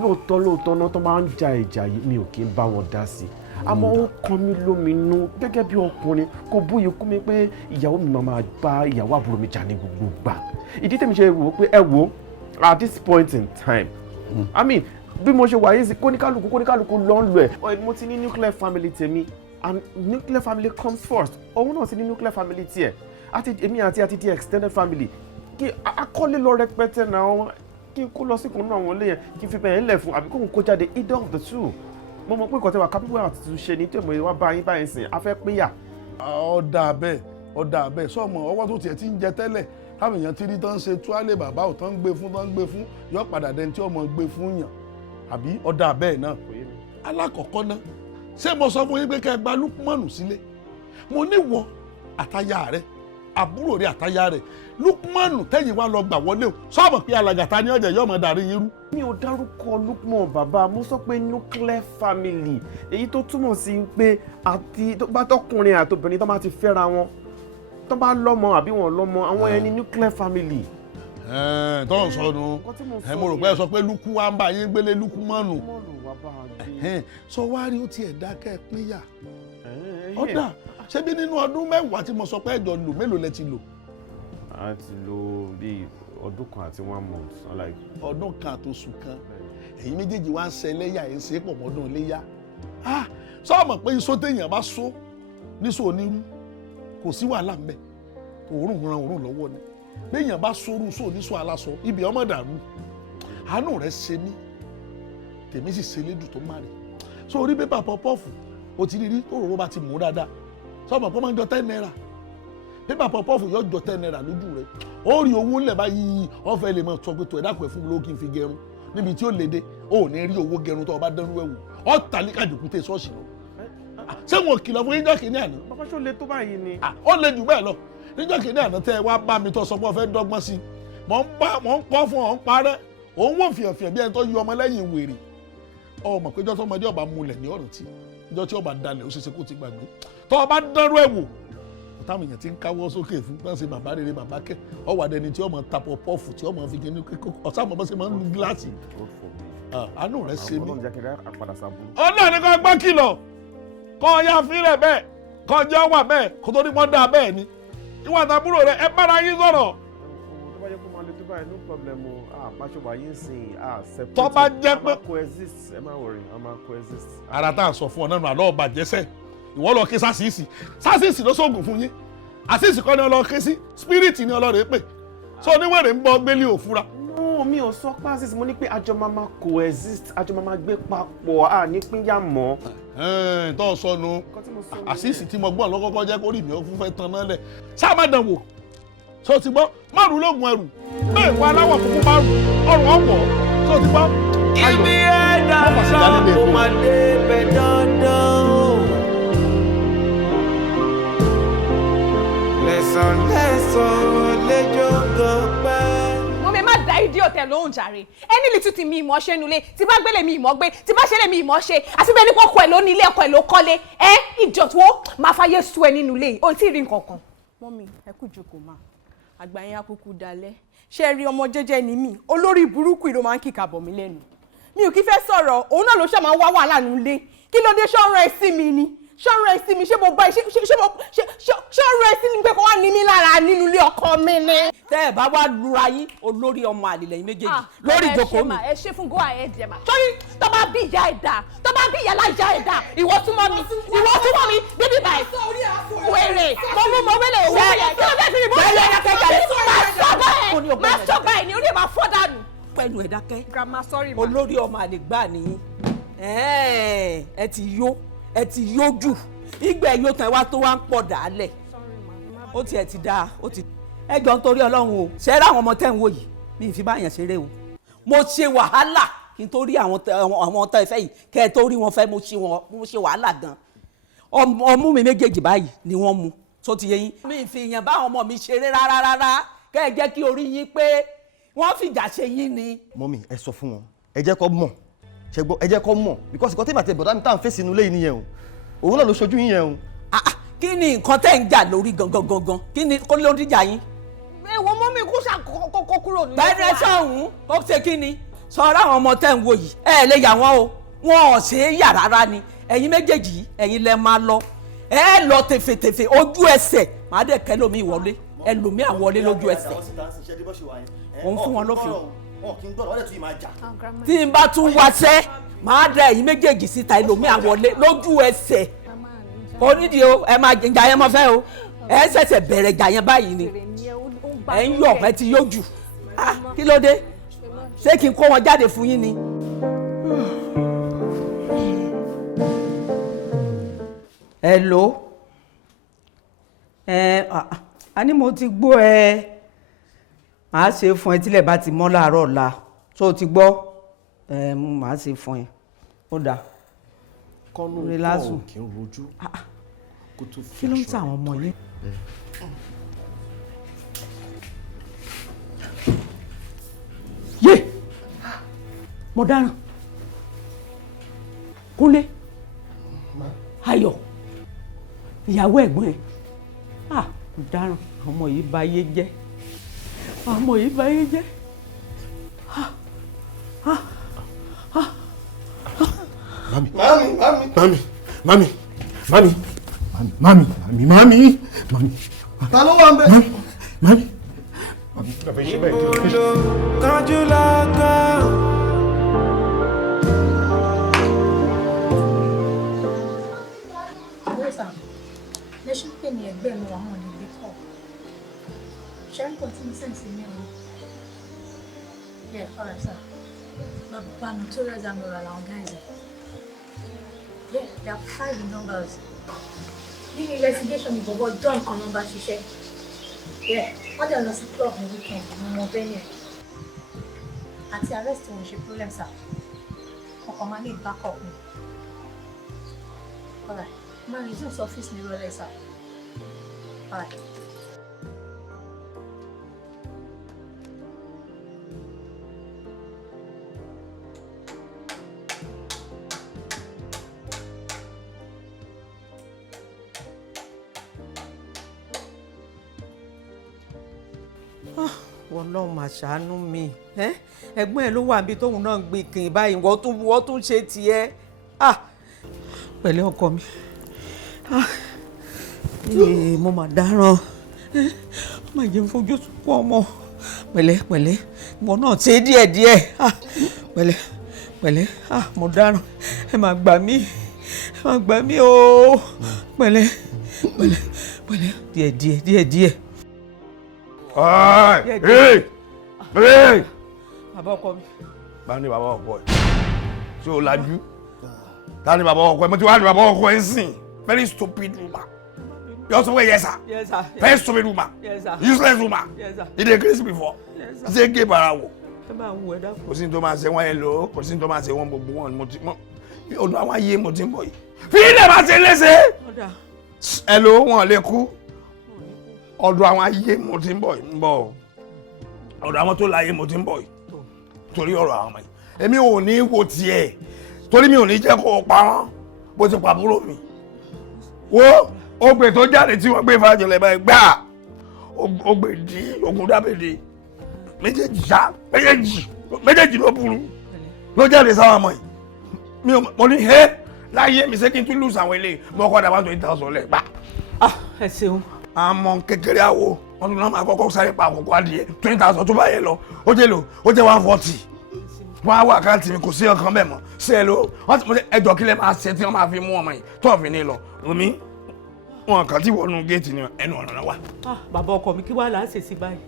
lóòótọ́ náà tó máa ń ja ìjà yìí mi ò kí ń bá wọn dá sí àmọ́ ó kan mí lóminú gẹ́gẹ́ bí ọkùnrin kò bóyá kú mi pé ìyàwó mi máa bá ìyàwó àbúrò mi jà ní gbogbo gbà ìdí tèmi ṣe wò ó pé ẹ wò at this point in time I mean bí mo ṣe wà yìí sí kóníkálukú ló ń lọ ẹ̀ mo ti ní nuclear family tèmi and nuclear family comes first òun náà ti ní nuclear family tiẹ̀ àti èmi àti di extended family kí akọ́lé lọ rẹpẹtẹ náà kí n kó lọ síkùn náà wọn léyìn kí n fi bẹ̀rẹ̀ lẹ̀ fún àbí kóun kó jáde either of the two mo mọ̀ pé ìkọ̀tẹ́ wa capable àti tún ṣe ní tí èmi wá báyìí sìn afẹ́ pínyà. ọ̀dà bẹ́ẹ̀ sọ́mọ ọwọ́ tó tiẹ̀ ti ń jẹ tẹ́lẹ̀ táwọn èèyàn ti rí tán ṣe túálẹ̀ bàbá ò tán ń gbé fún yọ padà dẹni tí ọmọ gbé fún yàn àbí ọ̀dà bẹ́ẹ̀ náà. alákọ̀ọ́kọ́ náà ṣé mo sọ fún yín pé kẹ́ ẹ gba Lukmanu sílé mo níwọ àtayá rẹ àbúrò rẹ àtayá rẹ Lukmanu tẹ́yìn wá lọ gbà wọlé o sọ́ọ̀mù pé alàgàtà ní ọ̀jẹ̀ yọ̀ọ́ mọ̀ darí yín rú. mi ò dárúkọ Lukman bàbá mo sọ pé nuclear family èyí tó túmọ̀ sí pé àti tó bá tọkùnrin àtobìnrin tó bá ti fẹ́ra wọn tó bá lọ́mọ àbí wọn lọ́mọ àwọn ẹni nuclear family. tó ń sọnù mo rò pé ẹ sọ pé lukú wa ń bá yín gbélé Lukmanu sọ wá rí ó tiẹ̀ dákẹ́ pínyà ọ̀dà ṣebí nínú ọdún mẹ́wàá tí mo sọ pé ẹ̀jọ̀ lò mélòó lẹ ti lò. a ti lò bíi ọdún kan àti 1 month. ọdún kan àtòṣù kan ẹ̀yin méjèèjì wá ń ṣe ẹlẹ́yà ẹ̀ ń ṣe pọ̀ mọ́dún iléyà sọ́ọ̀mọ̀ pé iṣó téèyàn bá só níṣó onírú kò sí wàhálà ńbẹ òórùn ran òórùn lọ́wọ́ ni béèyàn bá sórú só níṣó aláṣọ ibi ọmọ dàrú àánú rẹ̀ ṣe ní tèmi sì ṣe lédùn tó má rè so orí pépà pọ́pọ́ọ̀fù o ti rí òróró bá ti mú dáadáa sọ́ọ̀mọ̀ pé ó máa ń jọ 10 naira pépà pọ́pọ́ọ̀fù yóò jọ 10 naira lójú rẹ̀ ó rí owó ńlẹ̀ báyìí ọ̀fẹ́ lè mọ̀ sọ pé tó ẹ̀dá pẹ̀ fún mi lówó kí n fi gẹrun níbi tí ó léde ó ní rí owó gẹrun tó o bá dánrú ẹ̀wù ọ̀ tàlíkà jòkúté ṣọ́ọ̀ṣì lọ. ṣé wọn kìlọ̀ fún níjọ́ kìíní àná. bàbá tó le tó báyìí ni. ó le jù bẹ́ẹ̀ lọ níjọ́ kìíní àná tẹ́ ẹ wá bá mi tó sọ pé ọ fẹ́ dọ́gbọ́n sí i mọ̀ ń pọ́ fún ọ̀ ń parẹ́ òun wò fìyànfìyàn bí ẹni tó yọ ọmọ lẹ́yìn wèrè ọmọ péjọ tó ọmọdé ọba mulẹ̀ ní ọ̀rọ̀ tí ìjọ tí ọba dalẹ̀ ó ṣeéṣe kó ti gbàgbé tó ọba dánrú ẹ̀wò táwọn èèyàn ti ń káwọ́ sókè fún bá ń ṣe bàbá rere bàbá kẹ́ ọwọ́ adẹni tí ọmọ tapọ̀ pọ́ọ̀fù tí ọmọ fi kíní ọ̀sán àmọ́ bá ṣe máa ń lu gíláàsì àánú rẹ̀ ṣe mí. ọ̀nà ni kò gbọ́ kìlọ̀ kọ́ ya fílẹ̀ bẹ́ẹ̀ kọ́ jẹ́ wà bẹ́ẹ̀ kó tó ní wọ́n dá bẹ́ẹ̀ ni ìwà àtàbúrò rẹ̀ ẹ bára yín sọ̀rọ̀. tó bá jẹ́ pé ara tá à ń sọ fún ọ náà àlọ́ ọba jẹ́sẹ̀ ìwọ lọ ké sásìsì ló sóògùn fún yín àṣìṣì kọ́ ni ọlọ́ ké sí spiriti ni ọlọ́rẹ̀ pè so oníwèrè ń bọ́ gbélé òfúra. no mi ò sọ pé àṣìṣì mo ní pé àjọ máa coexist àjọ máa gbé papọ̀ à ní pínyà mọ́. tó sọnù àṣìṣì tí mo gbọ́ lọ́kọ́kọ́ jẹ́ kó rí mi ó fún fẹ́ tan náà lẹ̀ sáà má dàn wò so ti gbọ́ márùn lóògùn ẹrù bẹ́ẹ̀ wọ aláwọ̀ kúkú márùn ọrùn ọ̀wọ̀ so ti gbọ́. ibi ẹ̀dá lọ kó máa dé bẹ̀ dandan o. lẹ́sàn lẹ́jọ́ gan pẹ́. wọ́n mi má da ìdí ọ̀tẹ̀ lóhùn jàre ẹni lè tún ti mi ìmọ̀ ṣe nulẹ̀ tí bá gbélé mi ìmọ̀ gbé tí bá ṣẹlẹ̀ mi ìmọ̀ ṣe àti bẹ́ẹ̀ ni kọ́kọ́ ẹ̀ ló ní ilé ẹ̀kọ́ ẹ̀ ló kọ́lé ìjọ̀tún máa fàyè sú ẹ nínú ilé o tí ì rí nǹkan kan. mọ́mí ẹ kú jókòó máa àgbà yẹn akúkú dalẹ̀ ṣe rí ọmọ jẹ́jẹ́ ni mí olórí burúkú ìlú máa ń kíkà bọ̀ mí lẹ́nu mi ò kí fẹ́ sọ̀rọ̀ òun náà ló ṣe máa ń wá wàhálà nílé kí ló dé ṣọ́ọ̀rọ̀ ẹ̀ sí mi ni ṣọ́ọ̀rọ̀ ẹ̀ sí mi ṣé mo bá ṣọ́ọ̀rọ̀ ẹ̀ sí mi pé kó wá ní mi lára nínú ilé ọkọ mi ni. tẹ́ ẹ bá wá lura yín olórí ọmọ àlèlè yín méjèèjì lórí ìjókòó mi. ẹ ṣe fún go ahead ẹ ma sọrí tó bá bí ìyá ẹ dá tó bá bí ìyá lájà ẹ dá ìwọ túmọ̀ mi bíbí báyìí wèrè mo wẹlẹ òwò yẹn kí ló dé fi mi bó ṣe yẹ kẹkẹ máa sọ báyìí ni orí ẹ máa fọ́ dànù. pẹ̀lú ẹ̀ dákẹ́ grandma sorry ma olórí ọmọ àlè gbà nìyí ẹ ti yó jù ìgbẹ́ yóò tán wá tó wá ń pọ̀ dálẹ̀ ó tiẹ̀ ti dáa ó ti ẹjọ́ nítorí ọlọ́run o ṣe rí àwọn ọmọ tẹ́ ń wò yìí mi ì fi báyàn ṣeré o mo ṣe wàhálà kí n tó rí àwọn ọ̀tá ìfẹ́ yìí kẹ́ ẹ tó rí wọn fẹ́ mo ṣe wàhálà gan ọmú mi méjèèjì báyìí ni wọ́n mu tó ti yé yín mi ì fi yàn bá àwọn ọmọ mi ṣeré rárá kẹ́ ẹ jẹ́ kí orí yín pé wọ́n fìjà ṣe yín ni. mọ́mí ẹ sọ fún wọn ẹ jẹ́ kó mọ̀ ṣẹ́gbọ́ ẹ jẹ́ kó mọ̀ because nǹkan tí màtí bọ̀dá mi tá à ń fèsì inú ilé yìí nìyẹn o òun náà ló ṣojú yín yẹn o. kí ni nǹkan tẹ́ ń jà lórí gangan kí ni kó ló ń díjà yín. èwo mọ́ mi kú ṣàkókò kúrò nílé. bẹ́ẹ̀ sọ̀hún ó ṣe kí ni sọ̀rọ̀ àwọn ọmọ tẹ́ ń wò yìí ẹ lè yà wọ́n o wọn ò ṣe é yà rárá ni ẹ̀yin méjèèjì ẹ̀yin lẹ máa lọ ẹ lọ tèfètèfè ojú ẹsẹ̀ máa dẹ̀ kẹ́ lómi ìwọlé ẹlòmí àwọlé lójú ẹsẹ̀ òun fún wọn lófin tí n bá tún wáṣẹ́ máa dẹ̀ ẹ̀yin méjèèjì síta ẹlòmí àwọlé lójú ẹsẹ̀ onídìí o ẹ máa jà yẹn mọ́ fẹ́ o ẹ ṣẹ̀ṣẹ̀ bẹ̀rẹ̀ jà yẹn báyìí ni ẹ ń yọ̀ ẹ ti yóò jù kí ló dé ṣé kí n kó wọn jáde fún yín ni. Hello a ní mo ti gbọ́ ẹ màá ṣe fún ẹ tílẹ̀ bá ti mọ́ láàárọ̀ ọ̀la tó o ti gbọ́ màá ṣe fún ẹ ó dáa. kọ́nù kọ́ kí n rojú kó tó fi aṣọ. kí ló ń ta àwọn ọmọ yín. yé mo dáràn Kúnlé Ayọ̀ ìyàwó ẹ̀gbọ́n ẹ̀ mo dáràn àwọn ọmọ yìí bà ayé jẹ́ àwọn ọmọ yìí bà ayé jẹ́. Mami. Ta ló wà ń bẹ̀? Mami. Kájú lága. Lẹ́sùn pè ní ẹgbẹ́ mi àwọn ọ̀nà ìgbé kọ̀. Ṣẹ́rí kò tí mo sẹ́ǹsì mi o. Yeah, alright sir. Bàbá Notorious Amora làwọn guys ẹ̀. Yeah, there are 5 in numbers. Nínú investigation ìbọ̀bọ̀ John kan ló ń bá ṣiṣẹ́. Yeah, wọ́n dẹ̀ lọ sí club ní weekend ní ọmọ Benny. Àti arrest wọn ṣe problem sir. Ọkọ̀ máa ní backup mi. Alright. Man, resume office ní ìrọ̀lẹ́ sir. Alright. Ọlọ́run mà ṣàánú mi ẹ̀gbọ́n ẹ̀ ló wà níbi tóun náà ń gbin kìn báyìí wọ́n tún ṣe tiẹ̀ pẹ̀lẹ́ ọkọ mi mo mà dáràn má jẹ́ fojú sunkún ọmọ pẹ̀lẹ́ ìwọ náà ṣe díẹ̀díẹ̀ pẹ̀lẹ́ mo dáràn ẹ má gbà mí o pẹ̀lẹ́ díẹ̀díẹ̀. Hey! Bàbá ọkọ mi. Bá ní bàbá ọkọ ẹ̀. Ṣé o lajú? Ta ni bàbá ọkọ ẹ̀? Mo ti wá ní bàbá ọkọ ẹ̀ ń sìn. Very stupid woman. You also say yes sir. Yes sir. Very stupid woman. Yes sir. Useless woman. Yes sir. You dey crazy before. Yes sir. Ṣé gé bara wò? Ẹ máa wù ẹ dákun. Kò sí ní tó máa ṣe wọ́n ẹ lò ó. Kò sí ní tó máa ṣe wọ́n gbogbo wọn. Ọdún àwọn ayé mo ti ń bọ̀ yìí. Fi ilẹ̀ máa ṣe léṣe. Ẹ lò ó wọn lè kú. Ọdún àwọn ayé mo ti ń bọ̀ yìí. Ọ̀dọ̀ àwọn tó láyé mo ti ń bọ̀ yìí torí ọ̀rọ̀ àwọn ọmọ yìí èmi ò ní wo tiẹ̀ torí mi ò ní jẹ́ kó o pa wọ́n bó ti pa àbúrò mi wo ogbè tó jáde tí wọ́n gbé fàjọlẹ̀ báyìí gbà ogbè dí ogun dábèdè méjèèjì ló burú ló jáde sáwọn ọmọ yìí mo ní láyé mi ṣé kí n tún lùsì àwọn eléyìí mo kọ́ dàbá 20,000 lẹ̀ gbà. ẹ ṣeun. àmọ́ kékeré àwo wọ́n tún náà máa kọ́kọ́ sáré pa àkókò adìyẹ 20,000 tó bá yẹ lọ ó jẹ́ 140 wọ́n á wà káàtì mi kò sí ọkàn bẹ́ẹ̀ mọ́ sí ẹ ló wọ́n ti mọ̀ ẹjọ́ kílẹ̀ máa ṣe tí wọ́n máa fi mú ọmọ yìí tó fi ní lọ omi wọn kàn tí wọnú géètì ní ẹnu ọ̀nà náà wà. bàbá ọkọ mi kí wàá là á ṣe sí báyìí.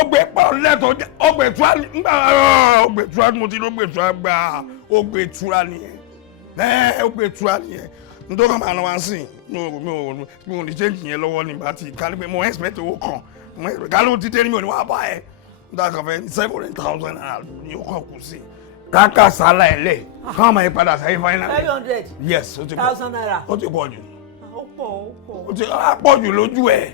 ọgbẹ pọlẹtọ ọgbẹ tura nígbà ọgbẹ tura mo ti ní ọgbẹ tura gba ọgbẹ tura nìyẹn ọgbẹ tura nìyẹn nítorí màá náà wá sí mi ò ní change yẹn lọ́wọ́ ní bàtí kálí pé mo expect owó kan mo expect kálí ó ti tẹ́ ní mi ò ní wá bá ẹ nígbà kan fẹ́ 700,000 naira ni ó kàn kù sí káàkà sálà ẹ̀ lẹ̀ káwọn máa yẹ padà sáyé final. 700. Yes ó ti pọ̀ 1,000 naira. ó ti pọ̀ jù. ó pọ̀. ó ti pọ̀ jù lójú ẹ̀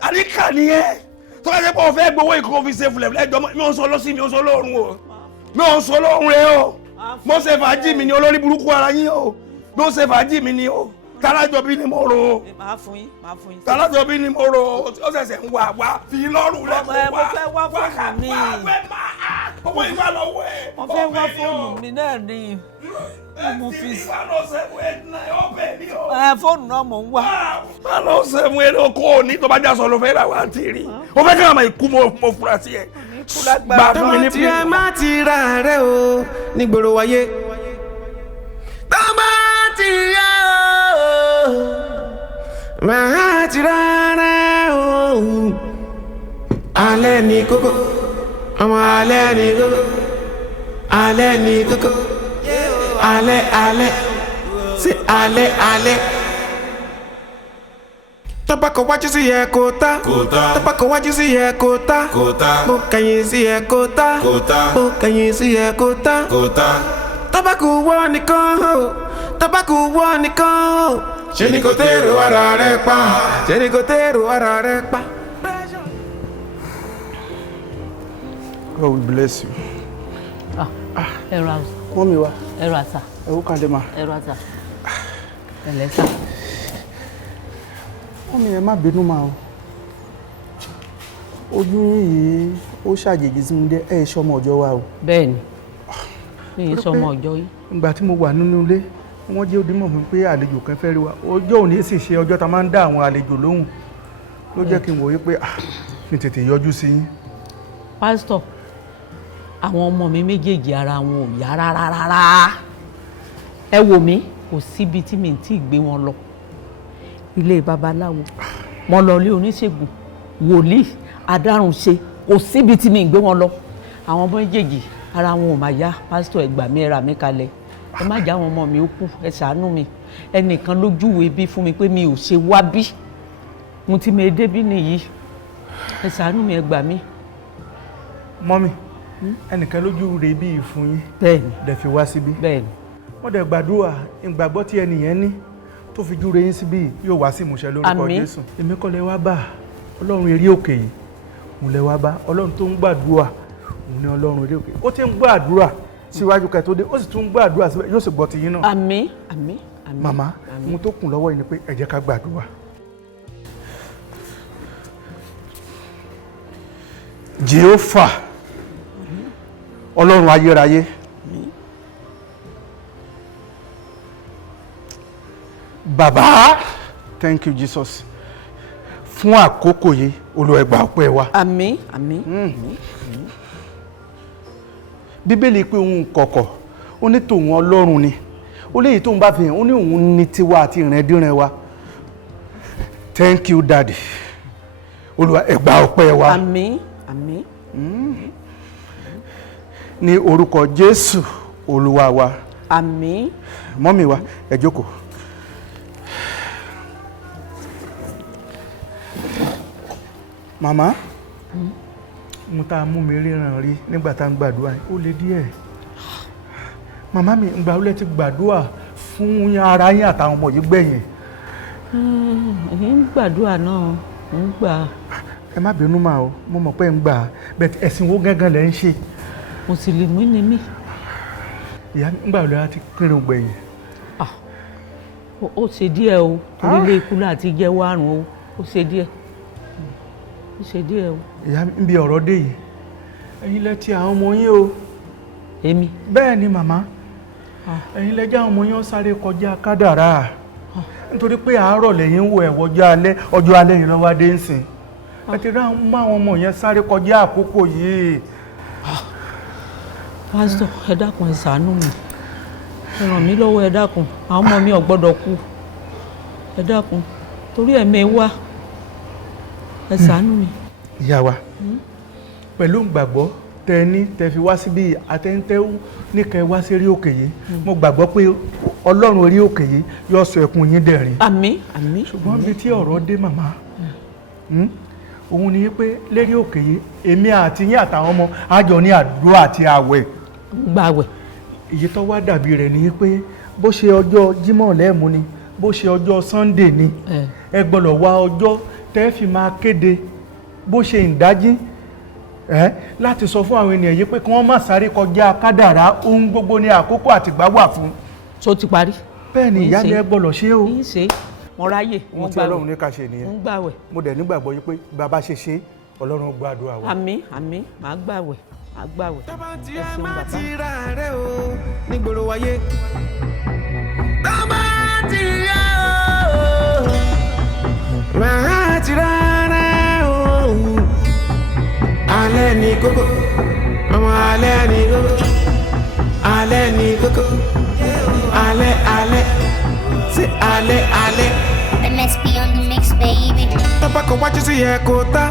àríkà nìyẹn tó bá jẹ́ pé o fẹ́ gbowó ìkó fi ṣe fúlẹ̀ ẹjọ́ mi ò ń sọ lọ́sí mi ò ń sọ lóorun o mi ò ń sọ lóorun rẹ o mo ṣe fàájì mi ni olórí burúkú ara yín o mo ṣe fàájì mi ni o Tálájọbí ni mo rò ó. Màá fún yín. Tálájọbí ni mo rò ó ó ṣẹ̀ṣẹ̀ ń wá fi lọ́rùn rẹ kó wá. Mo fẹ́ wá fóònù mi. Owó ìwà lọ́wọ́ ẹ̀. Mo fẹ́ wá fóònù mi náà ni. Mo fi sí. Fóònù náà mò ń wá. Má lọ sẹ́mu ẹ̀ ló kó o ní tó bá já sọ ló fẹ́ rà wá ti rí. O fẹ́ kí àwọn ikú mo fura sí ẹ. Gbà fún mi ní tí ẹ má ti ra rẹ o nígboro wáyé. Tọ́mọ ti yá o, máa ti ra rẹ o. Alẹ́ ní kókó, ọmọ alẹ́ ní kókó, alẹ́ ní kókó, alẹ́, sí alẹ́. Tọ́bákọ̀ wájú sí yẹ kó tá, tọ́bákọ̀ wájú sí yẹ kó tá, mo kẹ̀yìn sí yẹ kó tá, mo kẹ̀yìn sí yẹ kó tá. Tọ́bákù wọ́ nìkan o, tọ́bákù wọ́ nìkan o. Ṣé ni kò tèrò ara rẹ pa, ṣé ni kò tèrò ara rẹ pa. God will bless you. Ẹ̀rọ àṣà. Mọ́mí wa. Ẹ̀rọ àṣà. Ẹ̀wọ́ kan dé ma. Ẹ̀rọ àṣà. Ẹ̀lẹ́sà. Mọ́mí ẹ má bínú ma o. Ojú yìí ó ṣàjèjì sí mi dé ẹ̀ ṣọmọ ọjọ́ wa o. Bẹ́ẹ̀ni. Mi ì ṣọmọ ọjọ́ yìí. Ìgbà tí mo wà nínú ilé, wọ́n jẹ́ òdìmọ̀ fún pé àlejò kan fẹ́ rí wa. Ọjọ́ òní sì ṣe ọjọ́ tá máa ń dá àwọn àlejò lóhùn. Ló jẹ́ kí n wòye pé kí n tètè yọjú sí yín. Pásítọ̀, àwọn ọmọ mi méjèèjì ara wọn ò yá rárá. Ẹ wò mí, kò síbi tí mi ti gbé wọn lọ. Ilé babaláwo, mo lọ ilé oníṣègùn, wòlíì, adárùnṣe, kò síbi tí mi gbé wọn lọ. Àwọn ọmọ méjèèjì ara wọn ò máa yá. Pásítọ̀, ẹ gbà mí, ẹ rà mí kalẹ̀. Ẹ má já àwọn ọmọ mi ó kú, ẹ ṣàánú mi. Ẹnìkan ló júwèé bí fún mi pé mi ò ṣe wá bí. Mo ti mẹ débí nìyí. Ẹ ṣàánú mi, ẹ gbà mí. Mọ́mí, ẹnìkan lójú rẹ̀ bí ìfún yín. Bẹ́ẹ̀ni. Dẹ̀ fi wá síbí. Bẹ́ẹ̀ni. Wọ́n dẹ̀ gbàdúrà ìgbàgbọ́ tí ẹnìyẹn ní tó fi jú rẹ̀ yín síbí yóò wá sí ìmúṣẹ lórúkọ Jésù. Èmi kọ́ lẹ wá bá Ọlọ́run eré òkè yìí. Mo lẹ wá bá Ọlọ́run tó ń gbàdúrà. Mo ní Ọlọ́run eré òkè. Ó ti ń gbàdúrà síwájú kẹ́ tó dé. Ó sì tún ń gbàdúrà síbẹ̀ yóò sì gbọ́ ti yín náà. Àmín, àmín, àmín. Màmá, mo tó kùn lọ́wọ́ yìí ni pé ẹ jẹ́ ká gbàdúrà. Jèhófà, Ọlọ́run ayérayé, Bàbá, thank you Jesus, fún àkókò yìí Olúwa ẹ gbà ọpẹ́ wa. Àmín, àmín. Bíbélì pé ohun kọ̀kọ̀ ó ní tòun Ọlọ́run ni, ó léyìí tóun bá fi hàn ó ní òun ní tiwa àti ìrìndíran wa. Thank you Daddy, Olúwa ẹ gbà ọpẹ́ wa. Àmín, àmín. Ní orúkọ Jésù Olúwa wa. Àmín. Mọ́mí wa, ẹ jókòó. Màmá, mo tá mú mi ríran rí nígbà tá ń gbàdúrà ó lè díẹ̀. Màmá mi, ìgbà olè ti gbàdúrà fún ara yín àtàwọn ọmọ yìí gbẹ̀yìn. Ń gbàdúrà náà, ń gbà. Ẹ má bínú mà o, mo mọ̀ pé ń gbà, bẹ́ẹ̀ ẹ̀sìn wo gángan lẹ̀ ń ṣe. Mùsùlùmí ni mí. Ìyá nígbà olè á ti kírun gbẹ̀yìn. Ó ṣe díẹ̀ o, torí ilé ikú láti jẹ́ wárùn o, ó ṣe díẹ̀. Ó ṣe díẹ̀ o. Ìyá ń bi ọ̀rọ̀ dé yìí, ẹ̀yin lẹ ti àwọn ọmọ yín o. Èmi? Bẹ́ẹ̀ ni màmá, ẹ̀yin lẹ jẹ́ àwọn ọmọ yín ó sáré kọjá kádàrá. Nítorí pé àárọ̀ lẹ́yìn ń wo ẹ̀wọ̀jọ́ alẹ́, ọjọ́ alẹ́ yìí lọ́wọ́ adé ń sìn. Ẹ ti rán mọ́ àwọn ọmọ yẹn sáré kọjá àkókò yìí. Pásítọ̀, ẹ dákun ẹ ṣàánú mi. Ẹ ràn mí lọ́wọ́ ẹ dákun. Àwọn ọmọ mi ò gbọ́dọ̀ kú. Ẹ dákun. Torí ẹ̀mí wá. Ẹ ṣàánú mi. Ìyá wa, pẹ̀lú ìgbàgbọ́ tẹ ní tẹ fi wá síbí àtẹ́ńtẹ́ níkẹ́ wá sí orí òkè yìí. Mo gbàgbọ́ pé Ọlọ́run orí òkè yìí yóò sọ ẹkún yín dẹ̀rín. Àmín, àmín. Ṣùgbọ́n bí tí ọ̀rọ̀ dé màmá, òun ni pé lérí òkè yìí èmi àti yín àtàwọn ọmọ àjọ ní àdúrà àti àwẹ̀. Gbàwẹ̀. Èyí tó wá dàbí rẹ̀ ni pé bó ṣe ọjọ́ Jímọ̀ lẹ́ẹ̀mú ni bó ṣe ọjọ́ Sunday ni ẹ gbọ́dọ̀ wá ọjọ́ tẹ́ fi máa kéde bó ṣe ìdájí láti sọ fún àwọn ènìyàn yìí pé kí wọ́n má sáré kọjá kádàrá ohun gbogbo ní àkókò àtìgbà wà fún. tó ti parí. bẹ́ẹ̀ ni ìyálẹ̀ gbọ́dọ̀ ṣe o. kì í ṣe mo ráyè mo gbàwẹ̀. Ọlọ́run ní ká ṣe nìyẹn. mo gbàwẹ̀. mo dẹ̀ nígbàgbọ́ yìí pé bàbá ṣe ṣe Ọlọ́run gbàdúrà wa. àmín àmín màá gbàwẹ̀ màá gbàwẹ̀. tí ẹ má ti ra rẹ o nígboro wáyé. bàbá ti yá o màá ti ra rẹ o. alẹ́ ní kókó ọmọ alẹ́ ní kókó alẹ́ ní kókó alẹ́ sí alẹ́. MSP on the mix, baby. Tabako wájú sí ẹ kóta.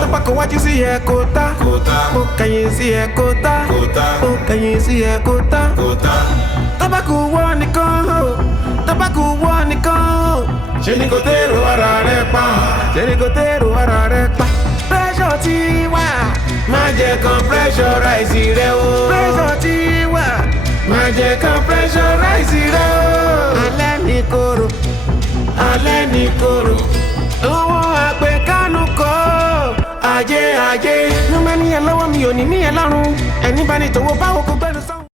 Tabako wájú sí ẹ kóta. Mo kẹ̀yìn sí ẹ kóta. Mo kẹ̀yìn sí ẹ kóta. Tabako wọ́ nìkan o. Tabako wọ́ nìkan o. Ṣé ni kò tèrò ara rẹ pa? Ṣé ni kò tèrò ara rẹ pa? Pressure ti wà. Má jẹ́ kan pressurize rẹ o. Pressure ti wà. Má jẹ́ kan pressurize rẹ o. Alẹ́ mi koro. Alẹ́ ní koro owó àpè kánú kọ́ ajé ló máa ní ẹ lọ́wọ́ mi ò ní ní ẹ lọ́rùn ẹni bá ní tòwó báwo kó gbẹ́nu sọ.